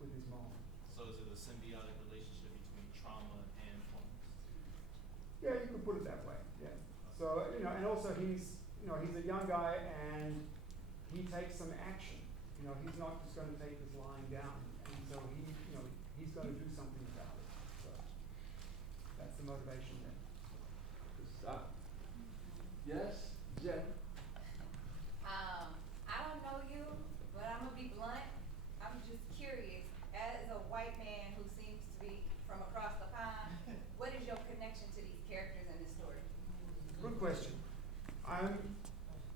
with his mom. So is it a symbiotic relationship between trauma and homelessness? Yeah, you could put it that way. Yeah. So and also he's a young guy, and he takes some action. He's not just going to take this lying down, and so he's going to do something about it. So that's the motivation there. Good stuff. Yes, Jen. I don't know you, but I'm gonna be blunt. I'm just curious, as a white man who seems to be from across the pond, what is your connection to these characters in this story? Good question. I'm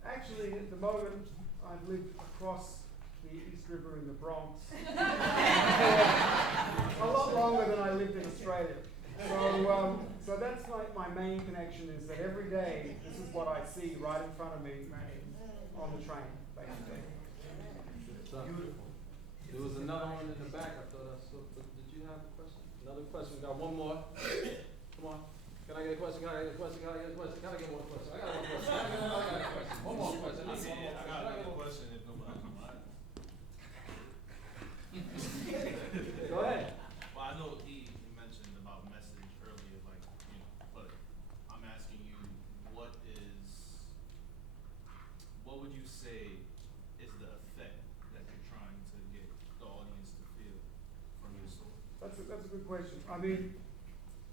actually at the moment I've lived across the East River in the Bronx a lot longer than I lived in Australia. So that's like my main connection is that every day this is what I see right in front of me on the train, basically. Beautiful. There was another one in the back. I thought I saw. Did you have a question? Another question. We got one more. Come on. Can I get a question? Can I get a question? Can I get a question? Can I get one question? I got one question. I got a question. One more question. I got a question if nobody mind. Go ahead. Well, I know he mentioned about message earlier, but I'm asking you, what would you say is the effect that you're trying to get the audience to feel from your story? That's a good question. I mean,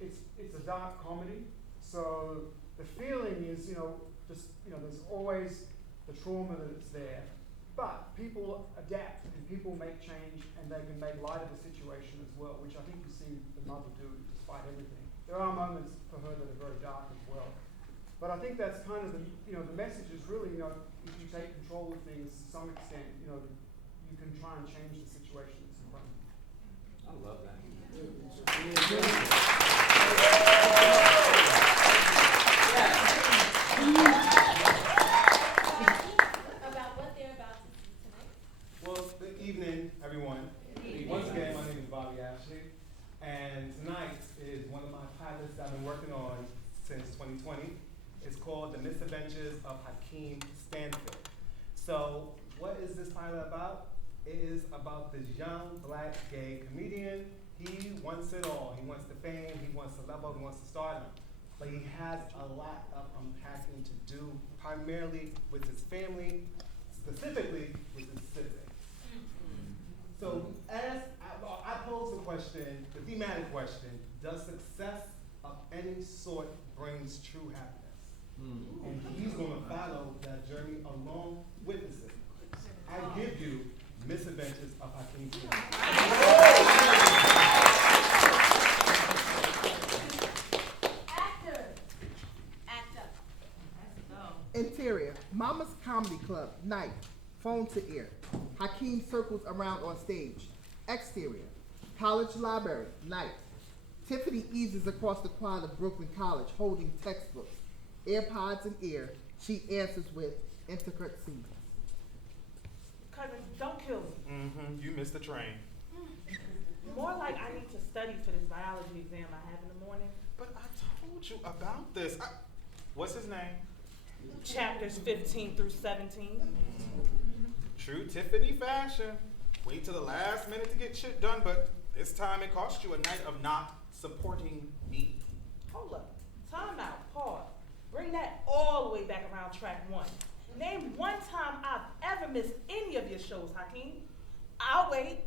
it's a dark comedy, so the feeling is, there's always the trauma that's there, but people adapt and people make change and they can make light of the situation as well, which I think you see the mother do despite everything. There are moments for her that are very dark as well. But I think that's kind of the message is really, if you take control of things to some extent, you can try and change the situation that's in front of you. I love that. Yeah, Stanford. So what is this pilot about? It is about this young black gay comedian. He wants it all. He wants the fame, he wants the level, he wants the stardom. But he has a lot of unpacking to do, primarily with his family, specifically with his siblings. So as I pose the question, the thematic question, does success of any sort brings true happiness? And he's gonna follow that journey along with his siblings. I give you Misadventures of Hakeem. Interior, Mama's Comedy Club, night, phone to ear. Hakeem circles around on stage. Exterior, College Library, night. Tiffany eases across the quad of Brooklyn College holding textbooks. AirPods in ear, she answers with intricate scenes. Cousin, don't kill me. You missed the train. More like I need to study for this biology exam I have in the morning. But I told you about this. What's his name? Chapters 15 through 17. True Tiffany fashion. Wait till the last minute to get shit done, but this time it cost you a night of not supporting me. Hold up. Time out. Pause. Bring that all the way back around track 1. Name one time I've ever missed any of your shows, Hakeem. I'll wait.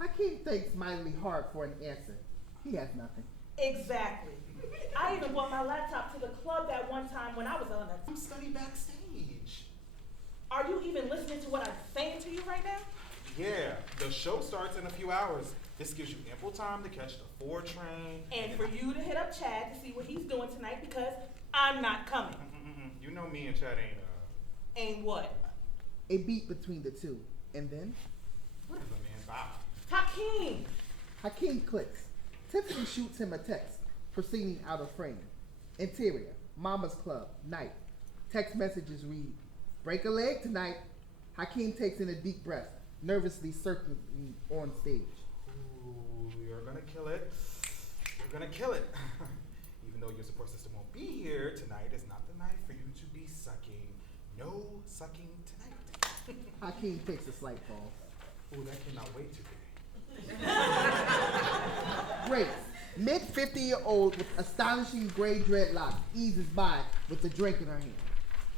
Hakeem thinks mightily hard for an answer. He has nothing. Exactly. I even brought my laptop to the club that one time when I was on that. I'm studying backstage. Are you even listening to what I'm saying to you right now? Yeah, the show starts in a few hours. This gives you ample time to catch the 4 train. And for you to hit up Chad to see what he's doing tonight because I'm not coming. You know me and Chad Ain't what? A beat between the two. And then? What is a man Bob? Hakeem! Hakeem clicks. Tiffany shoots him a text, proceeding out of frame. Interior, Mama's Club, night. Text messages read, break a leg tonight. Hakeem takes in a deep breath, nervously circling on stage. Ooh, you're gonna kill it. You're gonna kill it. Even though your support system won't be here, tonight is not the night for you to be sucking. No sucking tonight. Hakeem takes a slight fall. Ooh, that cannot wait today. Grace, mid-50-year-old with astonishing gray dreadlocks, eases by with a drink in her hand.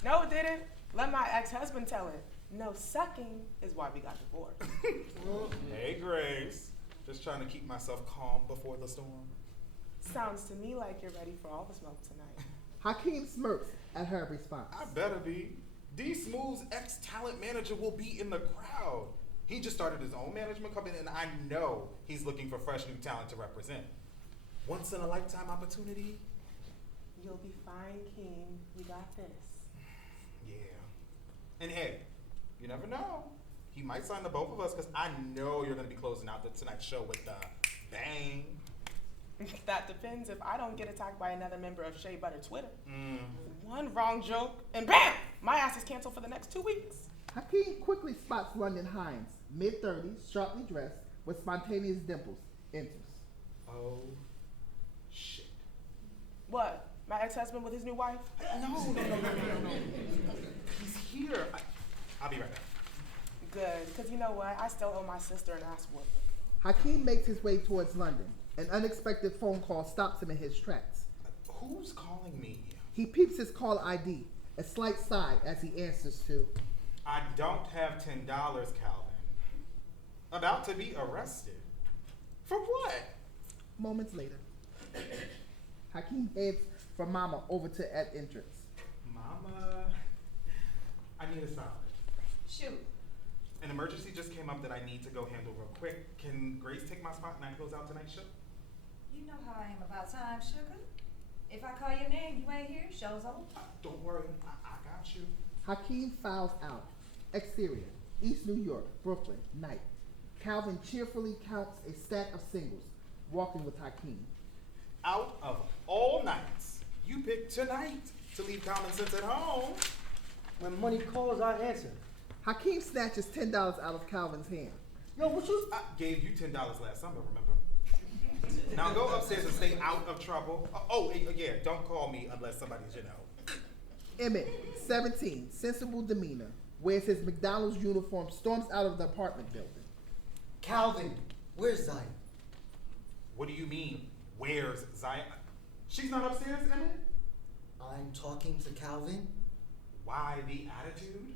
No, it didn't. Let my ex-husband tell it. No sucking is why we got divorced. Hey, Grace. Just trying to keep myself calm before the storm. Sounds to me like you're ready for all the smoke tonight. Hakeem smirks at her response. I better be. D Smooth's ex-talent manager will be in the crowd. He just started his own management company, and I know he's looking for fresh new talent to represent. Once in a lifetime opportunity. You'll be fine, King. You got this. Yeah. And hey, you never know. He might sign the both of us because I know you're going to be closing out the Tonight Show with the bang. That depends if I don't get attacked by another member of Shea Butter Twitter. One wrong joke, and bam! My ass is canceled for the next 2 weeks. Hakeem quickly spots London Hines, mid-30s, sharply dressed, with spontaneous dimples, enters. Oh, shit. What? My ex-husband with his new wife? No. He's here. I'll be right back. Good, because you know what? I still owe my sister an ass whooping. Hakeem makes his way towards London. An unexpected phone call stops him in his tracks. Who's calling me? He peeps his call ID, a slight sigh as he answers to, I don't have $10, Calvin. About to be arrested. For what? Moments later, Hakeem heads for Mama over to at entrance. Mama, I need a salad. Shoot. An emergency just came up that I need to go handle real quick. Can Grace take my spot and I close out tonight's show? You know how I am about time, sugar. If I call your name, you ain't here, show's over. Don't worry, I got you. Hakeem files out. Exterior, East New York, Brooklyn, night. Calvin cheerfully counts a stack of singles, walking with Hakeem. Out of all nights, you picked tonight to leave common sense at home. When money calls, I answer. Hakeem snatches $10 out of Calvin's hand. Yo, what you? I gave you $10 last summer, remember? Now go upstairs and stay out of trouble. Oh, yeah, don't call me unless somebody's, Emmett, 17, sensible demeanor, wears his McDonald's uniform, storms out of the apartment building. Calvin, where's Zion? What do you mean, where's Zion? She's not upstairs, Emmett? I'm talking to Calvin. Why the attitude?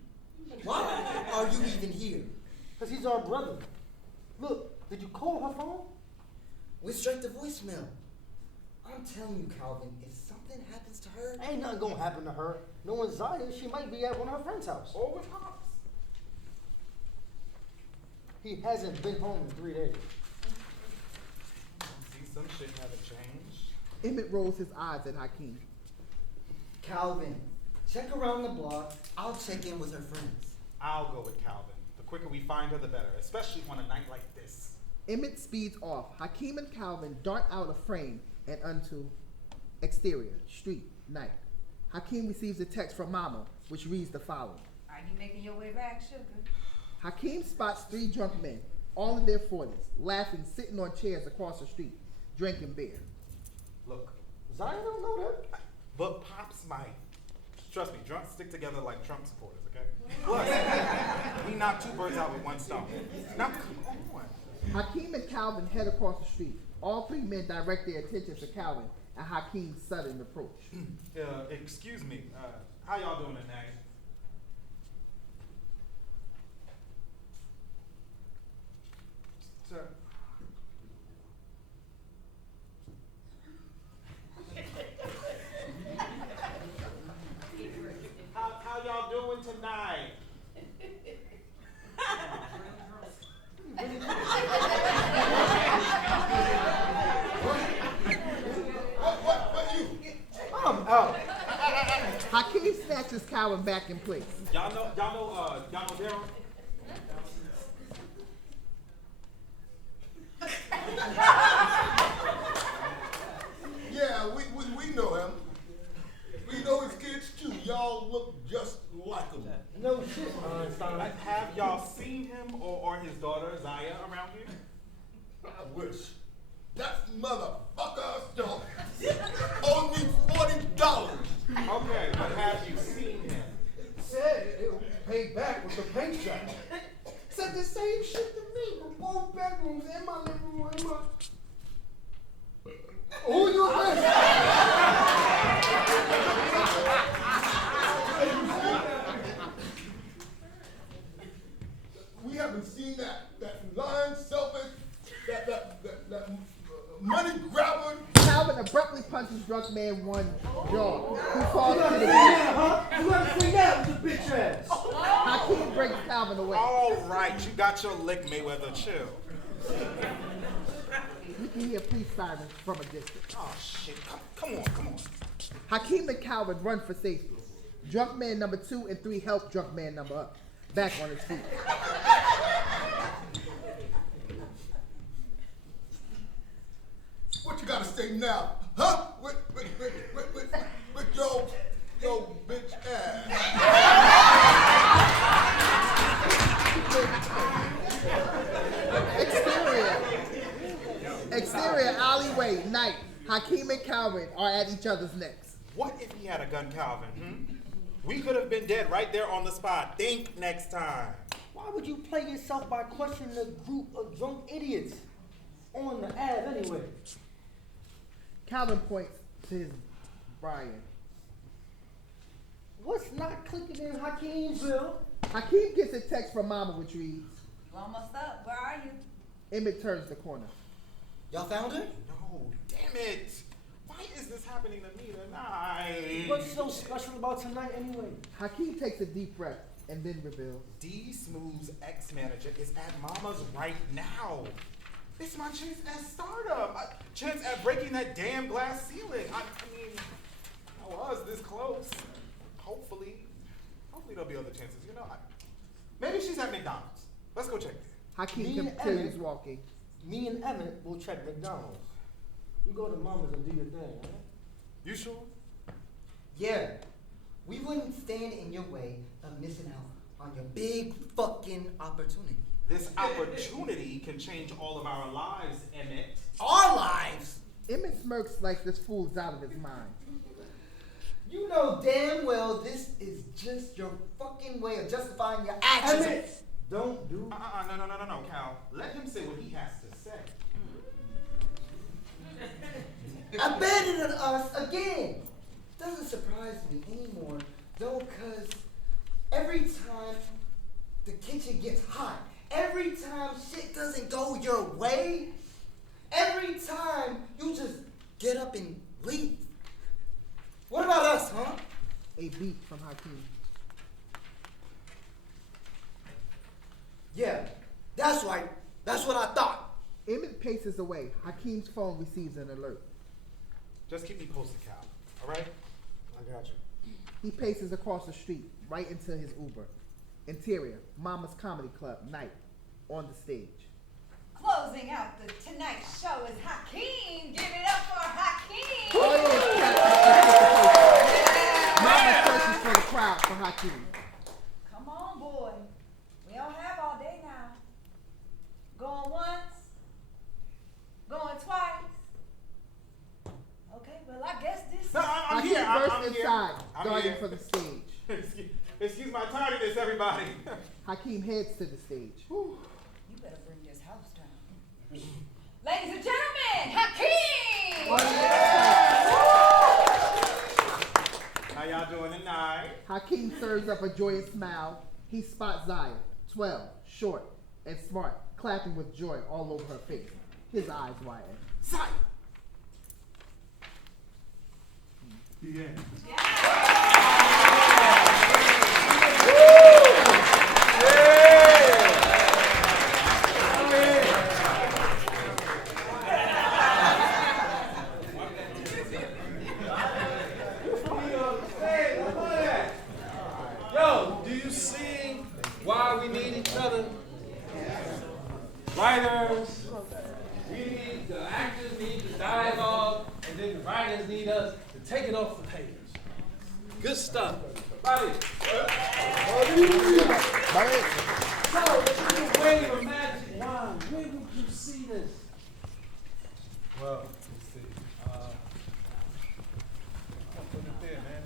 Why are you even here? Because he's our brother. Look, did you call her phone? Went straight to voicemail. I'm telling you, Calvin, if something happens to her... Ain't nothing gonna happen to her. Knowing Zion, she might be at one of her friend's house. Or with Pops. He hasn't been home in 3 days. See, some shit haven't changed. Emmett rolls his eyes at Hakeem. Calvin, check around the block. I'll check in with her friends. I'll go with Calvin. The quicker we find her, the better, especially on a night like this. Emmett speeds off. Hakeem and Calvin dart out of frame and onto exterior, street, night. Hakeem receives a text from Mama, which reads the following. Are you making your way back, sugar? Hakeem spots 3 drunk men, all in their 40s, laughing, sitting on chairs across the street, drinking beer. Look, Zion don't know that. but Pops might. Trust me, drunks stick together like Trump supporters, okay? Plus, we knock 2 birds out with 1 stone. Now, come on. Hakeem and Calvin head across the street. All 3 men direct their attention to Calvin and Hakeem's sudden approach. Excuse me, how y'all doing tonight? Sir. How y'all doing tonight? What you? I'm out. Hakeem snatches Calvin back in place. Y'all know Daryl? Yeah, we know him. We know his kids too. Y'all look just like him. No shit, Einstein. Have y'all seen him or his daughter Zaya around here? I wish. That motherfucker don't owe me $40. Okay, but have you seen him? Said it'll pay back with the paint job. Said the same shit to me from both bedrooms in my living room and my... Who you with? We haven't seen that lying, selfish, that money grabber. Calvin abruptly punches drunk man one jaw, who falls to the You gotta see that with your bitch ass. Hakeem breaks Calvin away. All right, you got your lick, Mayweather. Chill. You can hear police sirens from a distance. Oh shit! Come on. Hakeem and Calvin run for safety. Drunk man number 2 and 3 help drunk man number up, back on his feet. What you gotta say now, huh? With your bitch ass. Exterior alleyway, night. Hakeem and Calvin are at each other's necks. What if he had a gun, Calvin? We could have been dead right there on the spot. Think next time. Why would you play yourself by questioning a group of drunk idiots on the ad anyway? Calvin points to his Brian. What's not clicking in Hakeemsville? Hakeem gets a text from Mama which reads, You almost up. Where are you? Emmett turns the corner. Y'all found her? No, damn it. Why is this happening to me tonight? What's so special about tonight anyway? Hakeem takes a deep breath and then reveals. D Smooth's ex-manager is at Mama's right now. It's my chance at startup. Chance at breaking that damn glass ceiling. I mean, I was this close. Hopefully there'll be other chances. You know, maybe she's at McDonald's. Let's go check. Hakeem continues walking. Me and Emmett will check McDonald's. You go to Mama's and do your thing, huh? You sure? Yeah. We wouldn't stand in your way of missing out on your big fucking opportunity. This opportunity can change all of our lives, Emmett. Our lives? Emmett smirks like this fool's out of his mind. You know damn well this is just your fucking way of justifying your actions. Emmett! Don't do. No, Cal. Let him say what he has to say. Abandoning us again. Doesn't surprise me anymore, though, cause every time the kitchen gets hot, every time shit doesn't go your way, every time you just get up and leave. What about us, huh? A beat from Hakeem. Yeah, that's right. That's what I thought. Emmett paces away. Hakeem's phone receives an alert. Just keep me posted, Cal. All right? I got you. He paces across the street, right into his Uber. Interior, Mama's Comedy Club, night, on the stage. Closing out the Tonight Show is Hakeem. Give it up for Hakeem. Mama searches for the crowd for Hakeem. Come on, boy. We don't have all day now. Going once, going twice. Okay, well, I guess this is... No, I'm Hakeem here. bursts I'm inside, here. I'm darting here. for the stage. Excuse my tardiness, everybody. Hakeem heads to the stage. You better bring this house down. Ladies and gentlemen, Hakeem! How y'all doing tonight? Hakeem serves up a joyous smile. He spots Zaya, 12, short, and smart, clapping with joy all over her face. His eyes widen. Zaya! The end. Yo, do you see why we need each other? Writers, we need, the actors need the dialogue, and then the writers need us to take it off the page. Good stuff. Buddy. So, if you could wave a magic wand, where would you see this? Well, let's see. I'll put it there, man.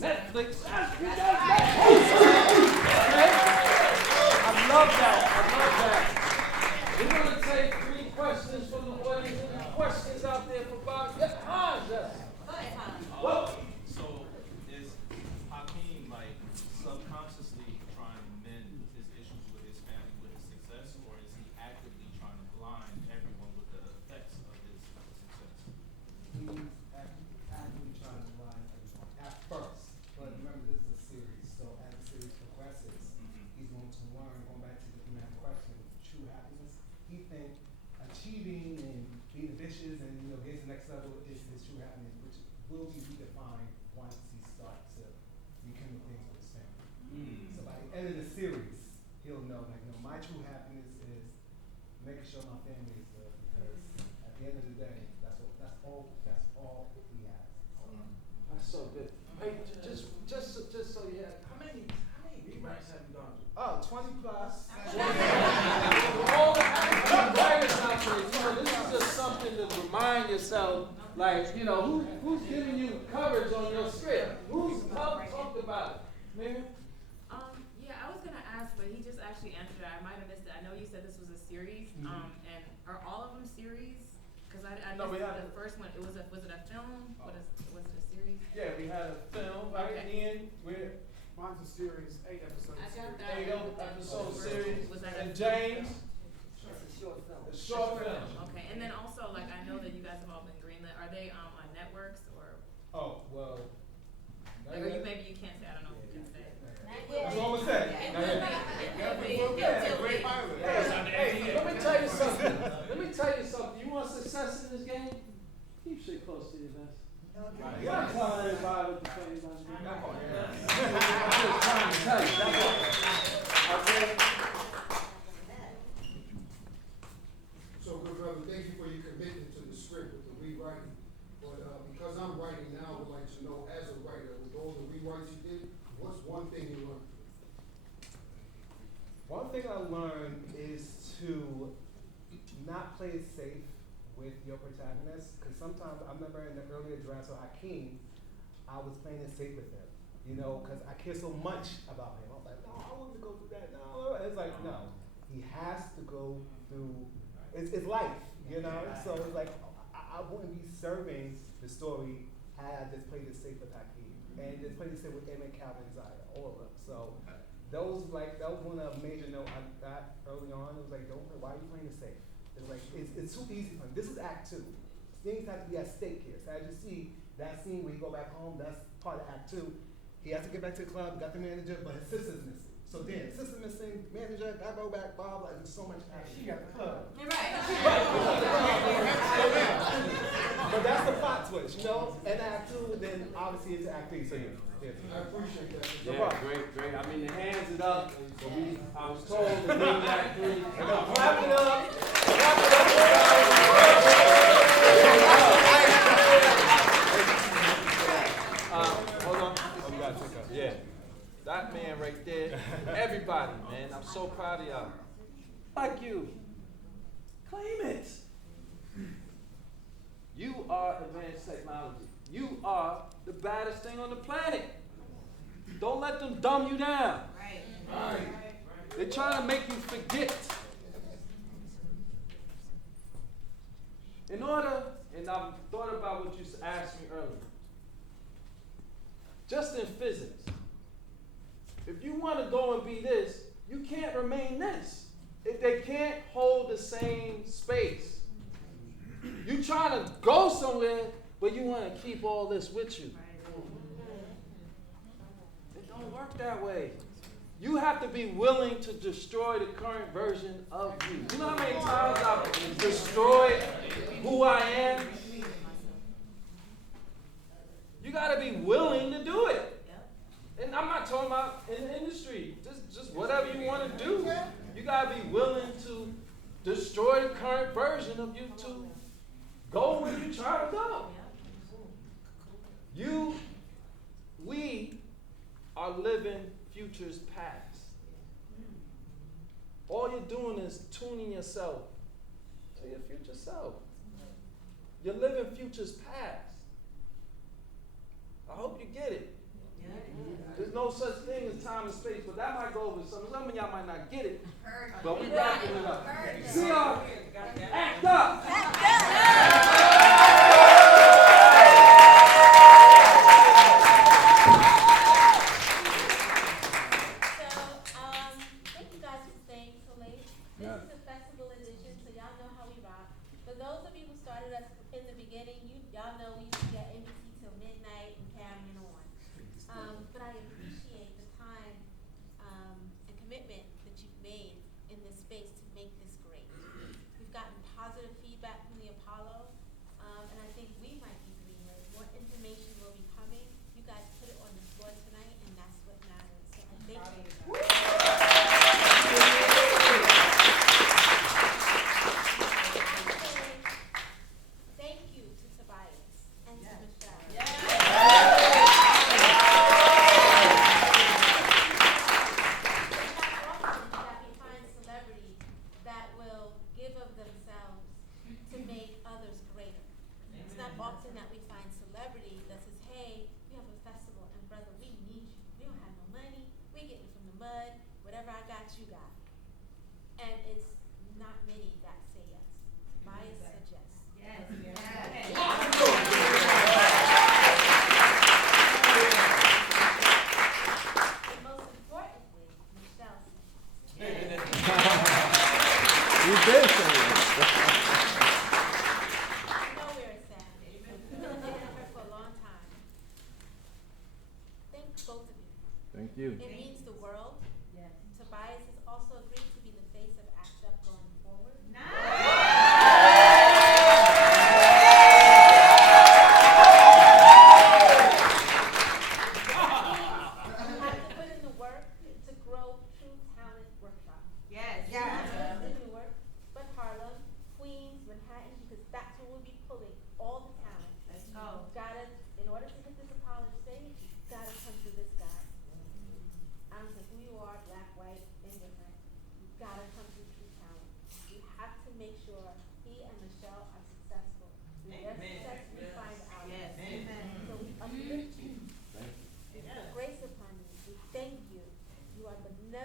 Netflix. I love that. We're going to take 3 questions from the audience. Any questions out there for Bob? Yes, Hans. Well, So is Hakeem like subconsciously trying to mend his issues with his family with his success, or is he actively trying to blind everyone with the effects of his success? He's actively trying to line everyone at first. But remember, this is a series, so as the series progresses, he's going to learn, going back to the command question, true happiness. He thinks achieving and being ambitious and getting to the next level is his true happiness, which will be redefined once he starts to rekindle things with his family. So by the end of the series, he'll know, like, my true happiness is making sure my family is good, because at the end of the day, that's all he has. that's so good. Hey, just so you have, how many rewrites have you gone through? Oh, 20 plus. For all the active writers out there, this is just something to remind yourself, like, who's giving you coverage on your script? Who's talked about it? Man? Yeah, I was gonna ask, but he just actually answered it. I might have missed it. I know you said this was a series, and are all of them series? Because I No, we missed have- the first one. Was it a film? Was it a series? Yeah, we had a film right at the end. Mine's a series, 8 episodes. I got that. 8-episode series. Was that And a James. It's a short film. A short film. Okay, and then also, like, I know that you guys have all been greenlit. Are they on networks or? Oh, well. Like, or maybe you can't say. I don't know if you can say. That's what I'm gonna say. Great pilot. Hey, let me tell you something. You want success in this game? Keep shit close to your vest. You gotta tell everybody what the fuck you about to do. I'm just trying to tell you. That's all. Okay? So, good brother, thank you for your commitment to the script with the rewriting. But because I'm writing now, I would like to know, as a writer, with all the rewrites you did, what's one thing you learned? One thing I learned is to not play it safe with your protagonist, because sometimes, I remember in the earlier drafts of Hakeem, I was playing it safe with him, you know, because I care so much about him. I was like, no, I want to go through that. No, it's like, no, he has to go through. It's life, you know. So it's like I wouldn't be serving the story had I just played it safe with Hakeem and just played it safe with Emmett, Calvin, and Zaya, all of them. So that was one of the major note I got early on. It was like, don't play. Why are you playing it safe? It's like it's too easy for him. This is Act 2. Things have to be at stake here. So as you see, that scene where you go back home, that's part of Act 2. He has to get back to the club, got the manager, but his sister's missing. So then, sister's missing, manager, gotta go back, blah, blah, there's so much happening. She got the club. But that's the plot twist, you know? And Act 2, then obviously it's Act 3, so yeah. I appreciate that. Yeah, great. I mean, the hands it up. But I was told to bring Act 3. Clap it up. Clap it up. Hold on. Oh, we gotta take up. Yeah. That man right there. Everybody, man. I'm so proud of y'all. Like you. Claim it. You are advanced technology. You are the baddest thing on the planet. Don't let them dumb you down. Right. They're trying to make you forget. And I've thought about what you asked me earlier. Just in physics, if you want to go and be this, you can't remain this. If they can't hold the same space. You trying to go somewhere, but you want to keep all this with you. It don't work that way. You have to be willing to destroy the current version of you. You know how many times I've destroyed who I am? You got to be willing to do it. And I'm not talking about in the industry. Just whatever you want to do. You got to be willing to destroy the current version of you to go where you try to go. We are living futures past. All you're doing is tuning yourself to your future self. You're living futures past. I hope you get it. There's no such thing as time and space, but that might go over some of y'all might not get it, but we wrapping it up. See y'all. Act up. Thank you guys for staying so late. This is a festival edition, so y'all know how we rock. For those of you who started us in the beginning, y'all know we used to get NBC till midnight and carrying on. But I appreciate the time and commitment that you've made in this space to make this great. We've gotten positive feedback from the Apollo, and I think we might be greenlit. More information will be coming. You guys put it on the floor tonight, and that's what matters. So I thank you. Thank you to Tobias and to Michelle. That we find celebrities that will give of themselves to make others greater. It's not often that we find celebrity that says, hey, we have a festival and brother, we need you. We don't have no money. We get you from the mud. Whatever I got, you got. And it's not many that say yes. Tobias said yes. And most importantly, Michelle said yes. You did say it. I know where it's at. I've been her for a long time. Thank both of you. Thank you. It means the world. Tobias has also agreed to be the face of ACT UP going forward.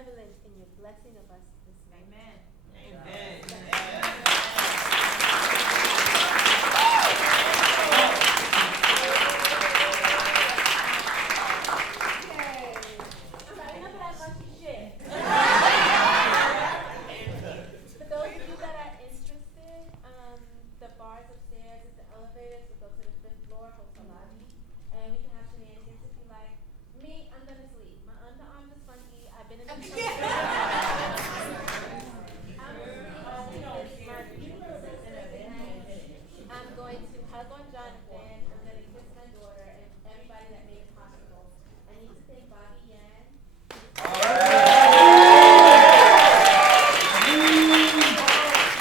benevolence and your blessing of us this night. Amen. Remember that monkey shit. For those of you that are interested, the bars upstairs is the elevators. We go to the 5th floor, hotel lobby, and we can have shenanigans if you like. Me, I'm gonna sleep. My underarms are funky. I've been in the I'm going to hug on Jonathan. I'm going to kiss my daughter and everybody that made it possible. I need to thank Bobby Yan.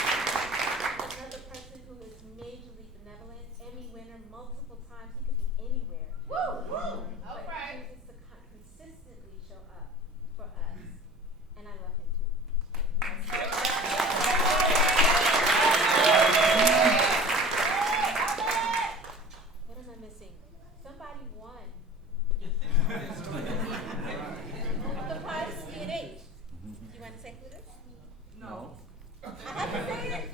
Another person who is majorly benevolent, Emmy winner multiple times. He could be anywhere. Woo! Woo! But he chooses to consistently show up for us. And I love him too. What am I missing? Somebody won. The prize is B&H. Do you want to say who it is? No. I have to say it.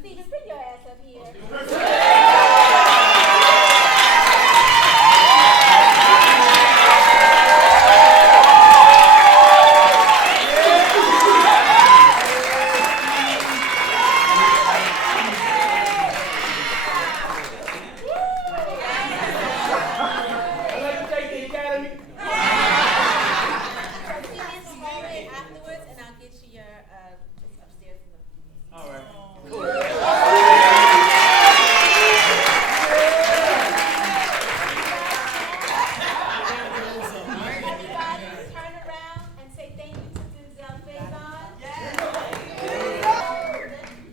Stephen, bring your ass up here. I'd like to thank the Academy. So see me in the hallway afterwards, and I'll get you your, it's upstairs in the. All right. Everybody turn around and say thank you to Denzel Faison.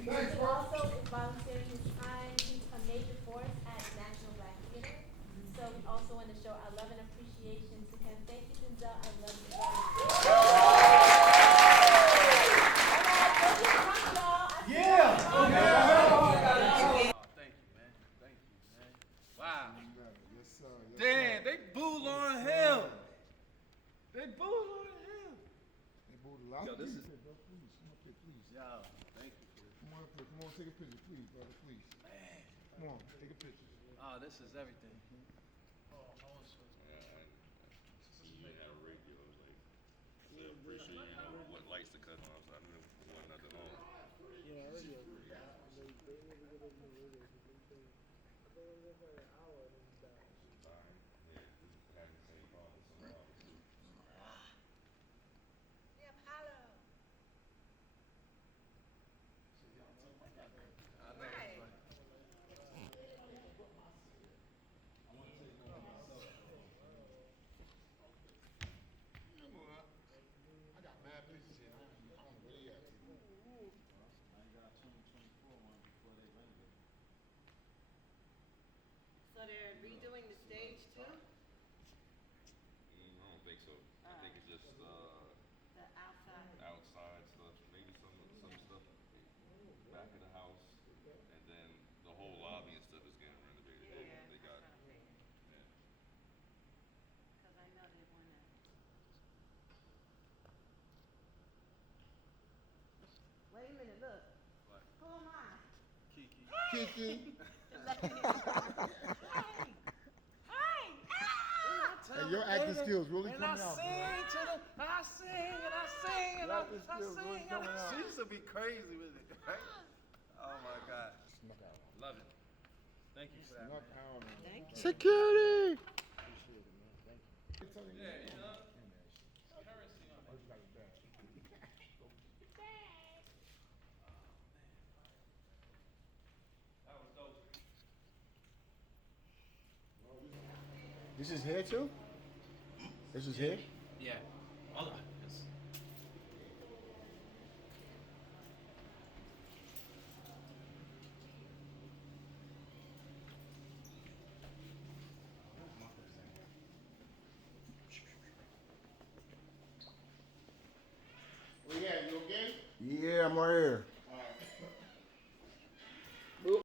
He also is volunteering his time. He's a major force at National Black Theater. So we also want to show our love and appreciation to him. Thank you, Denzel. I love you very much. All right, go get drunk, y'all. I see Yeah. y'all. Thank you, man. Thank you, man. Wow. Yes, sir. Yes, Damn, sir. they booed Lauryn Hill. They booed Lauryn Hill. They booed a lot Yo, of this people. is- Bro, please, come up here, please. Yo, thank you for this. Come on up here. Come on, take a picture, please, brother, please. Man. Come on, take a picture. Oh, this is everything. I got mad pictures here. I don't know where they at. So they're redoing the stage too? I don't think so. I think it's just The outside. outside stuff, maybe some stuff back of the house, and then the whole lobby and stuff is getting renovated. Yeah, They got, that's what I'm saying. yeah. Cause I know they wanna. Wait a minute, look. What? Who am I? Kiki. Kiki. Hey, your acting skills really coming out, bro. I sing and I sing and Your I acting skills really coming out. She used to be crazy with it, right? Oh my God. Snuck out. Love it. Thank you for that. Snuck man. out on me. Thank you. Security. Appreciate it, man. Thank you. Yeah, you know. Currency on it. Like that. That was dope. This is here too? This is here? Yeah. All of it is. Where you at? You okay? Yeah, I'm right here.